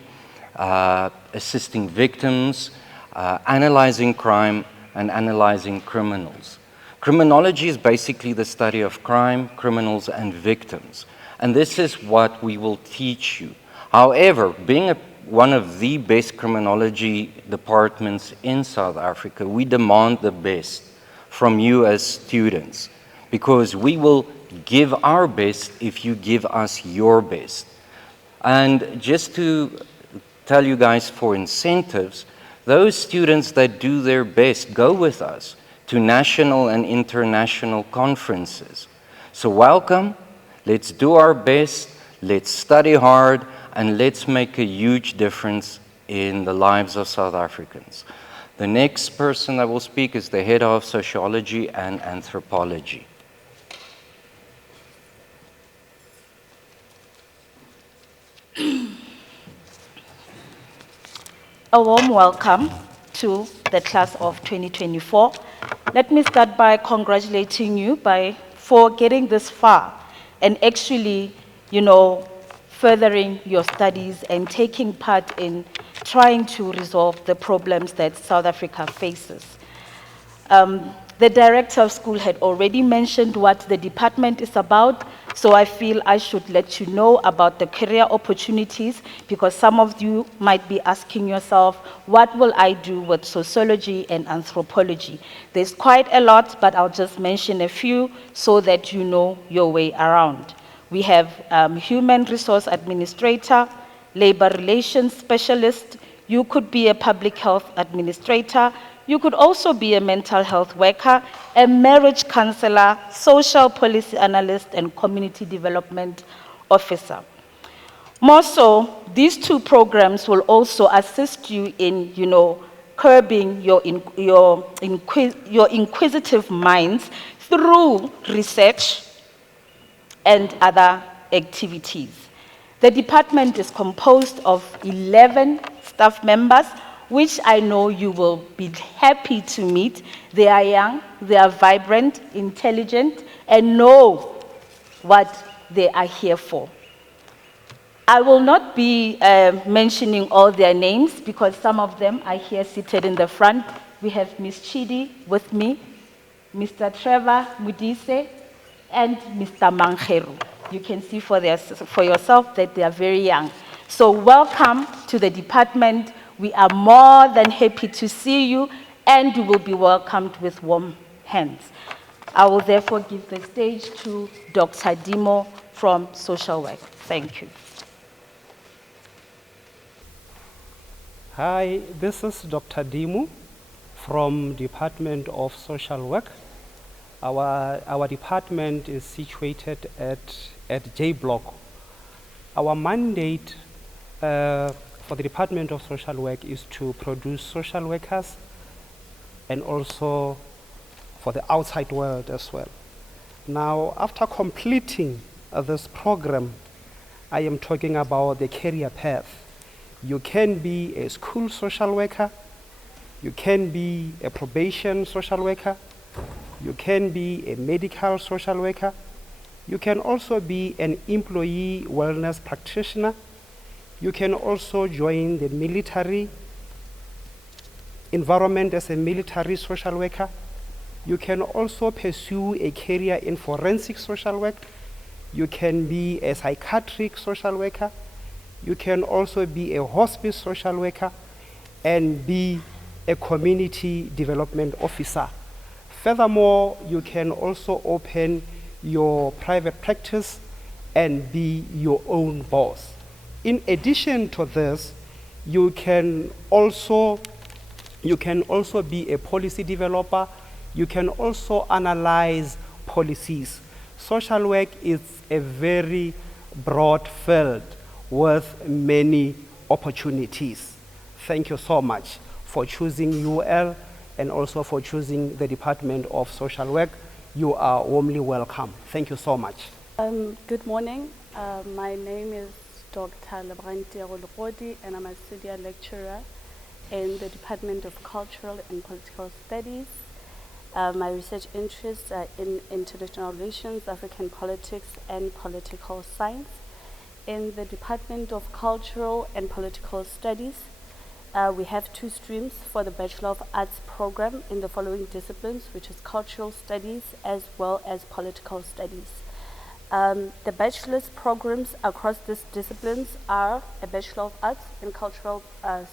assisting victims, analyzing crime, and analyzing criminals. Criminology is basically the study of crime, criminals, and victims. And this is what we will teach you. However, being one of the best criminology departments in South Africa, we demand the best from you as students, because we will give our best if you give us your best. And just to tell you guys, for incentives, those students that do their best go with us to national and international conferences. So welcome, let's do our best, let's study hard, and let's make a huge difference in the lives of South Africans. The next person that will speak is the head of sociology and anthropology. A warm welcome to the class of 2024. Let me start by congratulating you for getting this far and actually, furthering your studies and taking part in trying to resolve the problems that South Africa faces. The director of school had already mentioned what the department is about, so I feel I should let you know about the career opportunities, because some of you might be asking yourself, what will I do with sociology and anthropology? There's quite a lot, but I'll just mention a few so that you know your way around. We have human resource administrator, labor relations specialist. You could be a public health administrator. You could also be a mental health worker, a marriage counselor, social policy analyst, and community development officer. More so, these two programs will also assist you in, curbing your inquisitive minds through research and other activities. The department is composed of 11 staff members, which I know you will be happy to meet. They are young, they are vibrant, intelligent, and know what they are here for. I will not be mentioning all their names because some of them are here seated in the front. We have Ms. Chidi with me, Mr. Trevor Mudise, and Mr. Mangeru. You can see for yourself that they are very young. So welcome to the department. We are more than happy to see you, and you will be welcomed with warm hands. I will therefore give the stage to Dr. Dimo from Social Work. Thank you. Hi, this is Dr. Dimu from Department of Social Work. Our department is situated at J Block. Our mandate for the Department of Social Work is to produce social workers and also for the outside world as well. Now, after completing this program, I am talking about the career path. You can be a school social worker, you can be a probation social worker, you can be a medical social worker, you can also be an employee wellness practitioner, you can also join the military environment as a military social worker, you can also pursue a career in forensic social work, you can be a psychiatric social worker, you can also be a hospice social worker and be a community development officer. Furthermore, you can also open your private practice and be your own boss. In addition to this, you can also be a policy developer. You can also analyze policies. Social work is a very broad field with many opportunities. Thank you so much for choosing UL and also for choosing the Department of Social Work. You are warmly welcome. Thank you so much. Good morning. My name is Dr. Lebrante Rolokodi, and I'm a senior lecturer in the Department of Cultural and Political Studies. My research interests are in international relations, African politics, and political science. In the Department of Cultural and Political Studies, we have two streams for the Bachelor of Arts program in the following disciplines, which is Cultural Studies as well as Political Studies. The bachelor's programs across these disciplines are a Bachelor of Arts in Cultural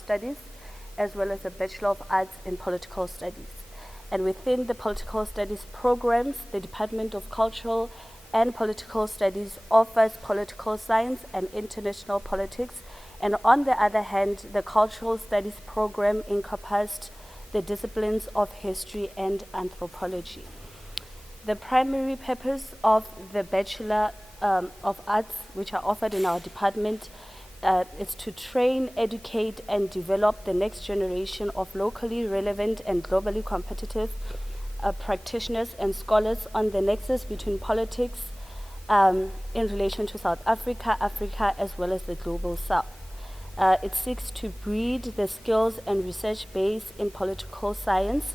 Studies as well as a Bachelor of Arts in Political Studies. And within the Political Studies programs, the Department of Cultural and Political Studies offers political science and international politics, and on the other hand, the Cultural Studies program encompassed the disciplines of history and anthropology. The primary purpose of the Bachelor of Arts, which are offered in our department, is to train, educate, and develop the next generation of locally relevant and globally competitive practitioners and scholars on the nexus between politics in relation to South Africa, Africa, as well as the global South. It seeks to breed the skills and research base in political science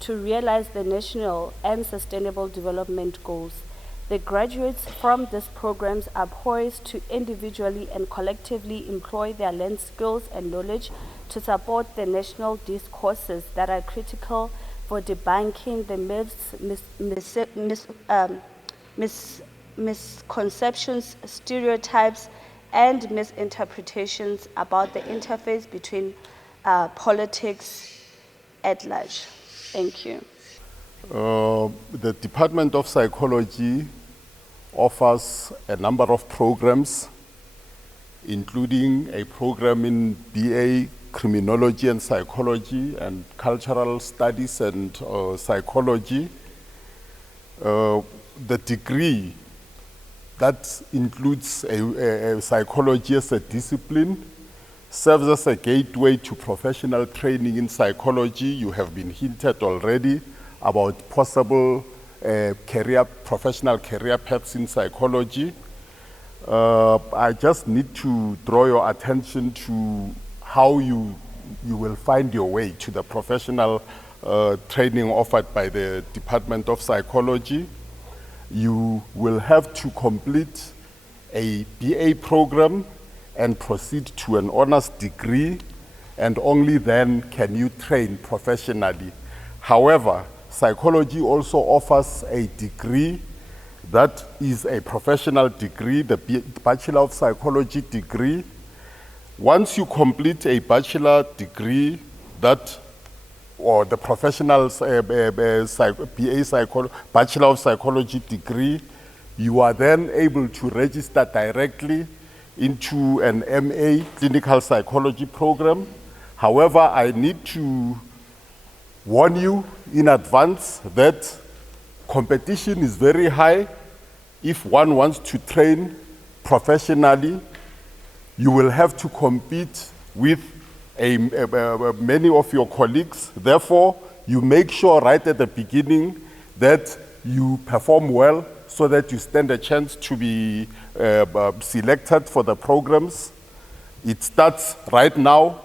to realize the national and sustainable development goals. The graduates from these programs are poised to individually and collectively employ their learned skills and knowledge to support the national discourses that are critical for debunking the myths, misconceptions, stereotypes, and misinterpretations about the interface between politics at large. Thank you. The Department of Psychology offers a number of programs, including a program in BA Criminology and Psychology and Cultural Studies and Psychology. The degree that includes a psychology as a discipline serves as a gateway to professional training in psychology. You have been hinted already about possible professional career paths in psychology. I just need to draw your attention to how you will find your way to the professional training offered by the Department of Psychology. You will have to complete a BA program and proceed to an honors degree, and only then can you train professionally. However, psychology also offers a degree that is a professional degree, the Bachelor of Psychology degree. Once you complete a bachelor degree, or the professional Bachelor of Psychology degree, you are then able to register directly into an MA clinical psychology program. However, I need to warn you in advance that competition is very high. If one wants to train professionally, you will have to compete with many of your colleagues. Therefore, you make sure right at the beginning that you perform well so that you stand a chance to be selected for the programs. It starts right now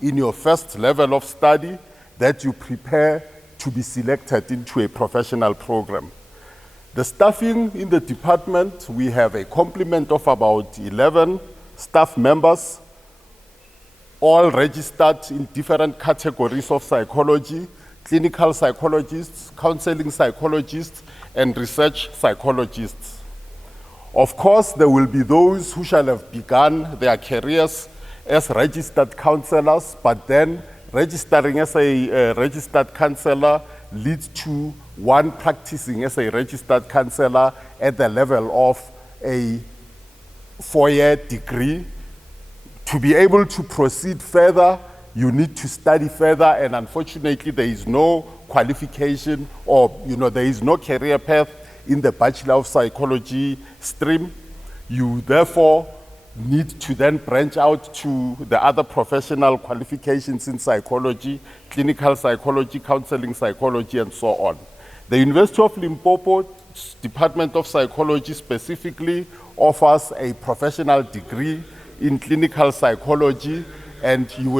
in your first level of study that you prepare to be selected into a professional program. The staffing in the department, we have a complement of about 11 staff members, all registered in different categories of psychology: clinical psychologists, counseling psychologists, and research psychologists. Of course, there will be those who shall have begun their careers as registered counselors, but then registering as a registered counselor leads to one practicing as a registered counselor at the level of a 4-year degree. To be able to proceed further, you need to study further, and unfortunately there is no qualification, or there is no career path in the Bachelor of Psychology stream. You therefore need to then branch out to the other professional qualifications in psychology, clinical psychology, counseling psychology, and so on. The University of Limpopo Department of Psychology specifically offers a professional degree in clinical psychology, and you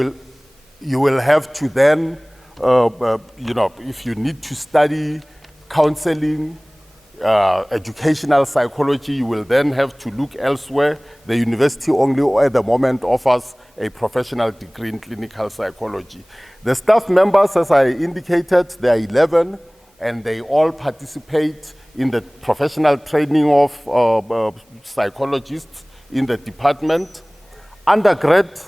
will have to then, if you need to study counseling, educational psychology, you will then have to look elsewhere. The university only at the moment offers a professional degree in clinical psychology. The staff members, as I indicated, there are 11, and they all participate in the professional training of psychologists in the department. Undergrad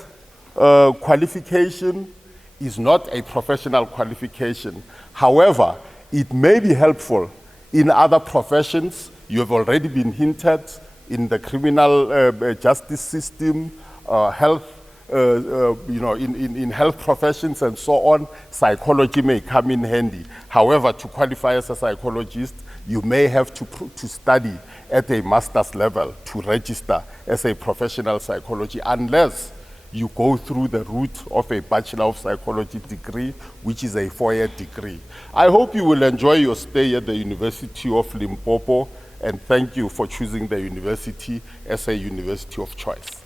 qualification is not a professional qualification. However, it may be helpful in other professions. You have already been hinted in the criminal justice system, health, in health professions and so on. Psychology may come in handy. However, to qualify as a psychologist, you may have to study at a master's level to register as a professional psychology, unless you go through the route of a Bachelor of Psychology degree, which is a 4-year degree. I hope you will enjoy your stay at the University of Limpopo, and thank you for choosing the university as a university of choice.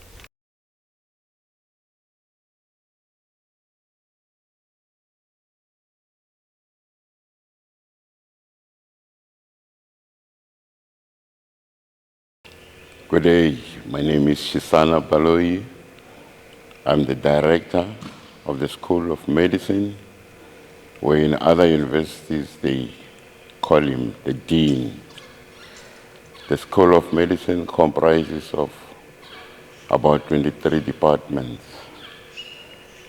Good day. My name is Shisana Baloyi. I'm the director of the School of Medicine, where in other universities they call him the dean. The School of Medicine comprises of about 23 departments,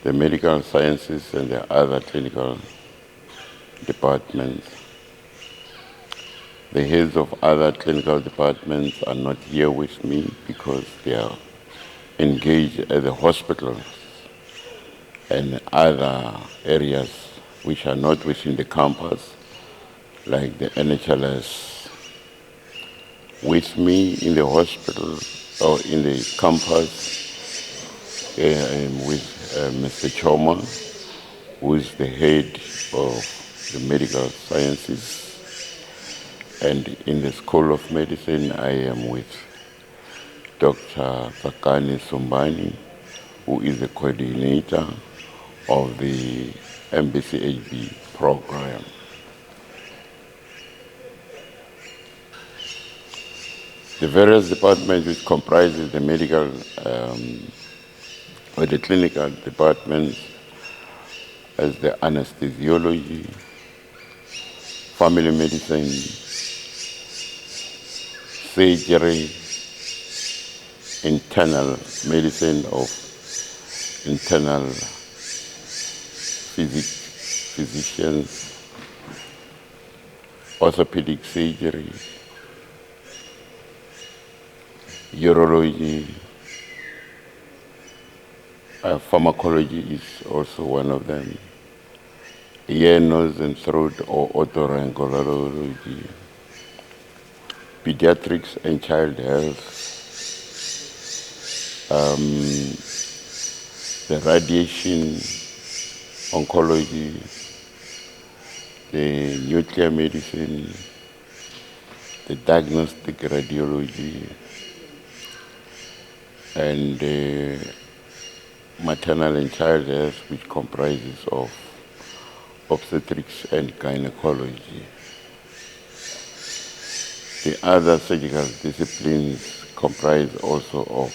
the medical sciences and the other clinical departments. The heads of other clinical departments are not here with me because they are engaged at the hospitals and other areas which are not within the campus, like the NHLS. With me in the hospital or in the campus, I am with Mr. Choma, who is the head of the medical sciences. And in the School of Medicine, I am with Dr. Fakani Sumbani, who is the coordinator of the MBCHB program. The various departments which comprises the medical or the clinical departments as the anesthesiology, family medicine, surgery, internal medicine of internal physicians, orthopedic surgery, urology, pharmacology is also one of them, ear, nose and throat or otolaryngology, pediatrics and child health, the radiation oncology, the nuclear medicine, the diagnostic radiology, and the maternal and child health, which comprises of obstetrics and gynecology. The other surgical disciplines comprise also of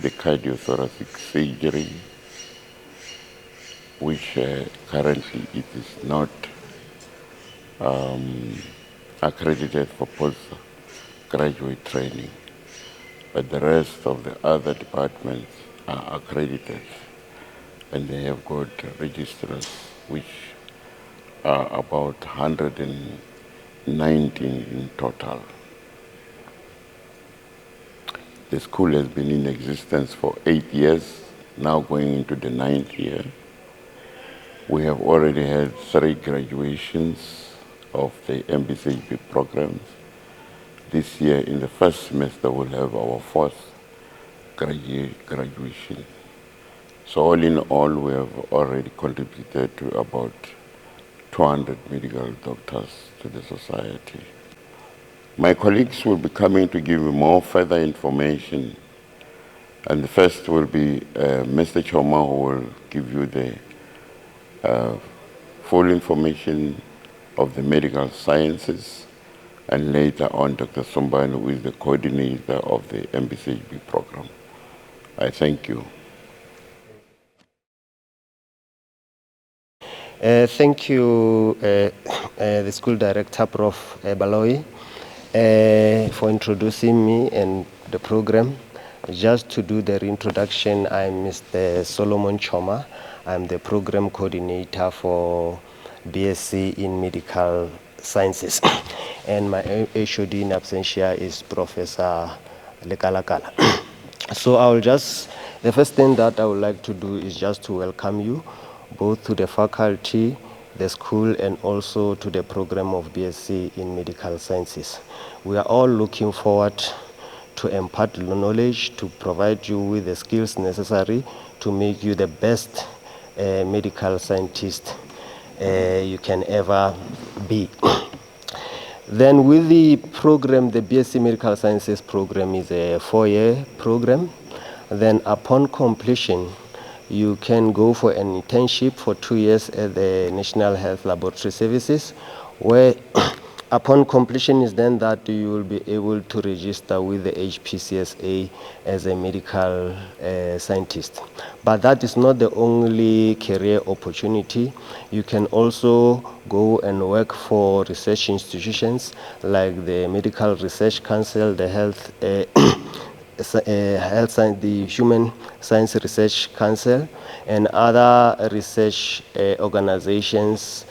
the cardiothoracic surgery, which currently it is not accredited for postgraduate training, but the rest of the other departments are accredited, and they have got registrars, which are about 119 in total. The school has been in existence for 8 years, now going into the 9th year. We have already had 3 graduations of the MBCHB programs. This year, in the first semester, we'll have our 4th graduation. So all in all, we have already contributed to about 200 medical doctors to the society. My colleagues will be coming to give you more further information. And the first will be Mr. Choma, who will give you the full information of the medical sciences, and later on Dr. Sombani, who is the coordinator of the MBCHB program. I thank you. Thank you, the school director, Prof. Baloi, for introducing me and the program. Just to do the reintroduction, I'm Mr. Solomon Choma. I'm the program coordinator for BSc in Medical Sciences. And my HOD in absentia is Professor Lekalakala. So the first thing that I would like to do is just to welcome you both to the faculty, the school, and also to the program of BSc in Medical Sciences. We are all looking forward to impart knowledge, to provide you with the skills necessary to make you the best medical scientist you can ever be. Then with the program, the BSc Medical Sciences program is a 4-year program. Then upon completion, you can go for an internship for 2 years at the National Health Laboratory Services, where upon completion is then that you will be able to register with the HPCSA as a medical scientist. But that is not the only career opportunity. You can also go and work for research institutions like the Medical Research Council, the Health Science, the Human Science Research Council, and other research organizations.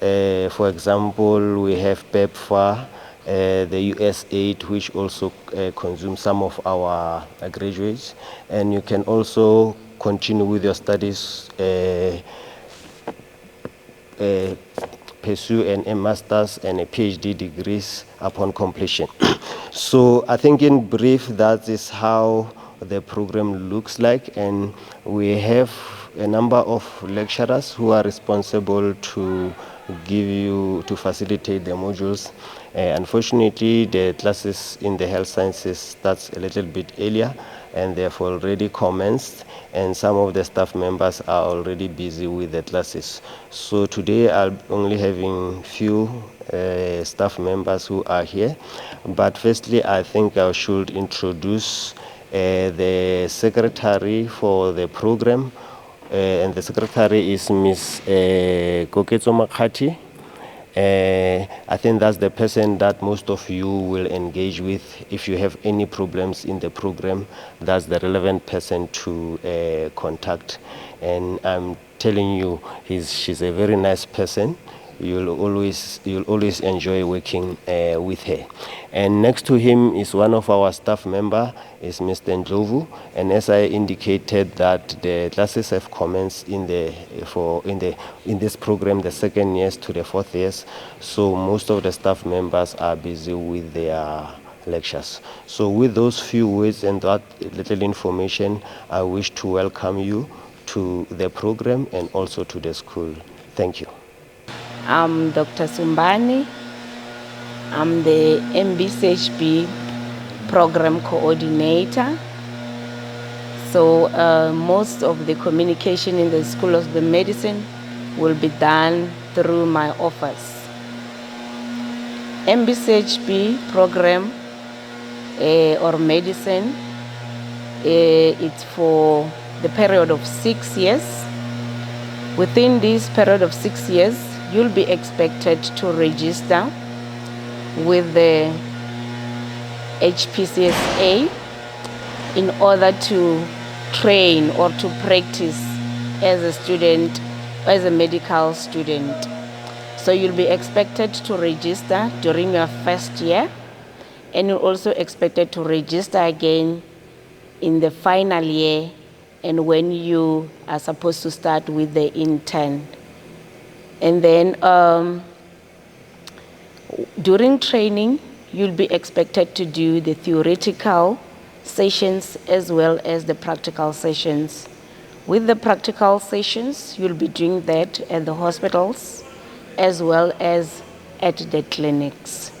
For example, we have PEPFAR, the USAID, which also consumes some of our graduates, and you can also continue with your studies, pursue a master's and a PhD degrees upon completion. So I think in brief, that is how the program looks like, and we have a number of lecturers who are responsible to facilitate the modules, Unfortunately, the classes in the health sciences starts a little bit earlier, and they've already commenced, and some of the staff members are already busy with the classes. So today I'm only having few staff members who are here, but firstly I think I should introduce the secretary for the program, and the secretary is Ms. Koketso Makati. I think that's the person that most of you will engage with. If you have any problems in the program, that's the relevant person to contact. And I'm telling you, she's a very nice person. You'll always enjoy working with her. And next to him is one of our staff member, is Mr. Ndlovu. And as I indicated, that the classes have commenced in this program, the second years to the fourth years. So most of the staff members are busy with their lectures. So with those few words and that little information, I wish to welcome you to the program and also to the school. Thank you. I'm Dr. Sumbani. I'm the MBCHB program coordinator. So most of the communication in the School of the Medicine will be done through my office. MBCHB program or medicine, it's for the period of 6 years. Within this period of 6 years, you'll be expected to register with the HPCSA in order to train or to practice as a student, as a medical student. So you'll be expected to register during your first year, and you're also expected to register again in the final year and when you are supposed to start with the intern. And then during training, you'll be expected to do the theoretical sessions as well as the practical sessions. With the practical sessions, you'll be doing that at the hospitals as well as at the clinics.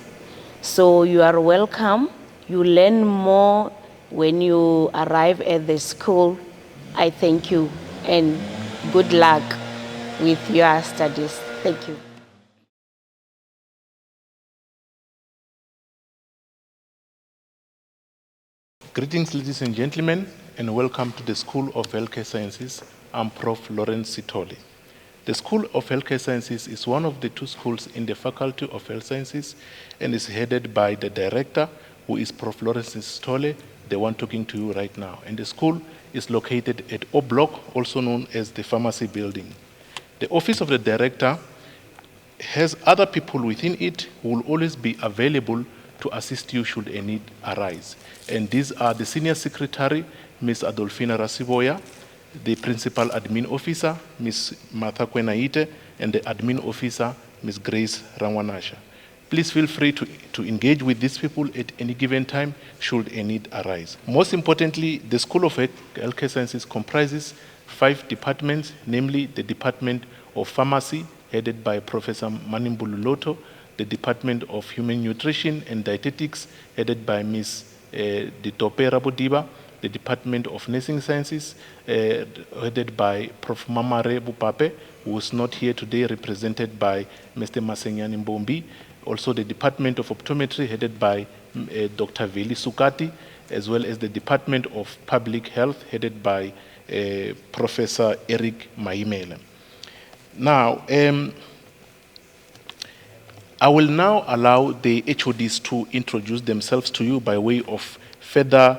So you are welcome. You learn more when you arrive at the school. I thank you and good luck with your studies. Thank you. Greetings, ladies and gentlemen, and welcome to the School of Healthcare Sciences. I'm Prof. Lawrence Sithole. The School of Healthcare Sciences is one of the two schools in the Faculty of Health Sciences and is headed by the director, who is Prof. Lawrence Sithole, the one talking to you right now. And the school is located at O Block, also known as the Pharmacy Building. The office of the director has other people within it who will always be available to assist you should a need arise. And these are the Senior Secretary, Ms. Adolfina Rasiboya, the Principal Admin Officer, Ms. Martha Kwenaite, and the Admin Officer, Ms. Grace Rangwanasha. Please feel free to engage with these people at any given time should a need arise. Most importantly, the School of Healthcare Sciences comprises 5 departments, namely the Department of Pharmacy, headed by Professor Manimbulu Loto, the Department of Human Nutrition and Dietetics, headed by Ms. Ditope Rabodiba, the Department of Nursing Sciences, headed by Prof. Mamare Bupape, who is not here today, represented by Mr. Masenyani Mbombi. Also the Department of Optometry, headed by Dr. Veli Sukati, as well as the Department of Public Health, headed by Professor Eric Maimele. Now, I will now allow the HODs to introduce themselves to you by way of further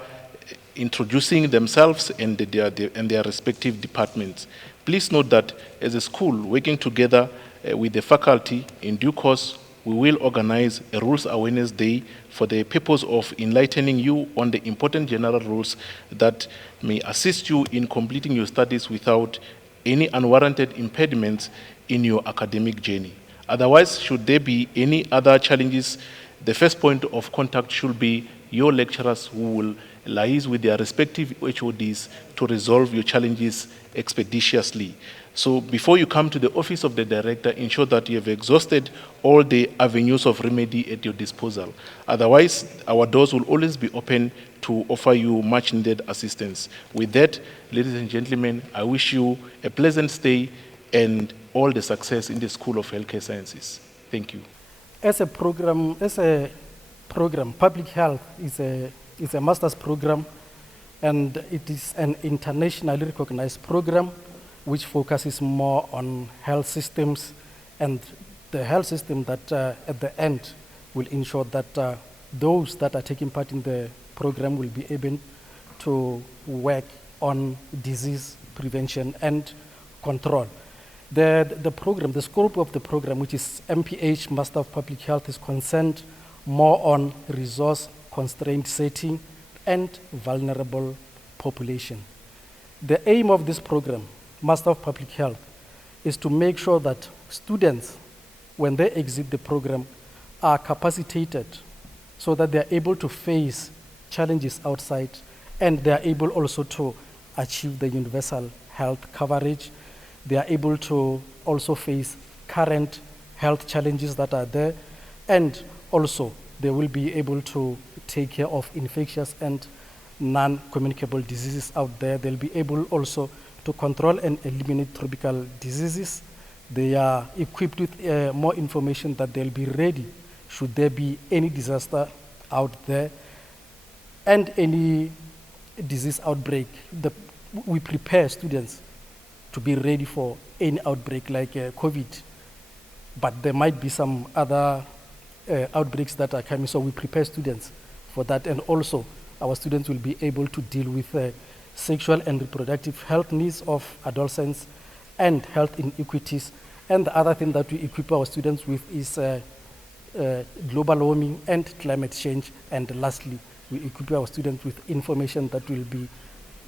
introducing themselves and their respective departments. Please note that as a school working together with the faculty, in due course, we will organize a Rules Awareness Day for the purpose of enlightening you on the important general rules that may assist you in completing your studies without any unwarranted impediments in your academic journey. Otherwise, should there be any other challenges, the first point of contact should be your lecturers who will liaise with their respective HODs to resolve your challenges expeditiously. So before you come to the office of the director, ensure that you have exhausted all the avenues of remedy at your disposal. Otherwise, our doors will always be open to offer you much needed assistance. With that, ladies and gentlemen, I wish you a pleasant stay and all the success in the School of Healthcare Sciences. Thank you. As a program, public health is a master's program, and it is an internationally recognized program which focuses more on health systems and the health system that at the end will ensure that those that are taking part in the program will be able to work on disease prevention and control. The program, the scope of the program, which is MPH, Master of Public Health, is concerned more on resource-constrained setting and vulnerable population. The aim of this program, Master of Public Health, is to make sure that students, when they exit the program, are capacitated so that they are able to face challenges outside, and they are able also to achieve the universal health coverage. They are able to also face current health challenges that are there, and also they will be able to take care of infectious and non-communicable diseases out there. They'll be able also to control and eliminate tropical diseases. They are equipped with more information that they'll be ready should there be any disaster out there and any disease outbreak. We prepare students to be ready for any outbreak like COVID, but there might be some other outbreaks that are coming, so we prepare students for that, and also our students will be able to deal with sexual and reproductive health needs of adolescents and health inequities. And the other thing that we equip our students with is global warming and climate change. And lastly, we equip our students with information that will be,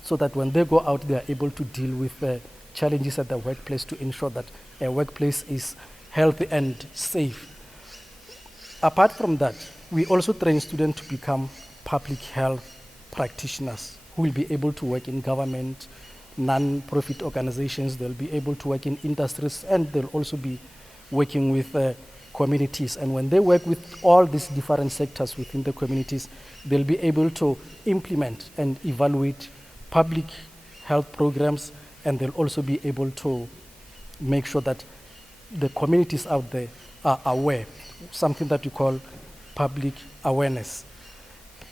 so that when they go out, they are able to deal with challenges at the workplace to ensure that a workplace is healthy and safe. Apart from that, we also train students to become public health practitioners who will be able to work in government, non-profit organizations. They'll be able to work in industries, and they'll also be working with communities. And when they work with all these different sectors within the communities, they'll be able to implement and evaluate public health programs, and they'll also be able to make sure that the communities out there are aware, something that we call public awareness.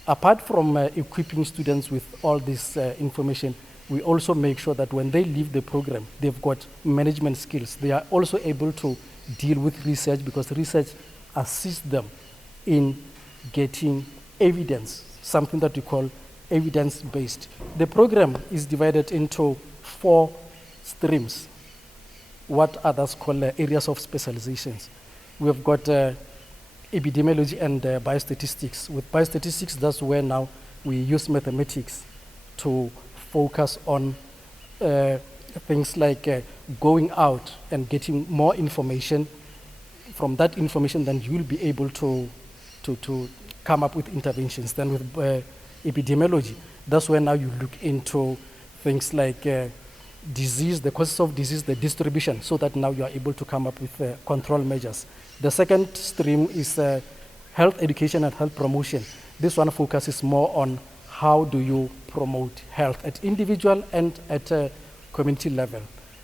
Apart from equipping students with all this information, we also make sure that when they leave the program, they've got management skills. They are also able to deal with research, because research assists them in getting evidence, something that we call evidence-based. The program is divided into 4 streams, what others call areas of specializations. We have got epidemiology and biostatistics. With biostatistics, that's where now we use mathematics to focus on things like going out and getting more information. From that information, then you will be able to come up with interventions. Then with epidemiology, that's where now you look into things like disease, the causes of disease, the distribution, so that now you are able to come up with control measures. The second stream is health education and health promotion. This one focuses more on how do you promote health at individual and at a community level.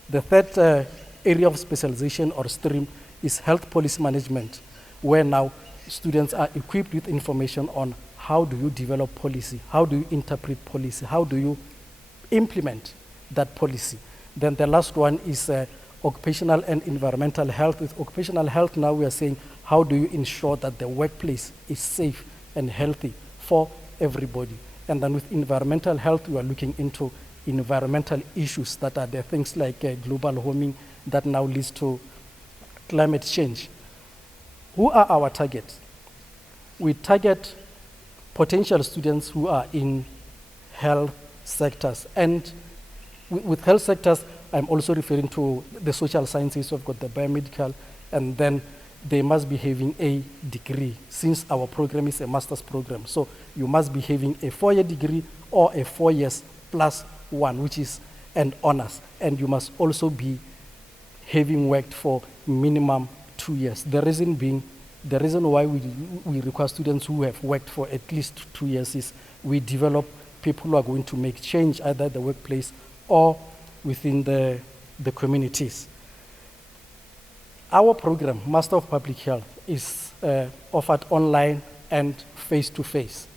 The third area of specialization or stream is health policy management, where now students are equipped with information on how do you develop policy, how do you interpret policy, how do you implement that policy. Then the last one is occupational and environmental health. With occupational health, now we are saying, how do you ensure that the workplace is safe and healthy for everybody? And then with environmental health, we are looking into environmental issues that are there, things like global warming that now leads to climate change. Who are our targets? We target potential students who are in health sectors. And with health sectors, I'm also referring to the social sciences. We've got the biomedical, and then they must be having a degree, since our program is a master's program. So you must be having a 4-year degree or a 4 years plus 1, which is an honors. And you must also be having worked for minimum 2 years. The reason being, the reason why we require students who have worked for at least 2 years is we develop people who are going to make change either at the workplace or within the communities. Our program, Master of Public Health, is offered online and face-to-face.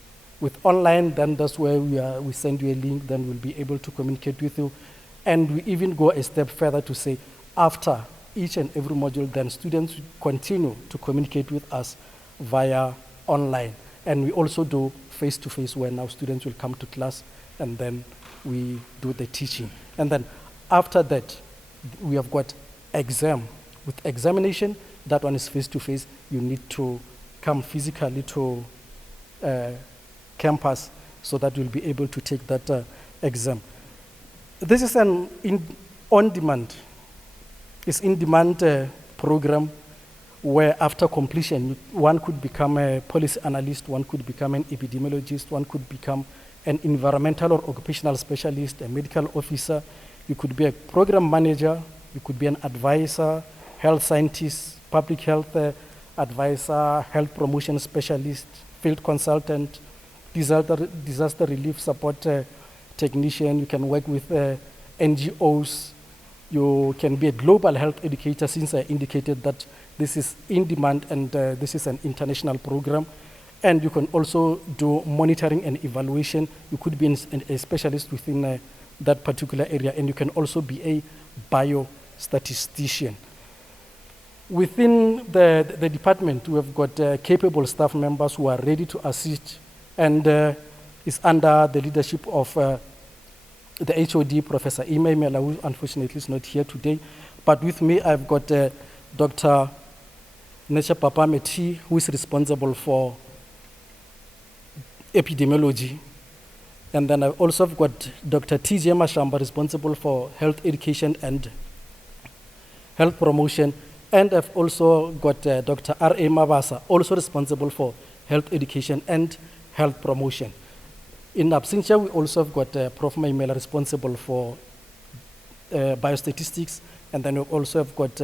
With online, then that's where we send you a link, then we'll be able to communicate with you. And we even go a step further to say, after each and every module, then students continue to communicate with us via online. And we also do face-to-face, where now students will come to class and then we do the teaching. And then after that, we have got exam. With examination, that one is face-to-face. You need to come physically to campus so that you'll be able to take that exam. This is an on-demand, it's in-demand program where after completion, one could become a policy analyst, one could become an epidemiologist, one could become an environmental or occupational specialist, a medical officer, you could be a program manager, you could be an advisor, health scientist, public health advisor, health promotion specialist, field consultant, disaster relief support technician. You can work with NGOs. You can be a global health educator, since I indicated that this is in demand and this is an international program. And you can also do monitoring and evaluation. You could be a specialist within that particular area, and you can also be a biostatistician. Within the department, we have got capable staff members who are ready to assist, and it's under the leadership of the HOD, Professor Ime Mela, who unfortunately is not here today. But with me, I've got Dr. Nesha Papameti, who is responsible for epidemiology. And then I also have got Dr. TJ Mashamba, responsible for health education and health promotion. And I've also got Dr. R.A. Mabasa, also responsible for health education and health promotion. In absentia, we also have got Prof. Maimela, responsible for biostatistics. And then we also have got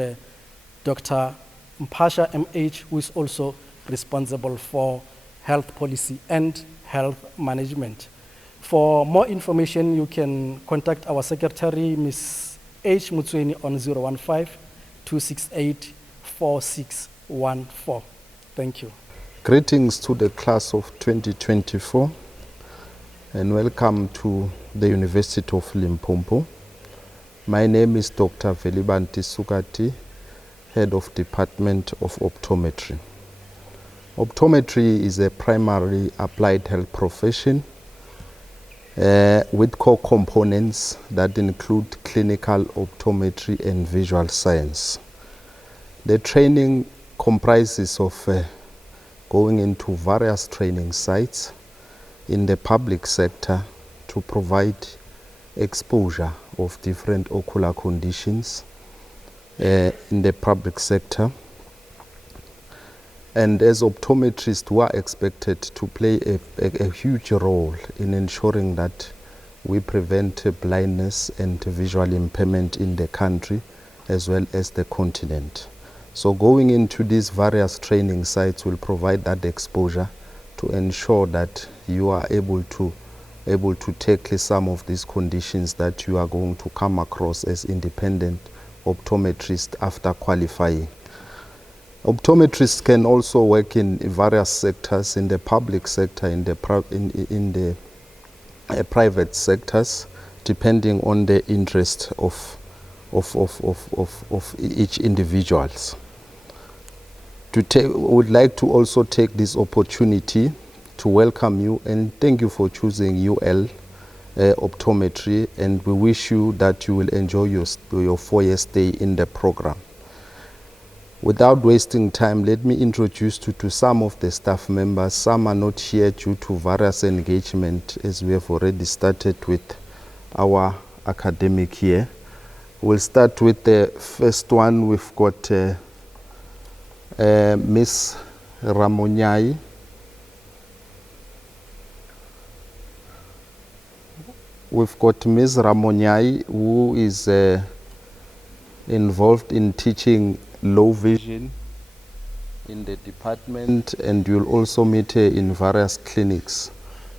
Dr. Mpasha M.H., who is also responsible for health policy and health management. For more information, you can contact our secretary, Ms. H. Mutsweni, on 015-268-4614. Thank you. Greetings to the class of 2024 and welcome to the University of Limpopo. My name is Dr. Velibanti Sukati, Head of Department of Optometry. Optometry is a primary applied health profession with core components that include clinical optometry and visual science. The training comprises of going into various training sites in the public sector to provide exposure of different ocular conditions in the public sector. And as optometrists, we are expected to play a huge role in ensuring that we prevent blindness and visual impairment in the country as well as the continent. So going into these various training sites will provide that exposure to ensure that you are able to tackle some of these conditions that you are going to come across as independent optometrists after qualifying. Optometrists can also work in various sectors, in the public sector, in the private sectors, depending on the interest of each individuals. Would like to also take this opportunity to welcome you and thank you for choosing UL Optometry, and we wish you that you will enjoy your 4-year stay in the program. Without wasting time, let me introduce you to some of the staff members. Some are not here due to various engagement, as we have already started with our academic year. We'll start with the first one. We've got Ms. Ramonyai. We've got Ms. Ramonyai, who is involved in teaching low vision in the department, and you'll also meet her in various clinics,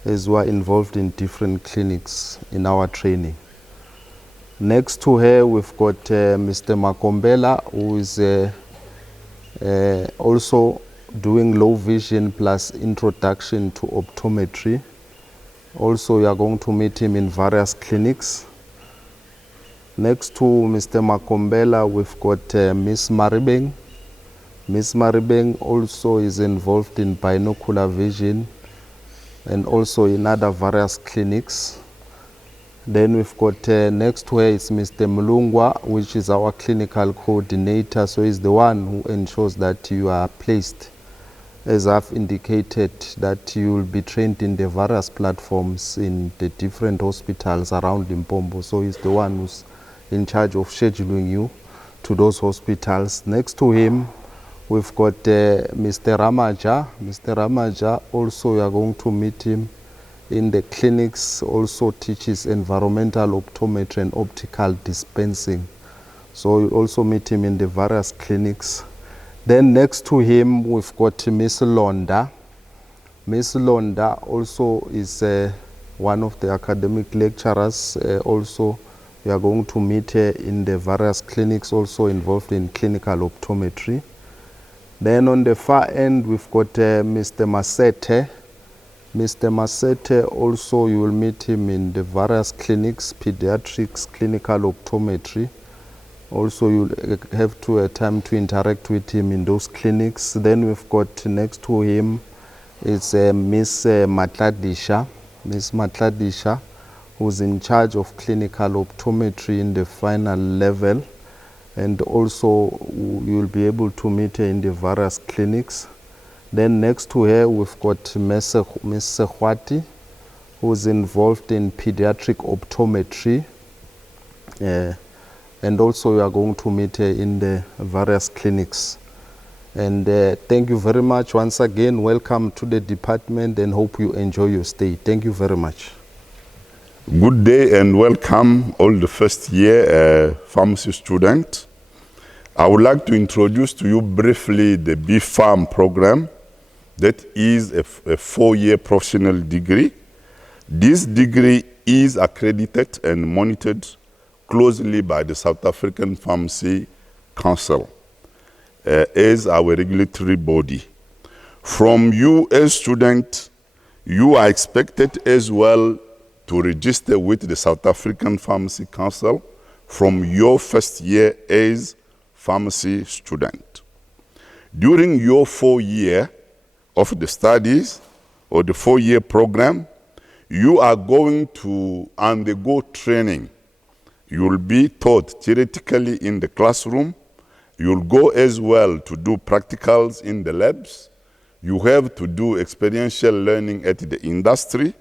as we are involved in different clinics in our training. Next to her, we've got Mr. Makombela, who is also doing low vision plus introduction to optometry. Also, you are going to meet him in various clinics. Next to Mr. Makombela, we've got Ms. Maribeng. Ms. Maribeng also is involved in binocular vision and also in other various clinics. Then we've got next to her is Mr. Mulungwa, which is our clinical coordinator. So he's the one who ensures that you are placed, as I've indicated, that you will be trained in the various platforms in the different hospitals around Limpopo. So he's the one who's in charge of scheduling you to those hospitals. Next to him, we've got Mr. Ramaja. Mr. Ramaja, also you are going to meet him in the clinics, also teaches environmental optometry and optical dispensing. So you also meet him in the various clinics. Then next to him, we've got Miss Londa. Miss Londa also is one of the academic lecturers. Also, we are going to meet her in the various clinics, also involved in clinical optometry. Then on the far end, we've got Mr. Masete. Mr. Masete, also you will meet him in the various clinics, pediatrics, clinical optometry. Also, you'll have to time to interact with him in those clinics. Then we've got next to him is Miss Matladisha. Miss Matladisha, who's in charge of clinical optometry in the final level. And also, you'll be able to meet her in the various clinics. Then next to her, we've got Miss Sekhwati, who's involved in pediatric optometry. And also, we are going to meet her in the various clinics. And thank you very much once again. Welcome to the department and hope you enjoy your stay. Thank you very much. Good day and welcome all the first year pharmacy students. I would like to introduce to you briefly the B-Pharm program. That is a 4-year professional degree. This degree is accredited and monitored closely by the South African Pharmacy Council as our regulatory body. From you as student, you are expected as well to register with the South African Pharmacy Council from your first year as pharmacy student. During your 4-year of the studies or the 4-year program, you are going to undergo training. You will be taught theoretically in the classroom. You'll go as well to do practicals in the labs. You have to do experiential learning at the industry.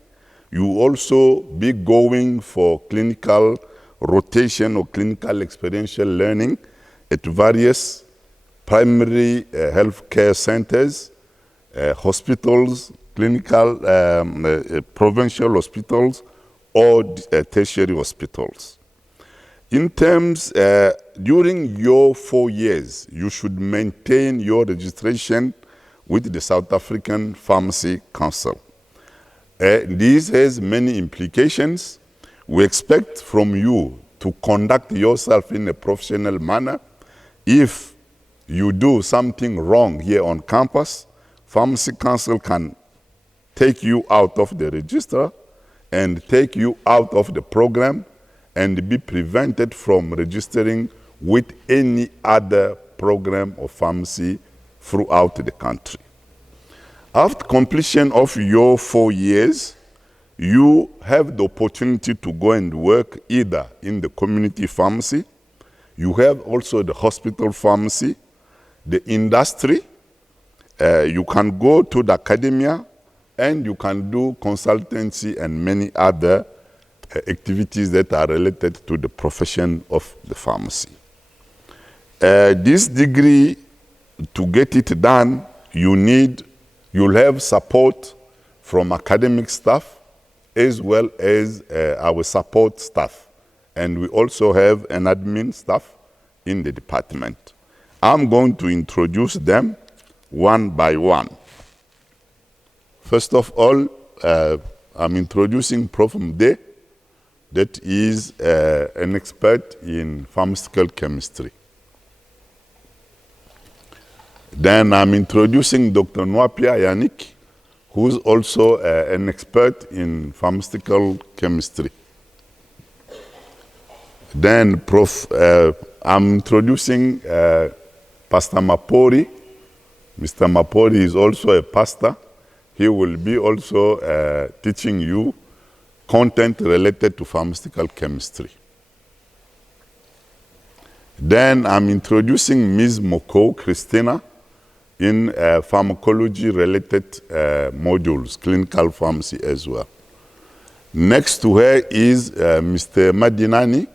You also be going for clinical rotation or clinical experiential learning at various primary healthcare centers, hospitals, clinical provincial hospitals, or tertiary hospitals. In terms, during your 4 years, you should maintain your registration with the South African Pharmacy Council. This has many implications. We expect from you to conduct yourself in a professional manner. If you do something wrong here on campus, Pharmacy Council can take you out of the register and take you out of the program and be prevented from registering with any other program of pharmacy throughout the country. After completion of your 4 years, you have the opportunity to go and work either in the community pharmacy, you have also the hospital pharmacy, the industry, you can go to the academia, and you can do consultancy and many other activities that are related to the profession of the pharmacy. This degree to get it done, you'll have support from academic staff as well as our support staff. And we also have an admin staff in the department. I'm going to introduce them one by one. First of all, I'm introducing Prof. Mde, that is an expert in pharmaceutical chemistry. Then I'm introducing Dr. Nwapia Yannick, who's also an expert in pharmaceutical chemistry. Then I'm introducing Pastor Mapori. Mr. Mapori is also a pastor. He will be also teaching you content related to pharmaceutical chemistry. Then I'm introducing Ms. Moko Christina in pharmacology-related modules, clinical pharmacy as well. Next to her is Mr. Madinani.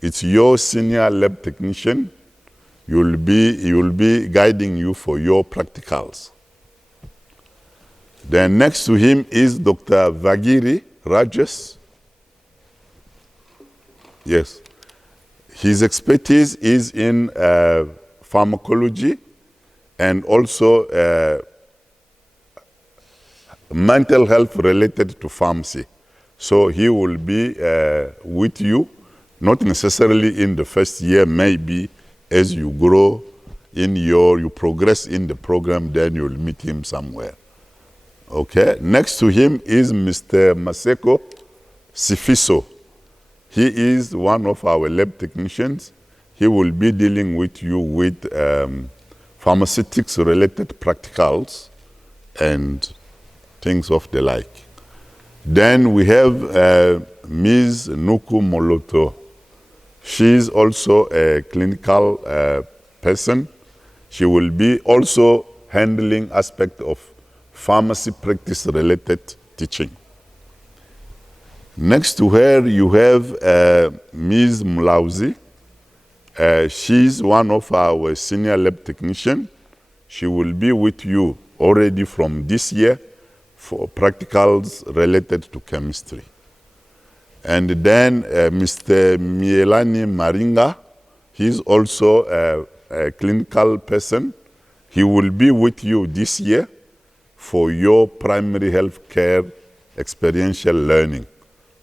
It's your senior lab technician. You'll be guiding you for your practicals. Then next to him is Dr. Vagiri Rajesh. Yes. His expertise is in pharmacology and also mental health related to pharmacy. So he will be with you, not necessarily in the first year, maybe as you grow you progress in the program, then you'll meet him somewhere. Okay, next to him is Mr. Maseko Sifiso. He is one of our lab technicians. He will be dealing with you with pharmaceutics-related practicals and things of the like. Then we have Ms. Nuku Moloto. She's also a clinical person. She will be also handling aspect of pharmacy practice-related teaching. Next to her, you have Ms. Mulauzi. She's one of our senior lab technicians. She will be with you already from this year for practicals related to chemistry. And then Mr. Mielani Maringa, he's also a clinical person. He will be with you this year for your primary health care experiential learning.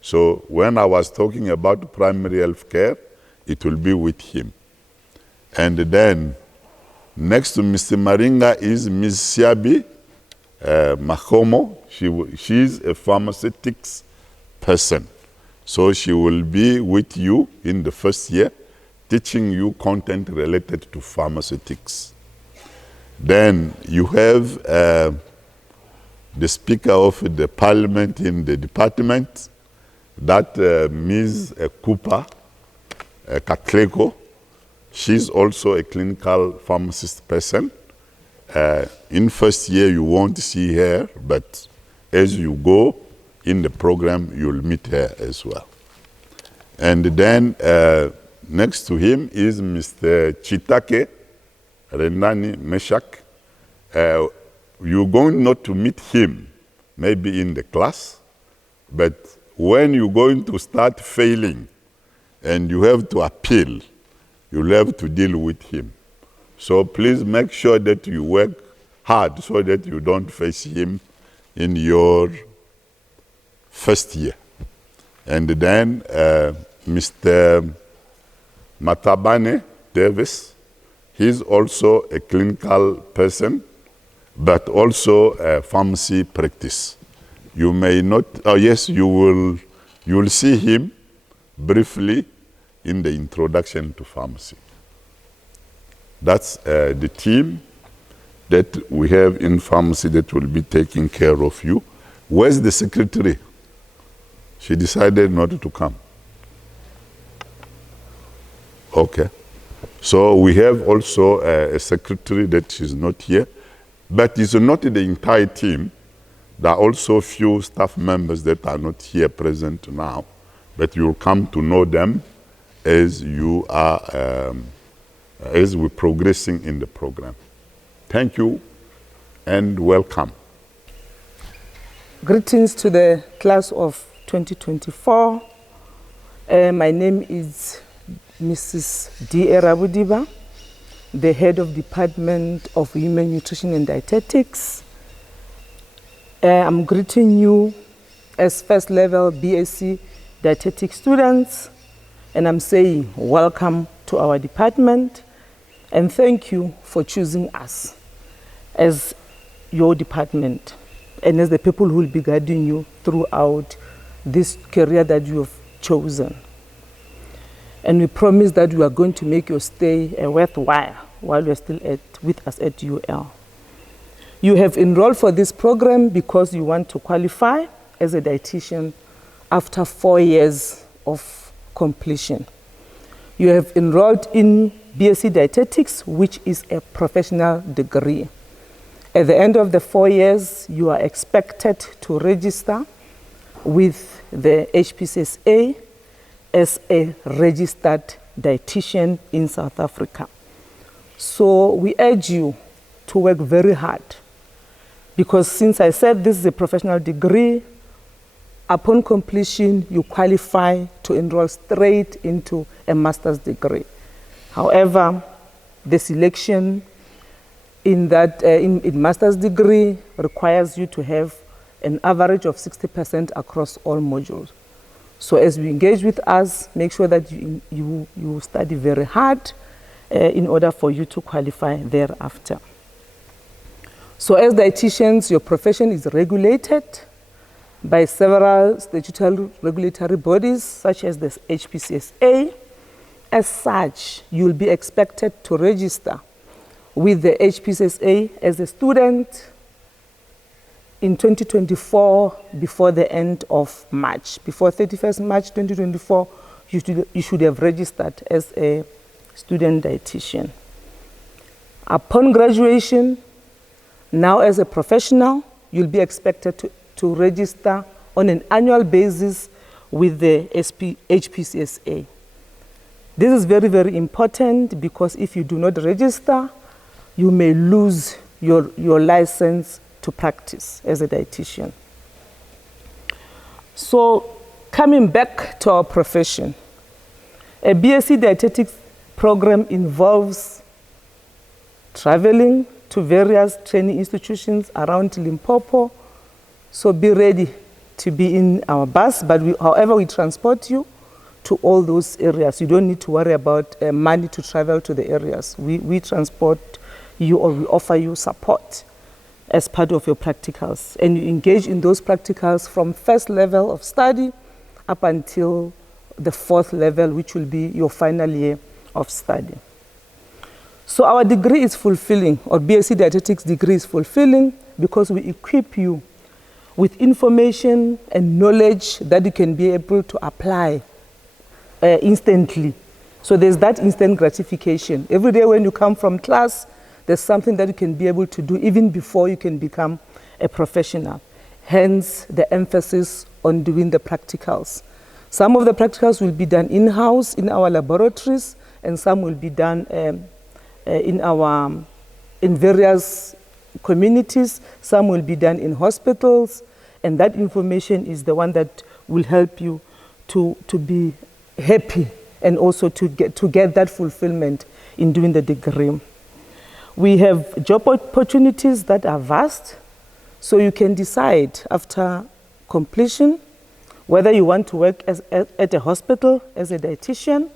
So when I was talking about primary health care, it will be with him. And then next to Mr. Maringa is Ms. Siabi Mahomo. She's a pharmaceutics person. So she will be with you in the first year, teaching you content related to pharmaceutics. Then you have the Speaker of the Parliament in the department, that Ms. Cooper Katleko. She's also a clinical pharmacist person. In first year, you won't see her, but as you go in the program, you'll meet her as well. And then next to him is Mr. Chitake Renani Meshak. You're going not to meet him, maybe in the class, but when you're going to start failing and you have to appeal, you'll have to deal with him. So please make sure that you work hard so that you don't face him in your first year. And then Mr. Matabane Davis, he's also a clinical person, but also a pharmacy practice. You may not, yes, you will see him briefly in the introduction to pharmacy. That's the team that we have in pharmacy that will be taking care of you. Where's the secretary? She decided not to come. Okay. So we have also a secretary that is not here, but it's not the entire team. There are also a few staff members that are not here present now, but you'll come to know them as you are, as we're progressing in the program. Thank you and welcome. Greetings to the class of 2024. My name is Mrs. D. Erabudiba, the head of Department of Human Nutrition and Dietetics. I'm greeting you as first level BSc dietetic students, and I'm saying welcome to our department and thank you for choosing us as your department and as the people who will be guiding you throughout this career that you have chosen. And we promise that we are going to make your stay worthwhile while you're still with us at UL. You have enrolled for this program because you want to qualify as a dietitian after 4 years of completion. You have enrolled in BSc Dietetics, which is a professional degree. At the end of the 4 years, you are expected to register with the HPCSA as a registered dietitian in South Africa. So we urge you to work very hard, because since I said this is a professional degree, upon completion you qualify to enroll straight into a master's degree. However, the selection in that in master's degree requires you to have an average of 60% across all modules. So as you engage with us, make sure that you study very hard in order for you to qualify thereafter. So as dietitians, your profession is regulated by several statutory regulatory bodies such as the HPCSA. As such, you will be expected to register with the HPCSA as a student in 2024 before the end of March. Before 31st March 2024, you should have registered as a student dietitian. Upon graduation, now as a professional, you'll be expected to register on an annual basis with the HPCSA. This is very, very important, because if you do not register, you may lose your license to practice as a dietitian. So coming back to our profession, a BSc Dietetics program involves traveling to various training institutions around Limpopo. So be ready to be in our bus, but however we transport you to all those areas. You don't need to worry about money to travel to the areas. We transport you, or we offer you support as part of your practicals. And you engage in those practicals from first level of study up until the 4th level, which will be your final year of study. So our degree is fulfilling, or BSc Dietetics degree is fulfilling, because we equip you with information and knowledge that you can be able to apply instantly. So there's that instant gratification. Every day when you come from class, there's something that you can be able to do even before you can become a professional. Hence the emphasis on doing the practicals. Some of the practicals will be done in-house in our laboratories, and some will be done in various communities. Some will be done in hospitals, and that information is the one that will help you to be happy and also to get that fulfillment in doing the degree. We have job opportunities that are vast, so you can decide after completion whether you want to work at a hospital as a dietitian,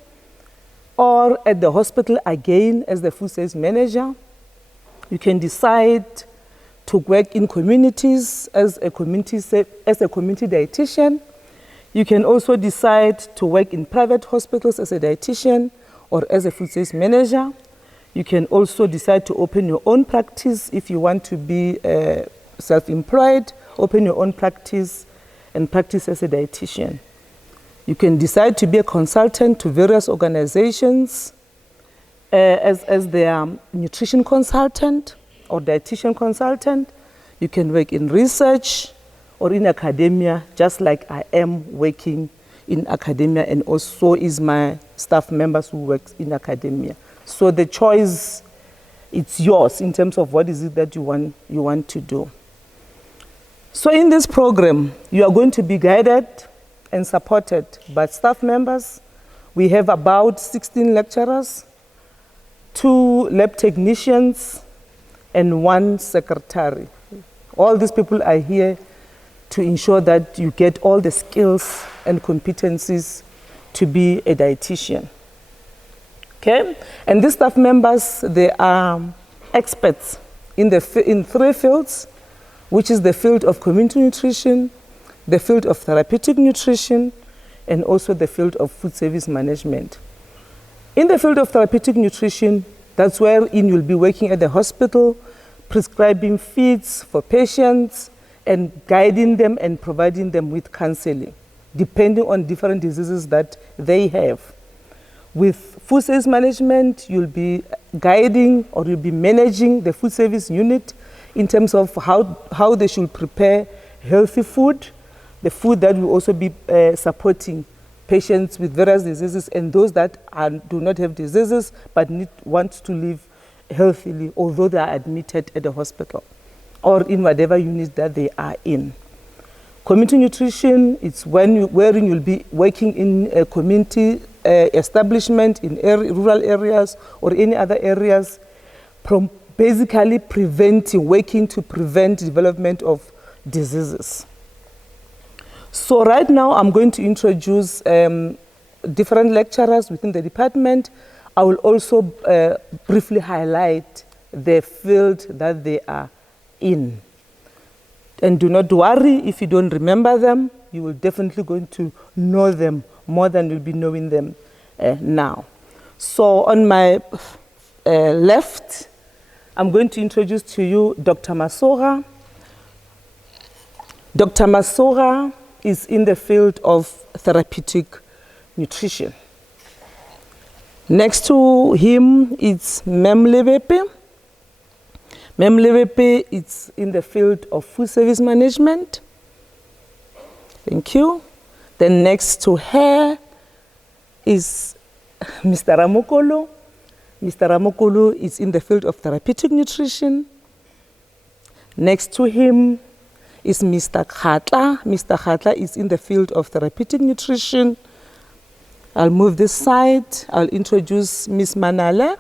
or at the hospital again as the food sales manager. You can decide to work in communities as a community dietitian. You can also decide to work in private hospitals as a dietitian or as a food sales manager. You can also decide to open your own practice if you want to be self-employed, open your own practice and practice as a dietitian. You can decide to be a consultant to various organizations as their nutrition consultant or dietitian consultant. You can work in research or in academia, just like I am working in academia, and also is my staff members who work in academia. So the choice it's yours in terms of what is it that you want to do. So in this program, you are going to be guided and supported by staff members. We have about 16 lecturers, 2 lab technicians, and 1 secretary. All these people are here to ensure that you get all the skills and competencies to be a dietitian. Okay? And these staff members, they are experts in 3 fields, which is the field of community nutrition, the field of therapeutic nutrition, and also the field of food service management. In the field of therapeutic nutrition, that's where you'll be working at the hospital, prescribing feeds for patients, and guiding them and providing them with counseling, depending on different diseases that they have. With food service management, you'll be guiding or you'll be managing the food service unit in terms of how they should prepare healthy food, the food that will also be supporting patients with various diseases and those that do not have diseases but want to live healthily, although they are admitted at the hospital or in whatever unit that they are in. Community nutrition, it's wherein you'll be working in a community establishment in rural areas or any other areas, basically working to prevent development of diseases. So right now I'm going to introduce different lecturers within the department. I will also briefly highlight the field that they are in. And do not worry if you don't remember them, you will definitely going to know them more than you'll be knowing them now. So on my left, I'm going to introduce to you Dr. Masora. Dr. Masora is in the field of therapeutic nutrition. Next to him is Mem Levepe. Mem Levepe is in the field of food service management. Thank you. Then next to her is Mr. Ramokolo. Mr. Ramokolo is in the field of therapeutic nutrition. Next to him is Mr. Khatla. Mr. Khatla is in the field of therapeutic nutrition. I'll move this side. I'll introduce Ms. Manale.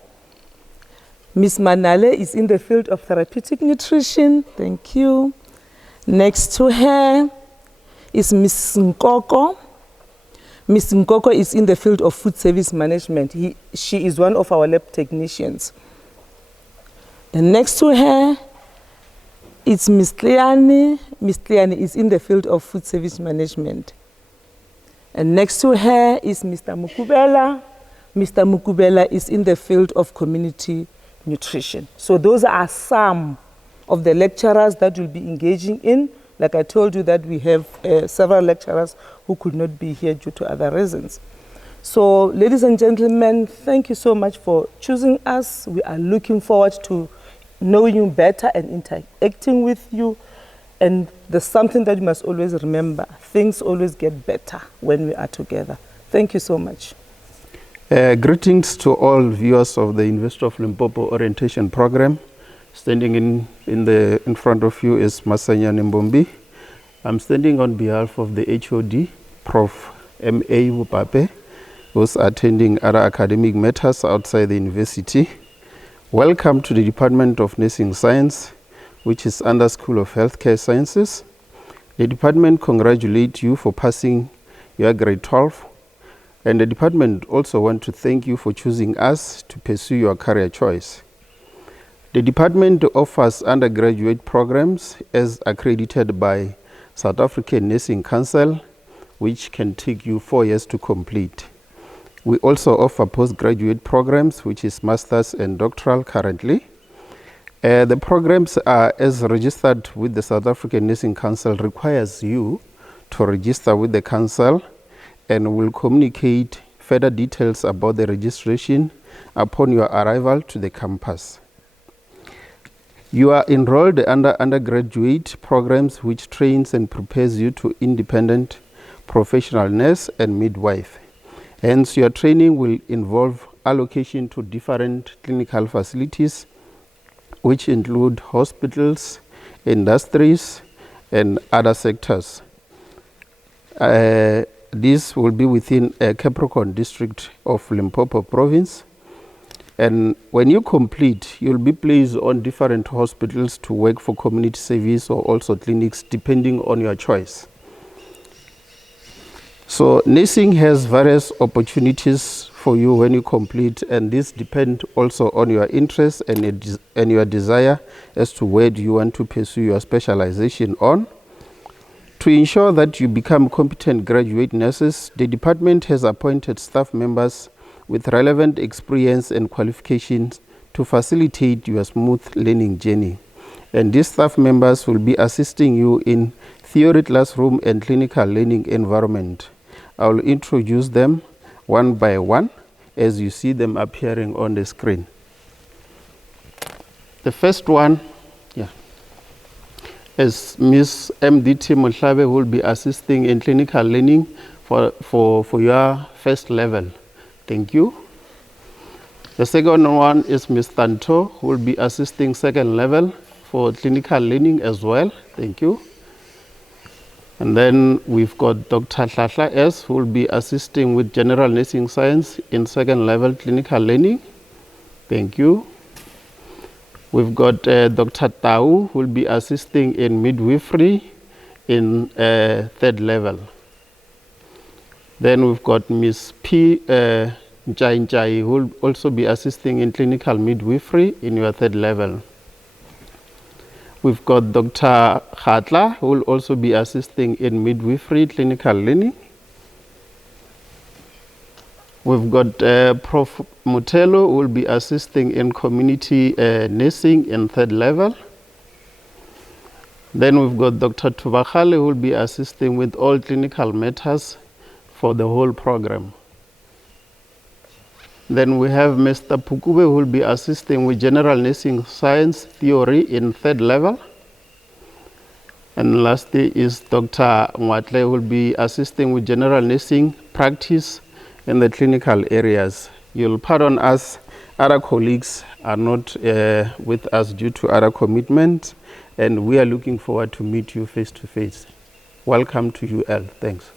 Ms. Manale is in the field of therapeutic nutrition. Thank you. Next to her is Ms. Nkoko. Ms. Nkoko is in the field of food service management. She is one of our lab technicians. And next to her is Ms. Kliani. Ms. Kliani is in the field of food service management. And next to her is Mr. Mukubela. Mr. Mukubela is in the field of community nutrition. So those are some of the lecturers that will be engaging in. Like I told you that we have several lecturers who could not be here due to other reasons. So ladies and gentlemen, thank you so much for choosing us. We are looking forward to knowing you better and interacting with you. And there's something that you must always remember. Things always get better when we are together. Thank you so much. Greetings to all viewers of the University of Limpopo Orientation Program. Standing in front of you is Masanya Nimbombi. I'm standing on behalf of the HOD, Prof. M.A. Wupape, who's attending other academic matters outside the university. Welcome to the Department of Nursing Science, which is under School of Healthcare Sciences. The department congratulates you for passing your grade 12. And the department also wants to thank you for choosing us to pursue your career choice. The department offers undergraduate programs as accredited by South African Nursing Council, which can take you 4 years to complete. We also offer postgraduate programs, which is master's and doctoral currently. The programs are as registered with the South African Nursing Council requires you to register with the council, and will communicate further details about the registration upon your arrival to the campus. You are enrolled under undergraduate programs which trains and prepares you to independent professional nurse and midwife. Hence, your training will involve allocation to different clinical facilities which include hospitals, industries, and other sectors. This will be within Capricorn district of Limpopo province. And when you complete, you'll be placed on different hospitals to work for community service or also clinics, depending on your choice. So nursing has various opportunities for you when you complete, and this depends also on your interest and your desire as to where do you want to pursue your specialization on. To ensure that you become competent graduate nurses, the department has appointed staff members with relevant experience and qualifications to facilitate your smooth learning journey. And these staff members will be assisting you in theory classroom and clinical learning environment. I will introduce them one by one as you see them appearing on the screen. The first one, is Ms. MDT Motlabe, who will be assisting in clinical learning for your first level. Thank you. The second one is Ms. Tanto, who will be assisting second level for clinical learning as well. Thank you. And then we've got Dr. Hlahla S, who will be assisting with general nursing science in second level clinical learning. Thank you. We've got Dr. Tau, who will be assisting in midwifery in third level. Then we've got Ms. P. Njai, who will also be assisting in clinical midwifery in your third level. We've got Dr. Khatla, who will also be assisting in midwifery clinical learning. We've got Prof. Mutelo, who will be assisting in community nursing in third level. Then we've got Dr. Tubakale, who will be assisting with all clinical matters for the whole program. Then we have Mr. Pukube, who will be assisting with general nursing science theory in third level. And lastly is Dr. Mwatle, who will be assisting with general nursing practice in the clinical areas. You'll pardon us, other colleagues are not with us due to other commitments, and we are looking forward to meet you face to face. Welcome to UL. Thanks.